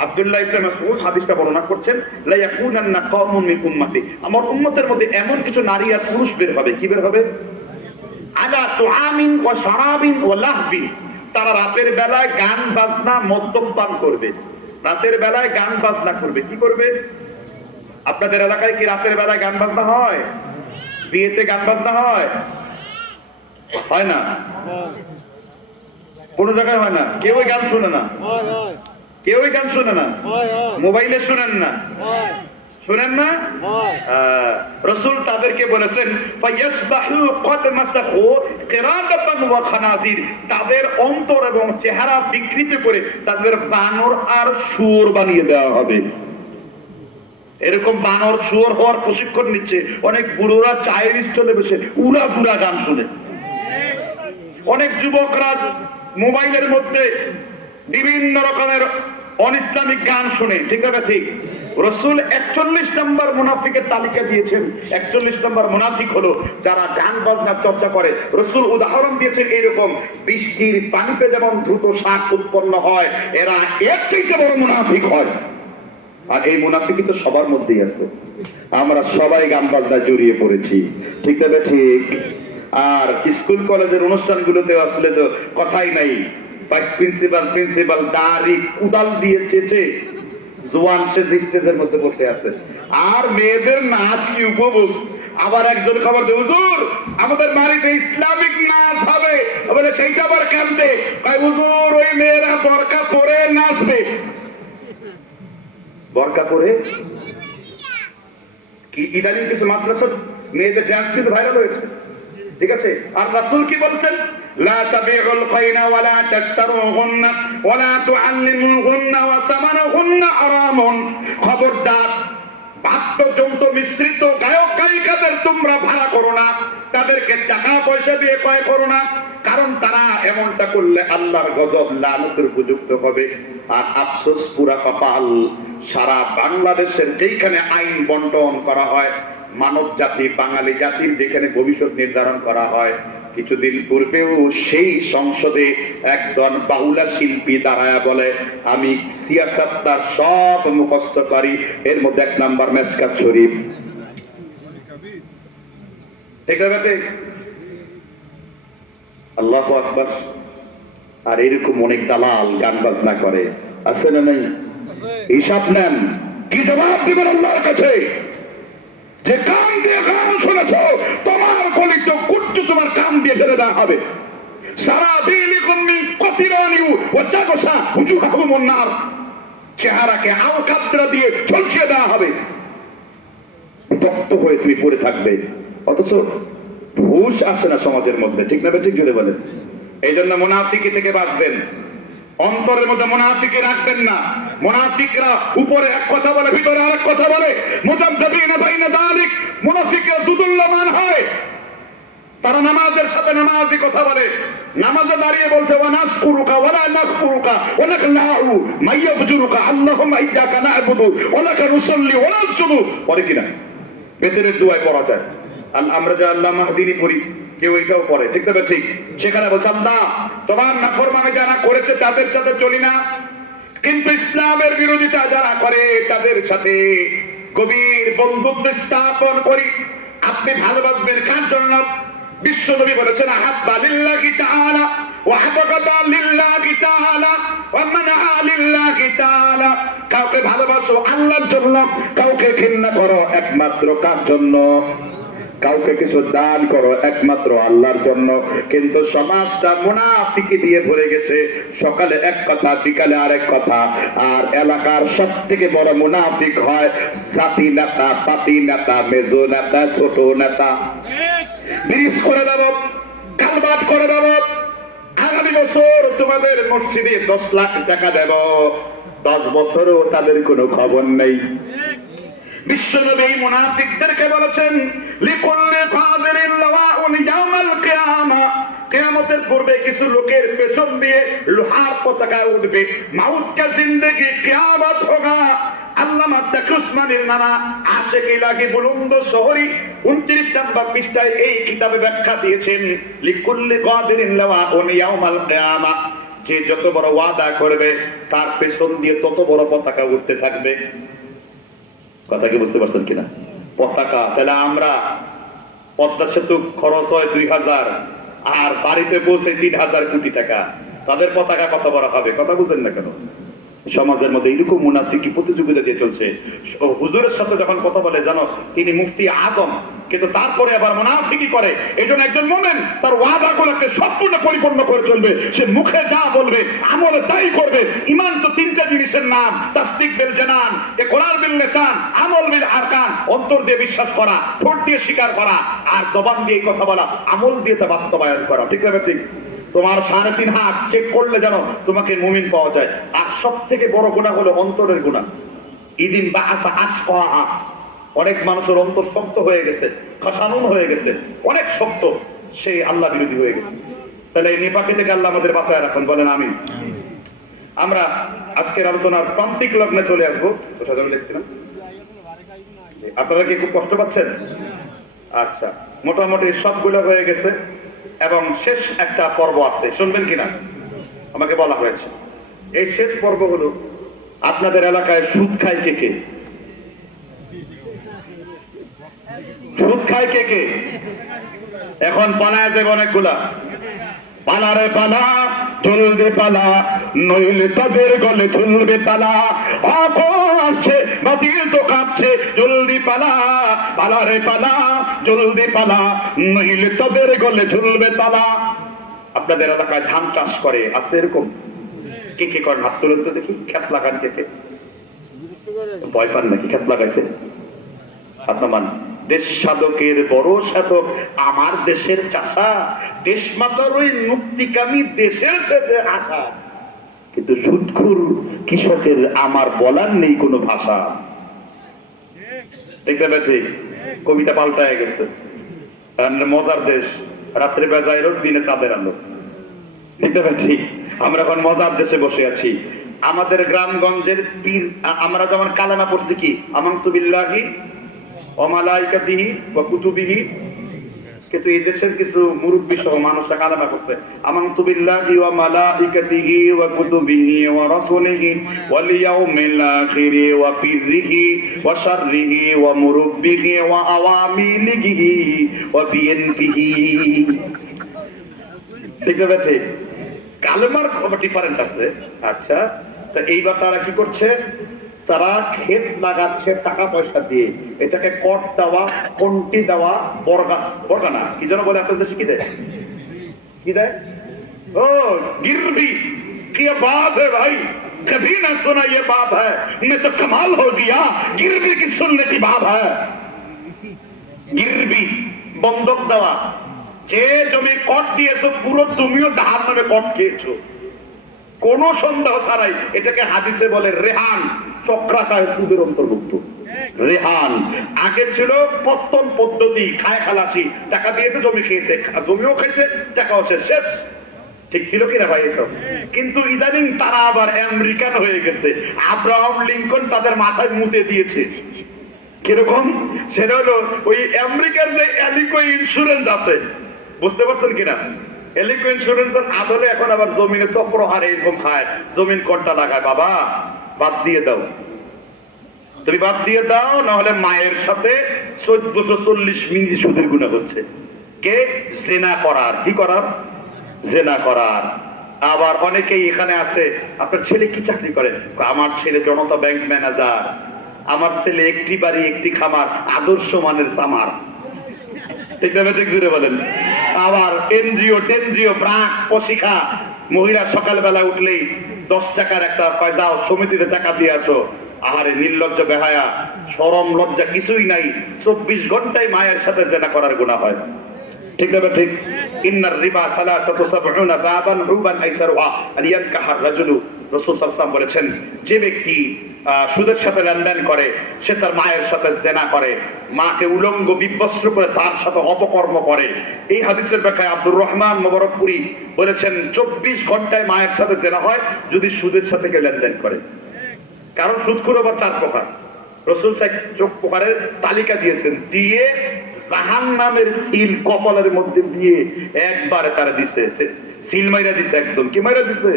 আব্দুল্লাহ ইবনে মাসউদ হাদিসটা বর্ণনা করছেন, লা ইয়াকুনান্না কওমুন মিন উম্মতি, আমার উম্মতের মধ্যে এমন কিছু নারী আর পুরুষ বের হবে। কি বের হবে? আলা তুআমিন ওয়া শারাবিন ওয়া লাহবিন, তারা রাতের বেলায় গান বাজনা মদ্যপান করবে। রাতের বেলায় গান বাজনা করবে। কি করবে? আপনাদের এলাকায় কি রাতের বেলায় গান বাজনা হয়? বিয়েতে গান বাজনা হয়? হয় না? কোন জায়গায় হয় না? কেউই গান শোনে না, কেউই গান শোনে না, মোবাইলে শোনেন না, শুনেন না? রাসূল তাদেরকে বলেছেন ফায়াসবাহু কদ মাসাহু কিরাদাতান ওয়া খানাজির, তাদের অন্তর এবং চেহারা বিকৃত করে তাদের বানর আর শুয়োর বানিয়ে দেওয়া হবে। এরকম বানর শুয়োর হওয়ার প্রশিক্ষণ নিচ্ছে অনেক বুড়োরা, চায়ের স্টলে বসে উড়া বুড়া গান শুনে। অনেক যুবকরা মোবাইলের মধ্যে বিভিন্ন রকমের অনিসলামিক গান শুনে। ঠিক আছে? ঠিক। রাসূল 41 নম্বর মুনাফিকের তালিকা দিয়েছেন। 41 নম্বর মুনাফিক হলো যারা গান বাজনার চর্চা করে। রাসূল উদাহরণ দিয়েছেন এইরকম, বৃষ্টির পানিতে যেমন দ্রুত শাক উৎপন্ন হয়, এরা এর থেকে বড় মুনাফিক হয়। আর এই মুনাফিকই তো সবার মধ্যেই আছে। আমরা সবাই গান বাজনায় জড়িয়ে পড়েছি। ঠিক আছে? ঠিক। আর স্কুল কলেজের অনুষ্ঠানগুলোতে আসলে তো কথাই নাই। ভাইস প্রিন্সিপাল দাড়ি কুদাল দিয়ে চেঁচে জোয়ান সে স্টেজের মধ্যে বসে আছে। আর মেয়েদের নাচ কি উপভোগ! আবার একজন খবর দেয়, হুজুর আমাদের বাড়িতে ইসলামিক নাচ হবে, বলে সেইটা আবার কান্দে। হুজুর ওই মেয়েরা বোরকা পরে নাচবে। বোরকা পরে কি ইদানিং কিছু মাদ্রাসার মেয়েদের ডান্স কিন্তু ভাইরাল হয়েছে। ঠিক আছে? আর রাসূল কি বলছেন? লা তাবিউল কাইনা ওয়া লা তাশতারুহুন্না ওয়া লা তুআল্লিমুহুন্না ওয়া সামানুহুন্না হারামুন। খবরদার, বাদ্যযন্ত্র মিশ্রিত গায়ক গায়িকাদের তোমরা ভাড়া করো না, তাদেরকে টাকা পয়সা দিয়ে ক্রয় করো না, কারণ তারা এমনটা করলে আল্লাহর গজব লানতের উপযুক্ত হবে। আর আফসোস, পুরা কপাল, সারা বাংলাদেশের যেখানে আইন বন্টন করা হয়, মানব জাতি, বাঙালি জাতির যেখানে ভবিষ্যৎ নির্ধারণ করা হয়, কিছুদিন পূর্বেও সেই সংসদে একজন বাউলা শিল্পী দাঁড়ায়া বলে, আমি সিয়াসাত্তার সব মুখস্থ করি, এর মধ্যে 1 নাম্বার মেশকাত শরীফ। ঠিক আছে? আল্লাহু আকবার। আর এরকম অনেক দালাল গান বাজনা করে, আছে না নাই? হিসাব নেন, কি জবাব দিবেন আল্লাহর কাছে? যে কান দিয়ে গান শুনেছ, তোমার গলিত কুট্টু তোমার কান দিয়ে ফেলে দেওয়া হবে। সারা দিলিকুম মিন কতিরানি ওয়া তাগশা উজুহাহুম নার, চেহারাকে আলকাতরা দিয়ে ঝলসিয়ে দেওয়া হবে, তপ্ত হয়ে তুমি পড়ে থাকবে। অথচ হুঁশ আসে না সমাজের মধ্যে। ঠিক না? ঠিক জুড়ে বলেন। এই জন্য মুনাফিকি থেকে বাঁচবেন, অন্তরের মধ্যে মুনাফিকি রাখবেন না। মুনাফিকরা উপরে এক কথা বলে, ভিতরে আরেক কথা বলে। মুযাবযাবিনা বাইনা যালিক, মুনাফিকরা দুদুল্যমান হয়। তারা নামাজের সাথে নামাজি কথা বলে, নামাজে দাঁড়িয়ে বলছে ওয়া নাশকুরুকা ওয়া লা নাগফুরুকা ওয়া নাকলাউ মাইয়াফজুরুকা আল্লাহুম্মা ইয়্যাকা না'বুদু ওয়া লাকা নুসাল্লি ওয়া নাসজুদু। পড়ে কিনা? বেতের দোয়ায় পড়া যায়। আমরা যে আল্লাহ মাহদিনি পড়ি, কেউ এটাও পড়ে। ঠিক না? ঠিক। সেখানে বলছে, আল্লাহ তোমার নাফরমানি যারা করেছে তাদের সাথে চলি না, কিন্তু ইসলামের বিরোধিতা যারা করে তাদের সাথে গভীর বন্ধুত্ব স্থাপন করি। আপনি ভালোবাসবেন কার জন্য? বিশ্বনবী বলেছেন, আহাব্বা লিল্লাহি তাআলা ওয়া আবগাদা লিল্লাহি তাআলা ওয়া মানআ লিল্লাহি তাআলা। কাউকে ভালোবাসো আল্লাহর জন্য, কাউকে ঘৃণা করো একমাত্র কার জন্য? কাউকে কিছু দান করো একমাত্র আল্লাহর জন্য। কিন্তু সমাজটা মুনাফিকি দিয়ে ভরে গেছে। সকালে এক কথা, বিকালে আরেক কথা। আর এলাকার সব থেকে বড় মুনাফিক হয় জাতি নেতা, পাতি নেতা, মেজো নেতা, ছোট নেতা। ব্রিজ করে দেব, কালবাট করে দেব, আগামী বছর তোমাদের মসজিদে 10 লাখ টাকা দেব, 10 বছরও তাদের কোনো খবর নেই। বিশ্বনবী মুনাফিকদেরকে বলেছেন, লিকুল্লি কাদিরিন লাওয়াউন ইয়াউমাল কিয়ামা, কিয়ামতের পূর্বে কিছু লোকের পেছন দিয়ে লোহার পতাকা উঠবে। মাউত কা জিন্দেগি কিয়ামত হোগা। আল্লামা তাকি উসমানীর নানা আশিক ইলাহি বুলন্দ শহরি 29 নম্বর পৃষ্ঠায় এই কিতাবে ব্যাখ্যা দিয়েছেন, লিকুল্লি কাদিরিন লাওয়াউন ইয়াউমাল কিয়ামা, যে যত বড় ওয়াদা করবে তার পেছন দিয়ে তত বড় পতাকা উঠতে থাকবে। কথা কি বুঝতে পারছেন কিনা? পতাকা, তাহলে আমরা পদ্মা সেতু খরচ হয় 2000 আর বাড়িতে পৌঁছে 3000 কোটি টাকা, তাদের পতাকা কত বড় হবে? কথা বুঝেন না কেন? সমাজের মধ্যে এরকম মুনাফিকি প্রতিযোগিতা দিয়ে চলছে। হুজুরের সাথে যখন কথা বলে জানো তিনি মুফতি আজম, কিন্তু তারপরে আবার মুনাফিকি করে। এই জন্য একজন মুমিন তার ওয়াদাগুলোকে সম্পূর্ণ পরিপূর্ণ করে চলবে। সে মুখে যা বলবে আমলে তাই করবে। ঈমান তো তিনটা জিনিসের নাম, তাসদীক বিল জানান, ইকরার বিল লিসান, আমল বিল আরকান। অন্তর দিয়ে বিশ্বাস করা, ঠোঁট দিয়ে স্বীকার করা, আর জবান দিয়ে কথা বলা, আমল দিয়ে তা বাস্তবায়ন করা। ঠিক না ঠিক? তোমার 3.5 হাত চেক করলে জানো তোমাকে মুমিন পাওয়া যায়। আর সব থেকে বড় গুনাহ হলো অন্তরের গুনাহ। ইদিন বাআসা আশকাহা, অনেক মানুষের অন্তর শক্ত হয়ে গেছে, খাসানুন হয়ে গেছে, অনেক শক্ত, সে আল্লাহ বিরোধী হয়ে গেছে। তাহলে এই নিফাকি থেকে আল্লাহ আমাদের বাঁচায় রাখুন, বলেন আমিন। আমরা আজকের আলোচনার প্রান্তিক লগ্নে চলে আসবো। লিখছিলাম আপনারা কি খুব কষ্ট পাচ্ছেন? আচ্ছা, মোটামুটি সবগুলো হয়ে গেছে এবং শেষ একটা পর্ব আছে, শুনবেন কিনা আমাকে বলা হয়েছে। এই শেষ পর্ব হলো আপনাদের এলাকায় সুদ খায় কে কে? সুদ খায় কে কে? এখন পালায় যাবে অনেকগুলা। পালা রে পালা, জলদি পালা, নইলে তবের গলে ঝুলবে তালা। আসছে বাতিল তো কাঁপছে, জলদি পালা, পালা রে পালা, জলদি পালা, নইলে তবের গলে ঝুলবে তালা। আপনাদের এলাকায় ধান চাষ করে, আছে এরকম? কে কে করেন হাত তুলেন তো দেখি। খেত লাগান কে কে? ভয় পান নাকি খেত লাগাইতে? হাত নামান। দেশ সাধকের বড় সাধক আমার দেশের চাষা, দেশ মাতার ওই মুক্তিকামী দেশের সাথে আশা। কিন্তু সুদখোর কৃষকের আমার বলার নেই কোনো ভাষা। ঠিক না ঠিক? কবিতা পাল্টায় গেছে। মজার দেশ, রাত্রে বেজায় রোদ, দিনে চাঁদের আলো। ঠিক না ঠিক? আমরা এখন মজার দেশে বসে আছি। আমাদের গ্রামগঞ্জের পীর, আমরা যেমন কালেমা পড়ছি কি আমানতু বিল্লাহি ওয়া মালাইকাতিহি ওয়া কুতুবিহি, কিন্তু এই দেশের কিছু মুরব্বি সহ মানুষরা কালেমা পড়ছে আমানতু বিল্লাহি ওয়া মালাইকাতিহি ওয়া কুতুবিহি ওয়া রাসূলিহি ওয়াল ইয়াউমিল আখিরি ওয়া বিররিহি ওয়া শাররিহি ওয়া মুরব্বিহি ওয়া আওয়ামিলিহি ওয়া বিএনপিহি। ঠিক না ঠিক? কালেমার ডিফারেন্ট আছে। আচ্ছা, তো এইবার তারা কি করছে? তারা ক্ষেত লাগাচ্ছে টাকা পয়সা দিয়ে। এটাকে কট দেওয়া, কন্টি দেওয়া, বর্গা না কি যেন বলে আপনাদের দেশে, কি দেয়? কি দেয়? ও गिरवी, কি बात है भाई, कभी ना सुना ये बात है, मैं तो कमाल हो गया, गिरवी की सुनने की बात है। गिरवी বন্ধক দেওয়া। যে জমি কট দিয়েছো পুরো জমিও জাহান্নামে কট খেয়েছো, কোন সন্দেহ ছাড়াই। এটাকে হাদিসে বলে রেহান, চক্রাকার সুদের অন্তর্ভুক্ত। রেহান আগে ছিল পত্তন পদ্ধতি, খায় খালাসি, টাকা দিয়েছে জমি খেয়েছে, জমিও খেয়েছে, টাকাও শেষ। ঠিক ছিল কিনা ভাই এসব? কিন্তু ইদানিং তারা আবার আমেরিকান হয়ে গেছে। আব্রাহাম লিঙ্কন তাদের মাথায় মুতে দিয়েছে। কিরকম? সেটা হলো ওই আমেরিকার যে এলিকো ইন্স্যুরেন্স আছে, বুঝতে পারছেন কিনা? এলিকো ইন্স্যুরেন্সের আদলে এখন আবার জমিনে চক্রহারে এরকম খায়, জমিন কোনটা লাগায়। বাবা বাদ দিয়ে দাও, তুমি বাদ দিয়ে দাও, না হলে মায়ের সাথে 1440 মিনিট সুদের গুনাহ হচ্ছে। কে? জেনা করার। কি করার? জেনা করার। আবার অনেকেই এখানে আছে, আপনার ছেলে কি চাকরি করে? আমার ছেলে জনতা ব্যাংক ম্যানেজার। আমার ছেলে একটি বাড়ি একটি খামার, আদর্শ মানের সামার। ঠিক না ঠিক? জুড়ে বলেন। আবার এনজিও টেনজিও ব্রাক পশিখা, মহিলা সকালবেলা উঠলেই 10 টাকার একটা যাও সমিতিতে টাকা দিয়ে আসো। আহারে নির্লজ্জ বেহায়া, শরম লজ্জা কিছুই নাই। 24 ঘন্টায় মায়ের সাথে জেনা করার গুনাহ হয়। ঠিক না ঠিক? ইন্নার রিবা 73 বাবান রুবান আইসারুহা আন ইয়ানকাহা রাজুলু। রাসূল সাল্লাল্লাহু আলাইহি ওয়াসাল্লাম বলেছেন, যে ব্যক্তি সুদের সাথে লেনদেন করে সে তার মায়ের সাথে জেনা করে, মাকে উলঙ্গ বিবস্ত্র করে তার সাথে অপকর্ম করে। এই হাদিসের ব্যাখ্যায় আব্দুর রহমান মুবারকপুরি বলেছেন 24 ঘন্টায় মায়ের সাথে জেনা হয় যদি সুদের সাথে কেউ লেনদেন করে। কারণ সুদখোর আবার 4 প্রকার। রাসূল চোখ পোকারের তালিকা দিয়েছেন, দিয়ে জাহান্নামের সিল কপালের মধ্যে দিয়ে একবারে তারা দিছে, সিল মাইরা দিছে, একদম কি মাইরা দিছে,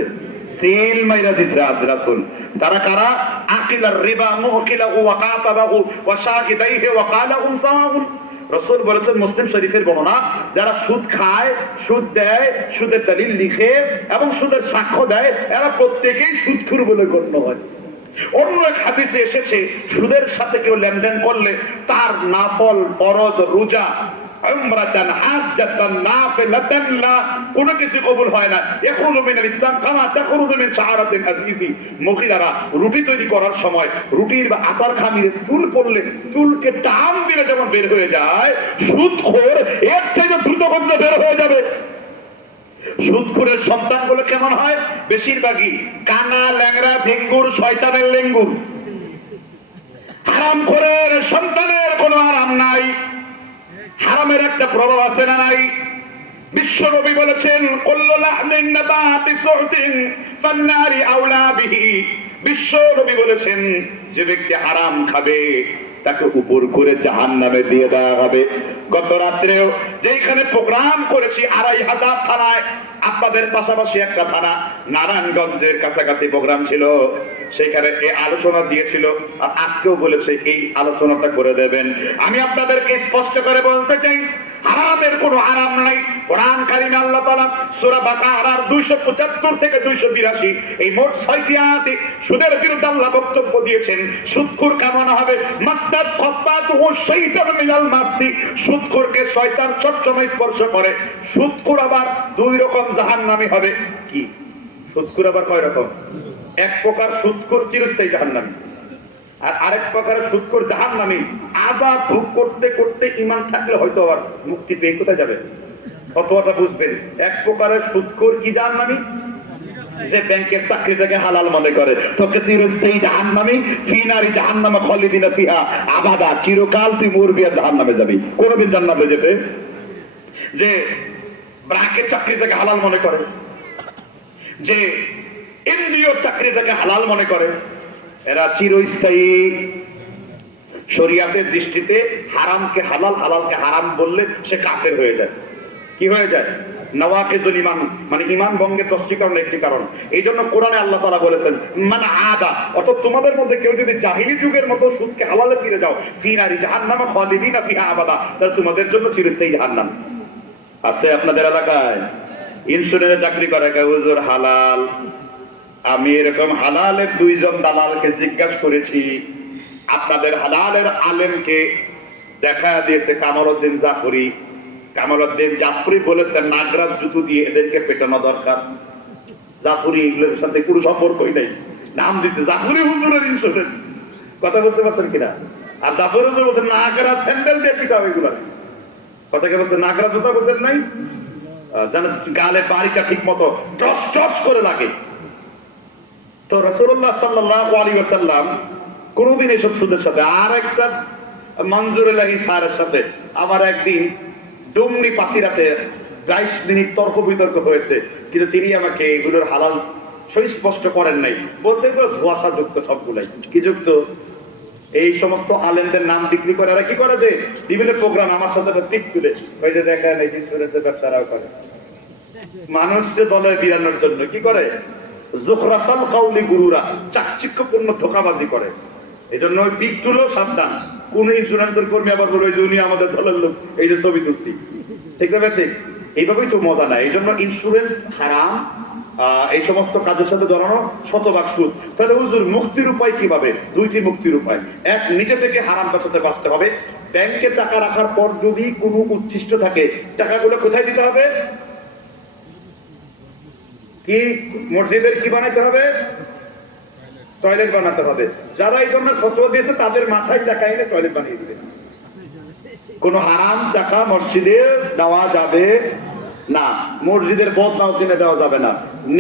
সিল মাইরা দিছে রাসূল। তারা কারা? আকিলার রিবা মুকিলাহু ওয়া কাতাবাহু ওয়া শাকিদাইহি ওয়া কালাহুম সাওয়াউন। রাসূল বলেছেন মুসলিম শরীফের বর্ণনা, যারা সুদ খায়, সুদ দেয়, সুদের দলিল লিখে এবং সুদের সাক্ষ্য দেয়, এরা প্রত্যেকেই সুদখোর বলে গণ্য হয়। অন্য এক হাদিসে এসেছে, সুদের সাথে কেউ লেনদেন করলে তার নাফল, ফরজ, রোজা, উমরাতান, হাজ্জাতান, নাফিলাতান লা কোনো কিছু কবুল হয় না। ইখরুজু মিনাল ইসলাম কামা তাখরুজু মিন শাআরাতিল আজিজি। মহিলারা রুটি তৈরি করার সময় রুটির বা আটার খামিরে চুল পড়লে চুলকে টান দিলে যেমন বের হয়ে যায়, সুদখোর এর চাইতে দ্রুত গতিতে বের হয়ে যাবে। সুদখোরের সন্তানগুলো কেমন হয়? বেশিরভাগই কানা, ল্যাংড়া, ভেঙ্গুর, শয়তানের লেঙ্গুর। হারামখোরের সন্তানের কোনো আরাম নাই। হারামের একটা প্রভাব আছে না নাই? বিশ্ব নবী বলেছেন, কুল্লু লাহমিন নাবাতি সুহতিন ফান্নারি আওলা বিহি। বিশ্ব নবী বলেছেন, যে ব্যক্তি হারাম খাবে তাকে উপর করে জাহান্নামে দিয়ে দেওয়া হবে। গত রাত্রেও যেখানে প্রোগ্রাম করেছি ২৫০০ থানায়, আপনাদের পাশাপাশি একটা থানা নারায়ণগঞ্জের কাছাকাছি প্রোগ্রাম ছিল, সেখানে এই আলোচনা দিয়েছিল। আর আজকেও বলেছে এই আলোচনাটা করে দেবেন। আমি আপনাদেরকে স্পষ্ট করে বলতে চাই, হারামের কোনো আরাম নাই। কোরআন কারিমে আল্লাহ তাআলা সূরা বাকারার ২৭৫ থেকে ২৮২ এই মোট ৬টি আয়াতে সুদের বিরুদ্ধে আল্লাহ বক্তব্য দিয়েছেন। সুদখোর কেমন হবে? মাসদাত খাব্বাতুহু শাইতানু মিনাল মাসি। সুদখোরকে শয়তান সবসময় স্পর্শ করে। সুদখোর আবার দুই রকম জাহান্নামী হবে। কি সুদখোর আবার কয় রকম? এক প্রকার সুদখোর চিরস্থায়ী জাহান্নামী, আর আরেক প্রকারের সুদখোর জাহান্নামী আযাব ভোগ করতে করতে ঈমান থাকলে হয়তো আবার মুক্তি পেয়ে কোথায় যাবে, কতটা বুঝবেন। এক প্রকারের সুদখোর কি জাহান্নামী? যে ব্যাংকের চাকরিটাকে হালাল মনে করে, তোকে চিরস্থায়ী জাহান্নামী, ফি নারি জাহান্নামে খালিদিনা ফিহা আবাদা, চিরকাল তুই মরবি আর জাহান্নামে যাবি, কোনদিন জান্নাতে যেতে। যে ব্যাংকের চাকরিটাকে হালাল মনে করে, যে ইন্দ্রিয় চাকরিটাকে হালাল মনে করে, এরা চিরস্থায়ী। শরিয়াতের দৃষ্টিতে হারামকে হালাল, হালালকে হারাম বললে সে কাফের হয়ে যায়। কি হয়ে যায়? নওয়াকিজুল ঈমান, মানে ঈমান ভঙ্গের 10টি কারণ, একটি কারণ। এই জন্য কোরআনে আল্লাহ তাআলা বলেছেন, মান আদা, অর্থাৎ তোমাদের মধ্যে কেউ যদি জাহিলি যুগের মতো সুদকে হালালে ফিরে যাও, ফি নারি জাহান্নামে খালিদিনা ফিহা আবাদা, তাহলে তোমাদের জন্য চিরস্থায়ী জাহান্নাম। আছে আপনাদের এলাকায় ইন্স্যুরেন্সে চাকরি করে কেউ, হুজুর হালাল। আমি এরকম হালালের 2 জন দালালকে জিজ্ঞাসা করেছি, আপনাদের হালালের আলেমকে দেখা দিয়েছে কামালউদ্দিন জাফরি। কামালউদ্দিন জাফরি বলেছেন নাগরাজ জুতো দিয়ে এদেরকে পেটানো দরকার। জাফরি এগুলোর সাথে কোনো সম্পর্কই নেই, নাম দিচ্ছে জাফরি হুজুরের ইন্স্যুরেন্স। কথা বুঝতে পারছেন কিনা? আর জাফরি হুজুর বলছেন নাগরাজ স্যান্ডেল দিয়ে পিটাও এগুলো। কথা কে বলছে? নাগরাজ জুতা বুঝেন নাই? যেন গালে বাড়িটা ঠিক মতো টস টস করে লাগে। তো রাসূলুল্লাহ সাল্লাল্লাহু আলাইহি ওয়াসাল্লাম কোনদিন এসব সুদের সাথে, আর একটা মনজুরুল্লাহি স্যারের সাথে আমার একদিন ডুমনি পাতিরাতে 22 মিনিট তর্ক বিতর্ক হয়েছে, কিন্তু তিনি আমাকে এগুলোর হালাল সুস্পষ্ট করেন নাই। বলছে এগুলো ধোঁয়াশা যুক্ত সবগুলাই। কি যুক্ত? এই সমস্ত আলেমদের নাম বিক্রি করে এরা কি করে, যে বিভিন্ন প্রোগ্রাম আমার সাথে টিক তুলে ওই যে দেখেন এই ইন্স্যুরেন্সের ব্যবসারাও করে, মানুষকে দলে বিরানোর জন্য কি করে, জুখরাফাল কাউলি গুরুরা, চাকচিক্যপূর্ণ ধোঁকাবাজি করে। এই জন্য ওই পিক তুলো সাবধান। কোন ইন্স্যুরেন্সের কর্মী আবার বলে যে উনি আমাদের দলের লোক, এই যে ছবি তুলছি, ঠিক না? ঠিক এইভাবেই তো মজা নাই। এই জন্য ইন্স্যুরেন্স হারাম, এই সমস্ত কাজের সাথে জড়ানো শতভাগ সুদ। তাহলে হুজুর মুক্তির উপায় কিভাবে? 2টি মুক্তির উপায়। এক, নিজে থেকে হারাম বাঁচাতে বাঁচতে হবে। ব্যাংকে টাকা রাখার পর যদি কোনো উচ্ছিষ্ট থাকে, টাকাগুলো কোথায় দিতে হবে? কি মসজিদের কি বানাইতে হবে? টয়লেট বানাতে হবে। যারা এই জন্য ফতোয়া দিয়েছে তাদের মাথায় টাকা এনে টয়লেট বানিয়ে দিবে। কোন হারাম টাকা মসজিদে দেওয়া যাবে না, মসজিদের বদনাও কিনে দেওয়া যাবে না।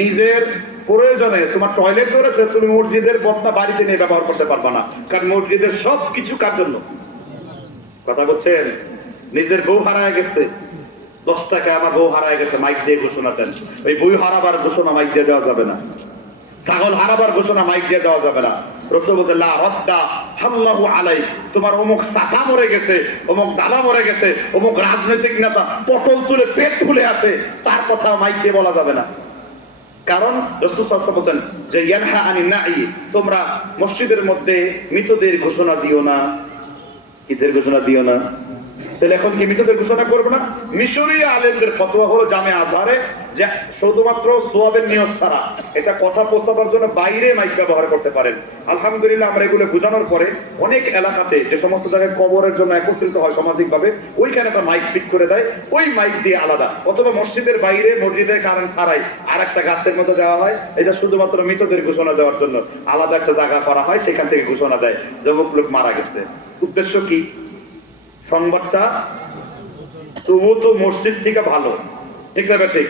নিজের প্রয়োজনে তোমার টয়লেট করেছে, তুমি মসজিদের বদনা বাড়িতে নিয়ে ব্যবহার করতে পারবে না, কারণ মসজিদের সব কিছু কার জন্য? কথা বলছেন? নিজের বউ হারায় গেছে, 10 টাকা আমার বউ হারায় গেছে, মাইক দিয়ে ঘোষণা দেন। ওই বই হারাবার ঘোষণা মাইক দিয়ে দেওয়া যাবে না। ছাগল হারাবার ঘোষণা মাইক দিয়ে দেওয়া যাবে না। রাসূল বলেন লা রাদ্দা আল্লাহু আলাইক, তোমার অমুক চাচা মরে গেছে, অমুক দাদা মরে গেছে, অমুক রাজনৈতিক নেতা পটল তুলে পেট তুলে আছে, তার কথা মাইক দিয়ে বলা যাবে না। কারণ রাসূল সাল্লাল্লাহু আলাইহি ওয়াসাল্লাম বলেন যে ইয়ানহা আনিন নাঈ, তোমরা মসজিদের মধ্যে মৃতদের ঘোষণা দিও না। কিসের ঘোষণা দিও না? তাহলে এখন কি মৃতদের ঘোষণা করবো না? মিশরী আলেমদের ফতোয়া হলো জামে আজহারে যে শুধুমাত্র সোয়াবের নিয়ত ছাড়া এটা কথা পৌঁছাবার জন্য বাইরে মাইক ব্যবহার করতে পারেন। আলহামদুলিল্লাহ আমরা এগুলো বোঝানোর পরে অনেক এলাকাতে যে সমস্ত জায়গায় কবরের জন্য একত্রিত হয় সামাজিকভাবে, ওইখানে একটা মাইক ফিট করে দেয়, ওই মাইক দিয়ে আলাদা। অথবা মসজিদের বাইরে মসজিদের কারণ ছাড়াই আর একটা গাছের মতো দেওয়া হয়, এটা শুধুমাত্র মৃতদের ঘোষণা দেওয়ার জন্য আলাদা একটা জায়গা করা হয়, সেখান থেকে ঘোষণা দেয় যে অমুক লোক মারা গেছে। উদ্দেশ্য কি? সংবাদটা তবু তো মসজিদ থেকে ভালো, ঠিক না? ঠিক,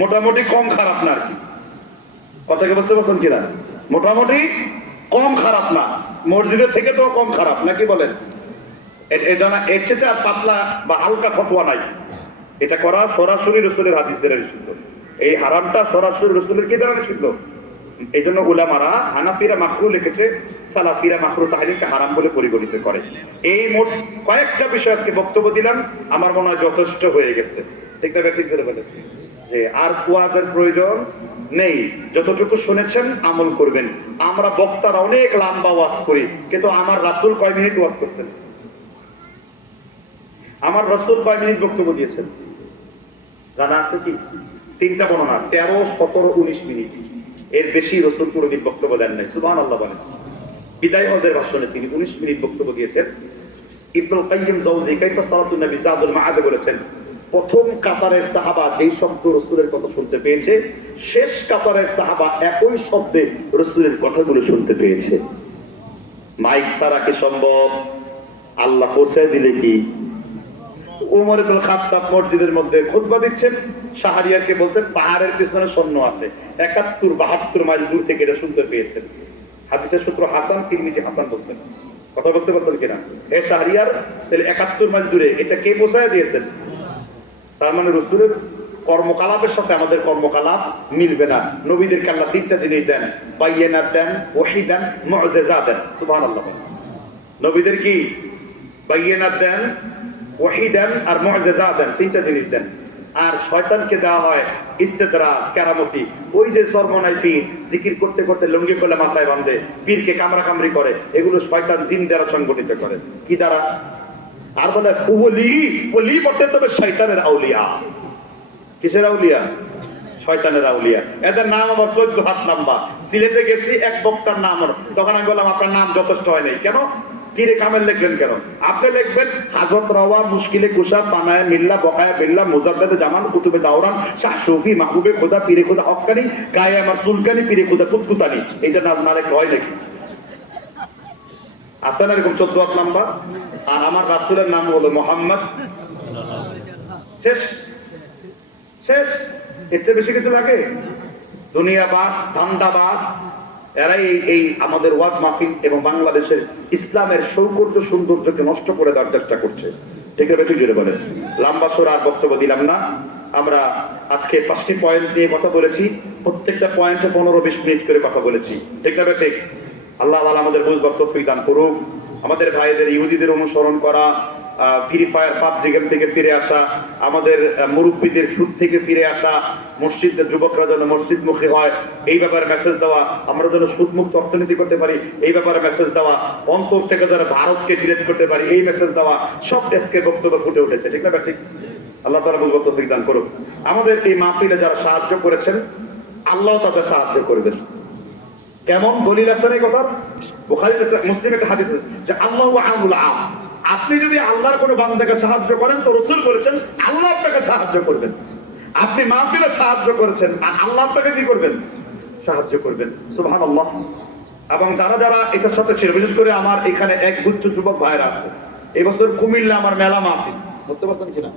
মোটামুটি কম খারাপ না আর কি। কথাকে বুঝতে পারছেন কিনা? মোটামুটি কম খারাপ না, মসজিদের থেকে তো কম খারাপ, নাকি বলেন? এটা না, এর চেয়ে আর পাতলা বা হালকা ফতোয়া নাই। এটা করা সরাসরি রাসূলের হাদিস দ্বারা নিষিদ্ধ। এই হারামটা সরাসরি রাসূলের কি দ্বারা নিষিদ্ধ? এই জন্য উলামারা হানাফিরা মাকরু লিখেছে, সালাফিরা মাকরু তাহরিমকে হারাম বলে পরিগণিত করে। এই মোট কয়েকটা বিষয় আজকে বক্তব্য দিলাম, আমার মনে হয় যথেষ্ট হয়ে গেছে, ঠিক না? ঠিক করে বলে যে আর ওয়াজের প্রয়োজন নেই, যতটুকু শুনেছেন আমল করবেন। আমরা বক্তারা অনেক লম্বা ওয়াজ করি, কিন্তু আমার রাসূল কয় মিনিট ওয়াজ করতেন? আমার রাসূল কয় মিনিট বক্তব্য দিয়েছেন জানা আছে কি? তিনটা বর্ণনা, 13, 17, 19 মিনিট। এর বেশি রাসূল কোনদিন বক্তব্য দেন নাই। সুবহানাল্লাহ বলেন। বিদায় হজের ভাষণে তিনি 19 মিনিট বক্তব্য দিয়েছেন। ইবনুল কাইয়িম জাওজি কাইফা সালাতুন নবী জাদুল মাআদে বলেছেন, প্রথম কাতারের সাহাবা যেই শব্দ রাসূলের কথা শুনতে পেয়েছে, শেষ কাতারের সাহাবা একই শব্দে রাসূলের কথাগুলো শুনতে পেয়েছে। মাইক ছাড়া কি সম্ভব? আল্লাহ পৌঁছে দিলে কি? ওমর ইবনে খাত্তাব মসজিদের মধ্যে খুতবা দিচ্ছেন, শাহরিয়ারকে বলছেন পাহাড়ের পিছনে সৈন্য আছে, 71-72 মাইল দূর থেকে এটা শুনতে পেয়েছেন। হাদিসের সূত্র হাসান, তিরমিজি হাসান বলছেন। কথা বুঝতে পারছেন কিনা? হে শাহরিয়ার, তাহলে 71 মাইল দূরে এটা কে পৌঁছায় দিয়েছেন? তার মানে রাসূলের কর্মকলাপের সাথে আমাদের কর্মকলাপ মিলবে না। নবীদেরকে আল্লাহ তিনটা জিনিস দেন, বাইয়িনাত দেন, ওহী দেন, মুআজিজা দেন। সুবহানাল্লাহ। নবীদের কি বাইয়িনাত দেন, ওহী দেন আর মুআজিজা দেন, তিনটা জিনিস দেন। আর শয়তানকে দেওয়া হয় ইস্তেদরাজ, কেরামতি। ওই যে সরমনাই পীর জিকির করতে করতে লুঙ্গি খুলে মাথায় বাঁধে, পীরকে কামড়াকামড়ি করে, এগুলো শয়তান জিন দ্বারা সংগঠিত করে। কি দ্বারা? আর বলে ওলি বটে, তবে শয়তানের আউলিয়া। কিসের আউলিয়া? শয়তানের আউলিয়া। এদের নাম আমার 14 হাত লম্বা। সিলেটে গেছি, এক বক্তার নাম, তখন আমি বললাম আপনার নাম যথেষ্ট হয় নাই। কেন? পীরে কামেল লিখবেন কেন? আপনি লিখবেন হাজত রওয়া, মুশকিলে কুশা, পানায় মিল্লা, বকায়া বিল্লা, মুজাদ্দেদে জামান, কুতুবে দাওরান, শাহ শফি, মাহবুবে খোদা, পীরে খোদা হক্কানি, গায়ে আমার সুলকানি, পীরে খোদা কুতকুতানি। এটা নাম না লেখা হয় নাকি? আছে না এরকম 14 হাত লম্বা? আর আমার রাসূলের নাম হলো মুহাম্মদ। শেষ শেষ। এর চেয়ে বেশি কিছু লাগে? দুনিয়াবাস, ধান্দাবাস, এরাই এই আমাদের ওয়াজ মাহফিল এবং বাংলাদেশের ইসলামের সৌন্দর্য সৌন্দর্যকে নষ্ট করে দেওয়ার চেষ্টা করছে। ঠিক আছে, ঠিক জোরে বলেন। লম্বা সর আর বক্তব্য দিলাম না। আমরা আজকে 5টি পয়েন্ট নিয়ে কথা বলেছি, প্রত্যেকটা পয়েন্টে 15-20 মিনিট করে কথা বলেছি। ঠিক না? ঠিক। আল্লাহ তাআলা আমাদের বুঝবার তৌফিক দান করুক। আমাদের ভাইদের ইহুদিদের অনুসরণ করা, ফ্রি ফায়ার পাবজি গেম থেকে ফিরে আসা, আমাদের মুরব্বীদের সুদ থেকে ফিরে আসা, মসজিদের যুবকরা যেন মসজিদমুখী হয়, এই ব্যাপারে মেসেজ দেওয়া, আমরা যেন সুদমুক্ত অর্থনীতি করতে পারি, এই ব্যাপারে মেসেজ দেওয়া, অন্তর থেকে যারা ভারতকে ডিলেট করতে পারি, এই মেসেজ দেওয়া, সব দেশকে বক্তব্য ফুটে উঠেছে। ঠিক না? ঠিক। আল্লাহ তাআলা বুঝবার তৌফিক দান করুক। আমাদের এই মাহফিলে যারা সাহায্য করেছেন, আল্লাহ তাদের সাহায্য করবেন। কেমন? দলিল আছে না এই কথা? বুখারী মুসলিম একটা হাদিস যে আল্লাহু আউনুল আম। আপনি যদি আল্লাহর কোনো বান্দাকে সাহায্য করেন তো রাসূল বলেছেন আল্লাহ আপনাকে সাহায্য করবেন। আপনি মাহফিলে সাহায্য করেছেন আর আল্লাহ আপনাকে কি করবেন? সাহায্য করবেন। সুবহানাল্লাহ। এবং যারা যারা এটার সাথে ছিল, বিশেষ করে আমার এখানে এক গুচ্ছ যুবক ভাইরা আছে। এই বছর কুমিল্লা আমার মেলা মাহফিল, বুঝতে পারছেন কিনা?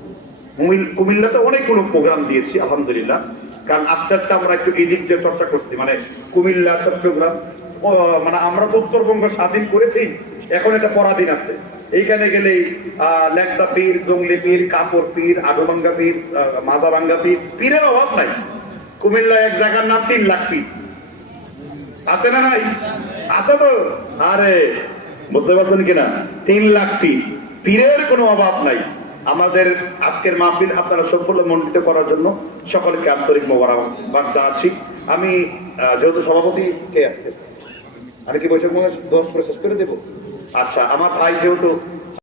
কুমিল্লাতে অনেকগুলো প্রোগ্রাম দিয়েছি আলহামদুলিল্লাহ। কারণ আস্তে আস্তে আমরা একটু ইজিপ্টের চর্চা করছি, মানে কুমিল্লা, চট্টগ্রাম, মানে আমরা তো উত্তরবঙ্গ স্বাধীন করেছি, এখন এটা পরাধীন আছে। এইখানে গেলেই লেকদা পীর, জঙ্গলি পীর, কাপড় পীর, আধুভাঙ্গা পীর, মাজাভাঙ্গা পীর, পীরের অভাব নাই। কুমিল্লা এক জায়গার নাম 3 লাখ পীর। আছে না নাই? আছে তো? আরে বুঝতে পারছেন কিনা, 3 লাখ পীর, পীরের কোনো অভাব নাই। আমাদের আজকের মাহফিল আপনারা সফল মণ্ডিত করার জন্য সকলকে আন্তরিক মোবারকবাদ জানাচ্ছি। আমি যেহেতু সভাপতি কে আজকে, আমি কি বৈঠক মনে 10 করে শেষ করে দেবো? আচ্ছা, আমার ভাই যেহেতু